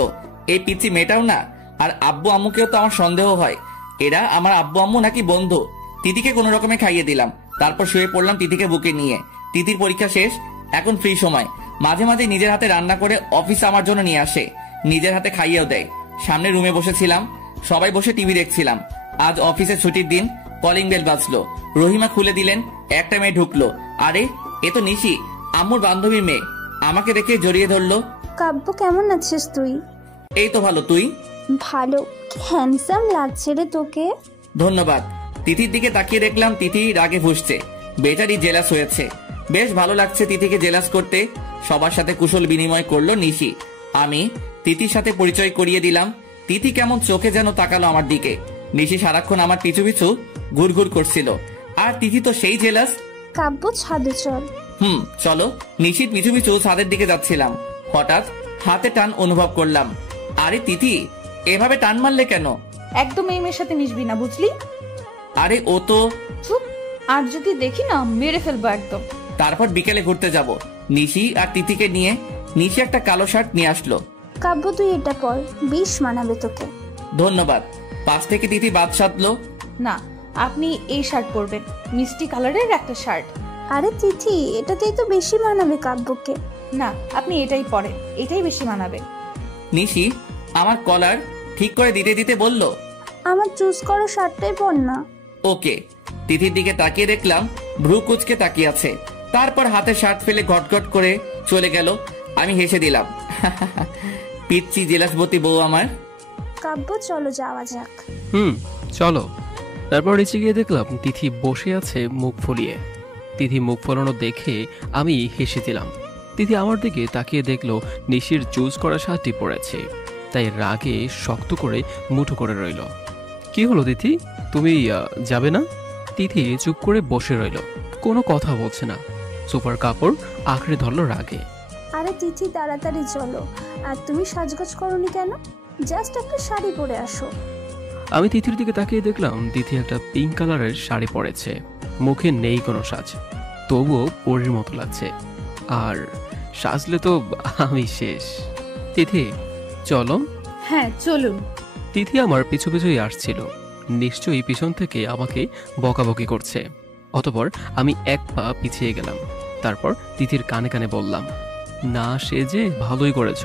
এই পিচ্ছি মেয়েটাও না। আর আব্বু আম্মুকেও তো আমার সন্দেহ হয়, এরা আমার আব্বু আম্মু নাকি বন্ধু। তিথিকে কোনো রকমে খাইয়ে দিলাম। তারপর শুয়ে পড়লাম তিথিকে বুকে নিয়ে। তিথির পরীক্ষা শেষ, এখন ফ্রি সময়। মাঝে মাঝে নিজের হাতে রান্না করে অফিসে আমার জন্য নিয়ে আসে, নিজের হাতে খাইয়েও দেয়। সামনে রুমে বসেছিলাম, সবাই বসে টিভি দেখছিলাম। আজ অফিসে ছুটির দিন। কলিং বেল বাজলো। রহিমা খুলে দিলেন। একটা মেয়ে ঢুকলো। আরে এ তো নিশি, আম্মুর বান্ধবীর মেয়ে। আমাকে দেখে জড়িয়ে ধরলো। কাব্য কেমন আছিস তুই? এই তো ভালো, তুই? ভালো। হ্যান্ডসাম লাগছে রে তোকে। ধন্যবাদ। তিথির দিকে তাকিয়ে দেখলাম তিথি রাগে ফুঁসছে। বেচারি জেলাস হয়েছে। বেশ ভালো লাগছে তিথিকে জেলাস করতে। সবার সাথে কুশল বিনিময় করলো নিশি। আমি তিথির সাথে পরিচয় করিয়ে দিলাম। তিথি কেমন চোখে যেন তাকালো আমার দিকে। নিশি সারাক্ষণ আমার পিছু পিছু ঘুরঘুর করছিল, আর তিথি তো সেই জেলাস। কাব্য ছাদে চল। চলো। নিশির পিছু পিছু ছাদের দিকে যাচ্ছিলাম, হঠাৎ হাতে টান অনুভব করলাম। আরে তিথি, এভাবে টান মারলে কেন? একদম এই মেয়ের সাথে মিশবি না, বুঝলি? আরে ও তো। চুপ, আর যদি দেখি না মেরে ফেলবো একদম। তারপর বিকেলে ঘুরতে যাব নিশি আর তিথিকে নিয়ে। নিশি একটা কালো শার্ট নিয়ে আসলো। কাব্য তুই এটা পর, বেশ মানাবে তোকে। ধন্যবাদ। পাশ থেকে তিথি বাদ সাধলো। না, আপনি এই শার্ট পরবেন, মিষ্টি কালারের একটা শার্ট। আরে তিথি, এটাতেই তো বেশি মানাবে কাব্যকে। না, আপনি এটাই পরেন, এটাই বেশি মানাবে। নিশি আমার কলার ঠিক করে দিতে দিতে বলল, আমার চুজ করা শার্টটাই পর না। ওকে। তিথির দিকে তাকিয়ে দেখলাম ভ্রু কুচকে তাকিয়ে আছে, তারপর হাতে শার্ট ফেলে ঘটঘট করে চলে গেল। আমি হেসে দিলাম, পিচ্ছি জেলাসবতী বউ আমার। কাব্য চলো যাওয়া যাক। চলো। তারপর নিচে গিয়ে দেখলাম তিথি বসে আছে মুখ ফুলিয়ে। তিথি মুখ ফোলানো দেখে আমি হেসে দিলাম। তিথি আমার দিকে তাকিয়ে দেখলো নিশির চুজ করা শার্টটি পরেছে, তাই রাগে শক্ত করে মুঠো করে রইল। কি হলো তিথি, তুমি যাবে না? তিথি চুপ করে বসে রইল, কোনো কথা বলছে না। সোফার কাপড় আঁকড়ে ধরলো রাগে। আরে তিথি, তাড়াতাড়ি চলো। আর তুমি সাজগোজ করনি কেন? জাস্ট একটা শাড়ি পরে আসো। আমি তিথির দিকে তাকিয়ে দেখলাম তিথি একটা পিঙ্ক কালারের শাড়ি পরেছে, মুখে নেই কোনো সাজ, তবুও পরীর মতো লাগছে। আর সাজলে তো আমি শেষ। তিথি চলো। হ্যাঁ চলুন। তিথি আমার পিছু পিছুই আসছিল, নিশ্চয়ই পিছন থেকে আমাকে বকাবকি করছে। অতঃপর আমি এক পা পিছিয়ে গেলাম। তারপর তিথির কানে কানে বললাম, না সেজে ভালোই করেছ,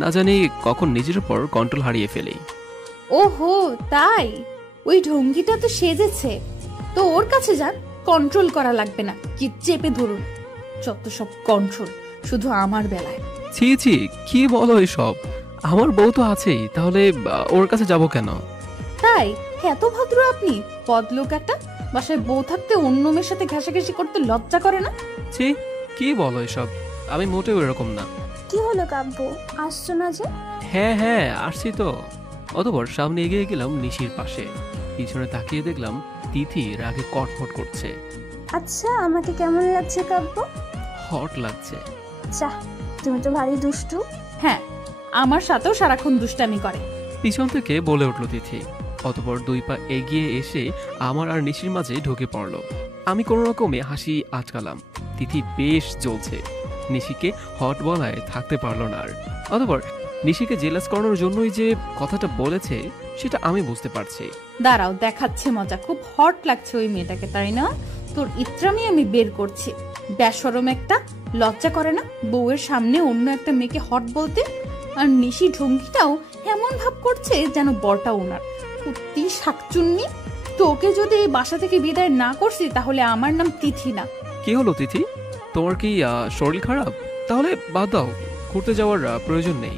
না জানি কখন নিজের উপর কন্ট্রোল হারিয়ে ফেলি। ওহো তাই, ওই ঢঙ্গিটা তো সেজেছে, তো ওর কাছে যান, কন্ট্রোল করা লাগবে না, কি চেপে ধরুন। যত সব কন্ট্রোল শুধু আমার বেলায়। ছি ছি, কি বলো এসব? আমার বউ তো আছেই, তাহলে ওর কাছে যাব কেন? তাই এত ভদ্র আপনি? বদলোক একটা, বাসায় বউ থাকতে অন্য মেয়ের সাথে ঘাসাঘাসি করতে লজ্জা করে না? ছি, কি বলো এসব? আমি মোটেও এরকম না। কি হলো কাব্য, আসছো না যে? হ্যাঁ আসছি তো। অতঃপর সামনে এগিয়ে গেলাম নিশির পাশে। পিছনে তাকিয়ে দেখলাম তিথি রাগে কটমট করছে। আচ্ছা, আমাকে কেমন লাগছে কাব্য? হট লাগছে। চা, তুমি তো ভারী দুষ্টু। হ্যাঁ, আমার সাথেও সারাক্ষণ দুষ্টামি করে। পিছন থেকে বলে উঠল তিথি। অতঃপর দুই পা এগিয়ে এসে আমার আর নিশির মাঝে ঢুকে পড়ল। আমি কোনো রকমে হাসি আটকালাম। তিথি বেশ জ্বলছে, নিশিকে হট বলায় থাকতে পারলো না আর। অতঃপর নিশিকে জেলাস করানোর জন্যই যে কথাটা বলেছে সেটা আমি বুঝতে পারছি। দাঁড়াও, দেখাচ্ছে মজা। খুব হট লাগছে ওই মেয়েটাকে, তাই না? তোর ইত্রামি আমি বের করছি। বেশরম একটা, লজ্জা করে না বউয়ের সামনে অন্য একটা মেয়েকে হট বলতে? আর নিশি ঢঙ্গিটাও এমন ভাব করছে যেন বরটা ওনার। সত্যি শাকচুন্নি, তোকে যদি এই বাসা থেকে বিদায় না করছি তাহলে আমার নাম তিথি না। কি হলো তিথি, তোমার কি শরীর খারাপ? তাহলে বাদ দাও, ঘুরতে যাওয়ার প্রয়োজন নেই।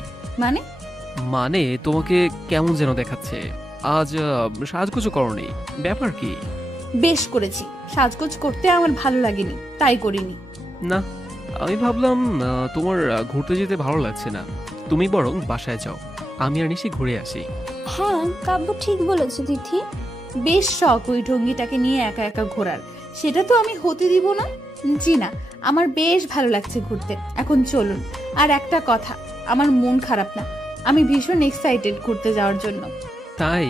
মানে তোমাকে কেমন যেন দেখাচ্ছে। আজ সাজগোজ করনি, ব্যাপার কি? বেশ করেছি, সাজগোজ করতে আমার ভালো লাগেনি তাই করিনি। না, আমি ভাবলাম তোমার ঘুরতে যেতে ভালো লাগছে না, তুমি বরং বাসায় যাও, আমি আর নিশি ঘুরে আসি। হ্যাঁ কাব্য ঠিক বলেছে তিথি। বেশ শখ ওই ঢঙ্গিটাকে নিয়ে একা একা ঘোরার, সেটা তো আমি হতে দিব না। জি না, আমার বেশ ভালো লাগছে ঘুরতে, এখন চলুন। আর একটা কথা, আমার মন খারাপ না, আমি ভীষণ এক্সাইটেড ঘুরতে যাওয়ার জন্য। তাই?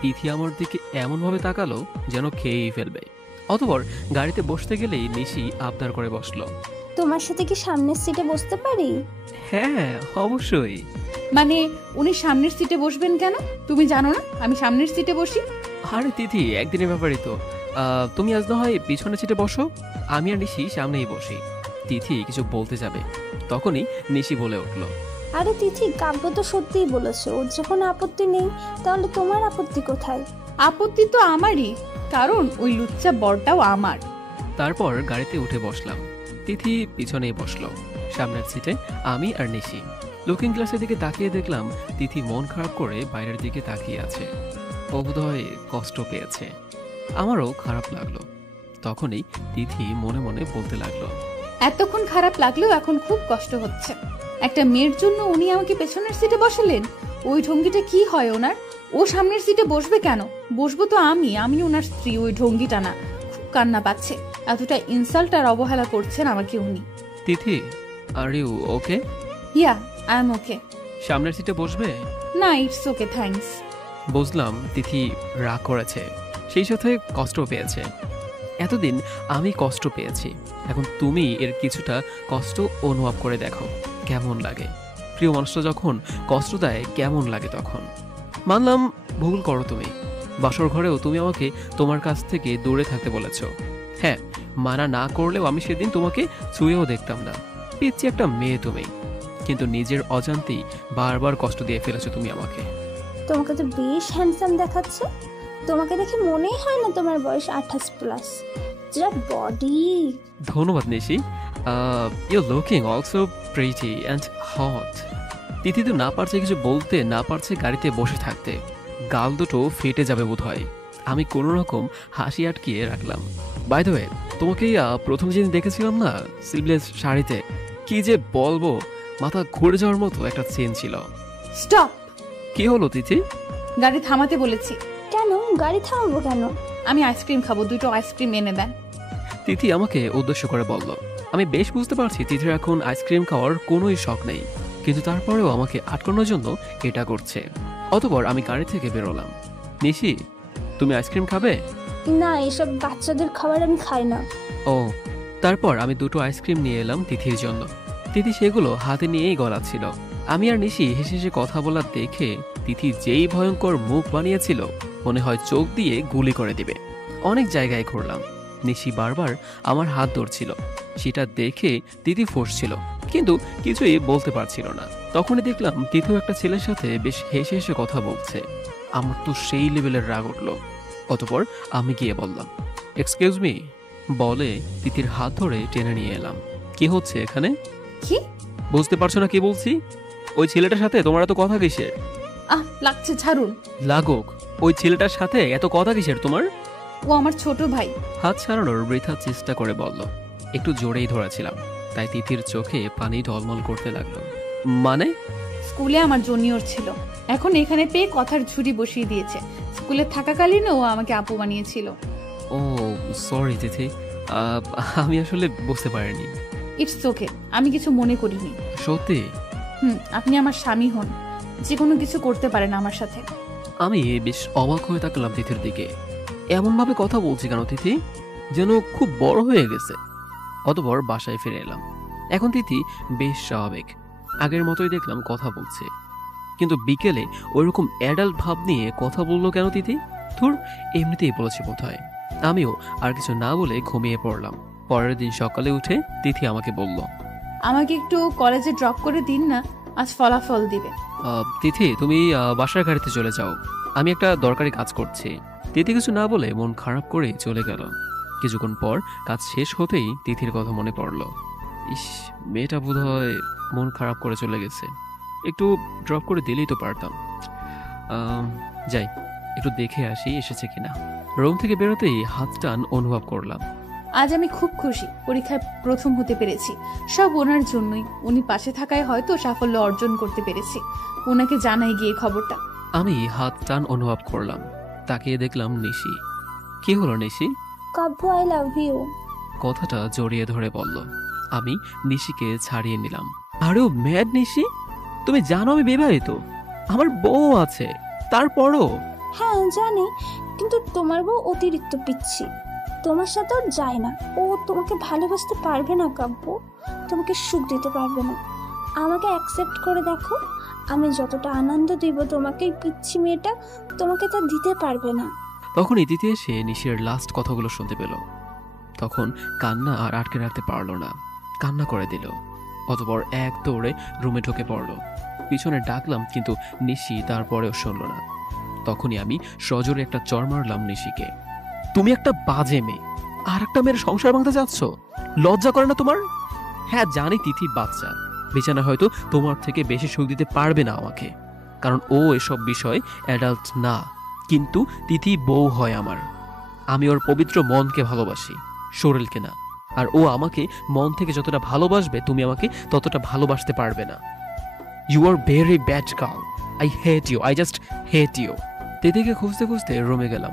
তিথি আমার দিকে এমন ভাবে তাকালো যেন খেয়েই ফেলবে। অতঃপর গাড়িতে বসতে গেলেই নিশি আবদার করে বসলো, তোমার সাথে কি সামনের সিটে বসতে পারি? হ্যাঁ অবশ্যই। মানে উনি সামনের সিটে বসবেন কেন? তুমি জানো না আমি সামনের সিটে বসি? আরে তিথি, একদিনের ব্যাপারই তো। তুমি আজ না হয় পিছনের সিটে বসো, আমি আর নিশি সামনেই বসি। তিথি কিছু বলতে যাবে, তখনই নিশি বলে উঠলো, আরে তিথি, কাব্য তো সত্যিই বলেছে, ওর যখন আপত্তি নেই তাহলে তোমার আপত্তি কোথায়? আপত্তি তো আমারই, কারণ ওই লুচ্চা বরটাও আমার। তারপর গাড়িতে উঠে বসলাম। তিথি পিছনেই বসলো, সামনের সিটে আমি আর নিশি। লুকিং গ্লাসের দিকে তাকিয়ে দেখলাম তিথি মন খারাপ করে বাইরের দিকে তাকিয়ে আছে। ও বোধহয় কষ্ট পেয়েছে। আমারও খারাপ লাগলো। তখনই তিথি মনে মনে বলতে লাগলো, এতক্ষণ খারাপ লাগলেও এখন খুব কষ্ট হচ্ছে। একটা মেয়ের জন্য উনি আমাকে পেছনের সিটে বসালেন, ওই ঢঙ্গিটা কি হয় ওনার? ও সামনের সিটে বসবে কেন? বসবো তো আমি ওনার স্ত্রী। ওই ঢঙ্গিটা না, খুব কান্না পাচ্ছে। এতটা ইনসাল্ট আর অবহেলা করছেন আমাকে উনি। Tithi, are you okay? Yeah, I am okay. সামনের সিটে বসবে? না, ইটস ওকে, থ্যাঙ্কস। বুঝলাম তিথি রাগ করেছে, সেই সাথে কষ্ট পেয়েছে। এতদিন আমি কষ্ট পেয়েছি, এখন তুমি এর কিছুটা কষ্ট অনুভব করে দেখো কেমন লাগে। প্রিয় মানুষটা যখন কষ্ট দেয় কেমন লাগে তখন। মানলাম ভুল করো তুমি, বাসর ঘরেও তুমি আমাকে তোমার কাছ থেকে দূরে থাকতে বলেছ। হ্যাঁ, মানা না করলেও আমি সেদিন তোমাকে ছুঁয়েও দেখতাম না। পিচ্ছি একটা মেয়ে তুমি, কিন্তু নিজের অজান্তেই বারবার কষ্ট দিয়ে ফেলেছো তুমি আমাকে। তোমাকে তো বেশ হ্যান্ডসাম দেখাচ্ছে। তোমাকে দেখে মনেই হয় না তোমার বয়স 28+। যা বডি! ধন্যবাদ Nishi. You looking also pretty and hot. Tithi তো না পারছে কিছু বলতে, না পারছে গাড়িতে বসে থাকতে। গাল দুটো ফেটে যাবে বোধহয়। আমি কোনো রকম হাসি আটকিয়ে রাখলাম। বাই দ্য ওয়ে, তোমাকে প্রথম যেদিন দেখেছিলাম না স্লিভলেস শাড়িতে, কি যে বলবো, মাথা ঘুরে যাওয়ার মতো একটা চেন ছিল। স্টপ! কি হলো তিথি? গাড়ি থামাতে বলেছি। কেন গাড়ি থামাবো কেন? আমি আইসক্রিম খাবো, 2টো আইসক্রিম এনে দেন। তিথি আমাকে উদ্দেশ্য করে বলল। আমি বেশ বুঝতে পারছি তিথির এখন আইসক্রিম খাওয়ার কোনোই শখ নেই, কিন্তু তারপরেও আমাকে আটকানোর জন্য এটা করছে। অতঃপর আমি গাড়ি থেকে বেরোলাম। নিশি, তুমি আইসক্রিম খাবে? না, এসব বাচ্চাদের খাবার আমি খাই না। ও, তারপর আমি 2টো আইসক্রিম নিয়ে এলাম তিথির জন্য। তিথি সেগুলো হাতে নিয়েই গলাচ্ছিল। আমি আর নিশি হেসে হেসে কথা বলা দেখে তিথি যেই ভয়ঙ্কর মুখ বানিয়েছিল, মনে হয় চোখ দিয়ে গুলি করে দিবে। অনেক জায়গায় ঘুরলাম, নিশি বারবার আমার হাত ধরছিল। সেটা দেখে তিথি ফসছিল, কিন্তু কিছুই বলতে পারছিল না। তখনই দেখলাম তিথিও একটা ছেলের সাথে বেশ হেসে হেসে কথা বলছে। আমার তো সেই লেভেলের রাগ উঠল। অতঃপর আমি গিয়ে বললাম, এক্সকিউজ মি বলে তিথির হাত ধরে টেনে নিয়ে এলাম। কি হচ্ছে এখানে? কি বুঝতে পারছো না কি বলছি? ওই ছেলেটার সাথে তোমার এত কথা কিসের? লাগছে, ছাড়ুন। লাগুক, ওই ছেলেটার সাথে এত কথা কিসের তোমার? ও আমার ছোট ভাই। হাত ছাড়ানোর বৃথা চেষ্টা করে বলল। একটু জোরেই ধরেছিলাম, তাই তিথির চোখে পানি ঢলমল করতে লাগলো। মানে? স্কুলে আমার জুনিয়র ছিল, এখন এখানে পেয়ে কথার ঝুড়ি বসিয়ে দিয়েছে। স্কুলে থাকাকালীন ও আমাকে আপু বানিয়েছিল। ও সরি তিথি, আমি আসলে বুঝতে পারিনি। ইটস ওকে, আমি কিছু মনে করিনি। সত্যি? আপনি আমার স্বামী হন, যে কোনো কিছু করতে পারেন আমার সাথে। আমি বেশ অবাক হয়ে তাকালাম তিথির দিকে। এমন ভাবে কথা বলছি কেন তিথি, যেন খুব বড় হয়ে গেছে। অতঃপর বাসায় ফিরে এলাম। এখন তিথি বেশ স্বাভাবিক, আগের মতোই দেখলাম কথা বলছে। কিন্তু বিকেলে ওইরকম অ্যাডাল্ট ভাব নিয়ে কথা বললো কেন তিথি? ধুর, এমনিতেই বলেছে বোধহয়। আমিও আর কিছু না বলে ঘুমিয়ে পড়লাম। পরের দিন সকালে উঠে তিথি আমাকে বলল, আমাকে একটু কলেজে ড্রপ করে দিন না, আজ ফলাফল দিবে। তিথি তুমি বাসার গাড়িতে চলে যাও, আমি একটা দরকারি কাজ করছি। তিথি কিছু না বলে মন খারাপ করে চলে গেল। কিছুক্ষণ পর কাজ শেষ হতেই তিথির কথা মনে পড়ল। ইস, মেয়েটা বোধহয় মন খারাপ করে চলে গেছে, একটু ড্রপ করে দিলেই তো পারতাম। যাই, একটু দেখে আসি এসেছে কিনা। রুম থেকে বেরোতেই হাত টান অনুভব করলাম। আজ আমি খুব খুশি, পরীক্ষায় প্রথম হতে পেরেছি। সব ওনার জন্যই, উনি পাশে থাকায় হয়তো সাফল্য অর্জন করতে পেরেছি। ওনাকে জানাই গিয়ে খবরটা। আমি হাত টান অনুভব করলাম, তাকিয়ে দেখলাম নিশি। কি হলো নিশি? কাব্য, আই লাভ ইউ। কথাটা জড়িয়ে ধরে বলল। আমি নিশিকে ছাড়িয়ে নিলাম। আরে ও ম্যাড নিশি, তুমি জানো আমি বিবাহিত, আমার বউ আছে, তারপরও? হ্যাঁ জানি, কিন্তু তোমার বউ অতিরিক্ত পিচ্ছি, তোমার সাথে ওর যায় না। ও তোমাকে ভালোবাসতে পারবে না কাব্য, তোমাকে সুখ দিতে পারবে না। আমাকে অ্যাকসেপ্ট করে দেখো, আমি যতটা আনন্দ দিব তোমাকে, পিচ্ছি মেয়েটা তোমাকে তা দিতে পারবে না। তখন ইতিতে এসে নিশির লাস্ট কথাগুলো শুনতে পেল। তখন কান্না আর আটকে রাখতে পারলো না, কান্না করে দিল। অতঃপর এক দৌড়ে রুমে ঢুকে পড়ল। পিছনে ডাকলাম, কিন্তু নিশি তারপরেও শুনল না। তখনই আমি সজোরে একটা চড় মারলাম নিশিকে। তুমি একটা বাজে মেয়ে, আর একটা মেয়ের সংসার ভাঙতে যাচ্ছ, লজ্জা করে না তোমার? হ্যাঁ জানি তিথি বাচ্চা, বিছানা হয়তো তোমার থেকে বেশি সুখ দিতে পারবে না আমাকে, কারণ ও এসব বিষয় অ্যাডাল্ট না। কিন্তু তিথি বউ হয় আমার। আমি ওর পবিত্র মনকে ভালোবাসি, শরীরকে না। আর ও আমাকে মন থেকে যতটা ভালোবাসবে, তুমি আমাকে ততটা ভালোবাসতে পারবে না। You are very bad girl. I hate you, I just hate you. তিথিকে খুঁজতে খুঁজতে রুমে গেলাম,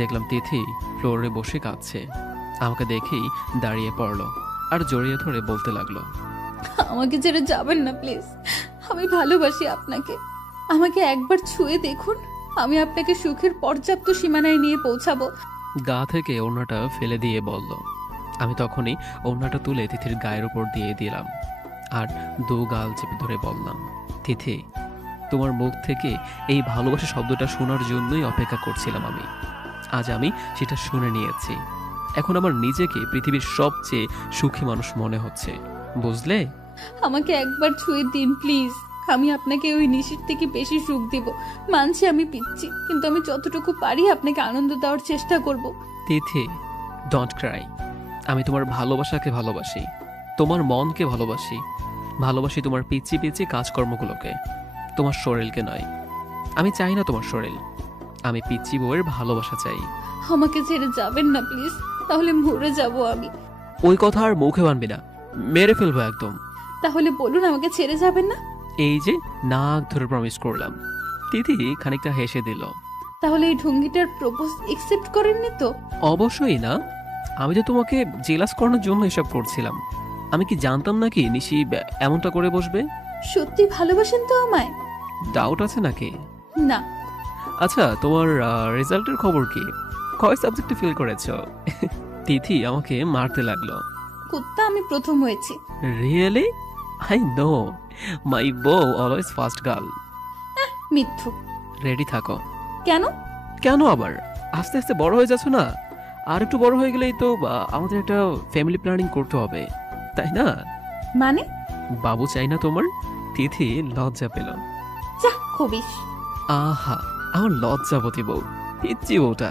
দেখলাম তিথি ফ্লোরে বসে কাঁদছে। আমাকে দেখেই দাঁড়িয়ে পড়লো আর জড়িয়ে ধরে বলতে লাগলো, আমাকে ছেড়ে যাবেন না প্লিজ, আমি ভালোবাসি আপনাকে। আমাকে একবার ছুঁয়ে দেখুন, আমি আপনাকে সুখের পর্যাপ্ত সীমানায় নিয়ে পৌঁছাবো। গা থেকে ওড়নাটা ফেলে দিয়ে বলল। আমি তখনই ওড়নাটা তুলে তিথির গায়ের উপর দিয়ে দিলাম আর দু গাল চেপে ধরে বললাম, তিথি, তোমার মুখ থেকে এই ভালোবাসা শব্দটা শোনার জন্যই অপেক্ষা করছিলাম আমি। আজ আমি সেটা শুনে নিয়েছি। এখন আমার নিজেকে পৃথিবীর সবচেয়ে সুখী মানুষ মনে হচ্ছে, বুঝলে? আমাকে একবার ছুঁয়ে দিন প্লিজ, আমি আপনাকে ওই নিশির থেকে বেশি সুখ দিব। মানছি আমি পিচ্ছি, কিন্তু আমি যতটুকু পারি আপনাকে আনন্দ দেওয়ার চেষ্টা করব। তিথি, ডোন্ট ক্রাই। আমি তোমার ভালোবাসাকে ভালোবাসি, তোমার মনকে ভালোবাসি, ভালোবাসি তোমার পিচ্ছি পিচ্ছি কাজকর্মগুলোকে, তোমার শরীরকে নয়। আমি চাই না তোমার শরীর, আমি পিচ্ছি বউয়ের ভালোবাসা চাই। আমাকে ছেড়ে যাবেন না প্লিজ, তাহলে মরে যাব আমি। ওই কথা আর মুখে বানবি না, মেরে ফেলবো একদম। তাহলে বলুন আমাকে ছেড়ে যাবেন না। এই যে নাক ধরে প্রমিস করলাম। তিথি খানিকটা হেসে দিল। তাহলে এই ঢঙ্গিটার প্রপোজ একসেপ্ট করেননি তো? অবশ্যই না, আমি তো তোমাকে জেলাস করানোর জন্য এসব করছিলাম। আমি কি জানতাম নাকি নিশি এমনটা করে বসবে? সত্যি ভালোবাসেন তো আমায়? ডাউট আছে নাকি? না। আচ্ছা, তোমার রেজাল্টের খবর কি? কয় সাবজেক্টে ফেল করেছো? তিথি আমাকে মারতে লাগলো। কুত্তা, আমি প্রথম হয়েছি। রিয়েলি? আই নো, মাই বউ অলওয়েজ ফার্স্ট গার্ল। মিথ্যু। রেডি থাকো। কেন? কেন আবার? আস্তে আস্তে বড় হয়ে যাচ্ছ না? আর একটু বড় হয়ে গেলেই তো আমাদের একটা ফ্যামিলি প্ল্যানিং করতে হবে, তাই না? মানে? বাবু চাই না তোমার? তিথি লজ্জা পেল। যা, খুবিস। আহা, আমার লজ্জাবতী বউ, পিচ্ছি বউটা।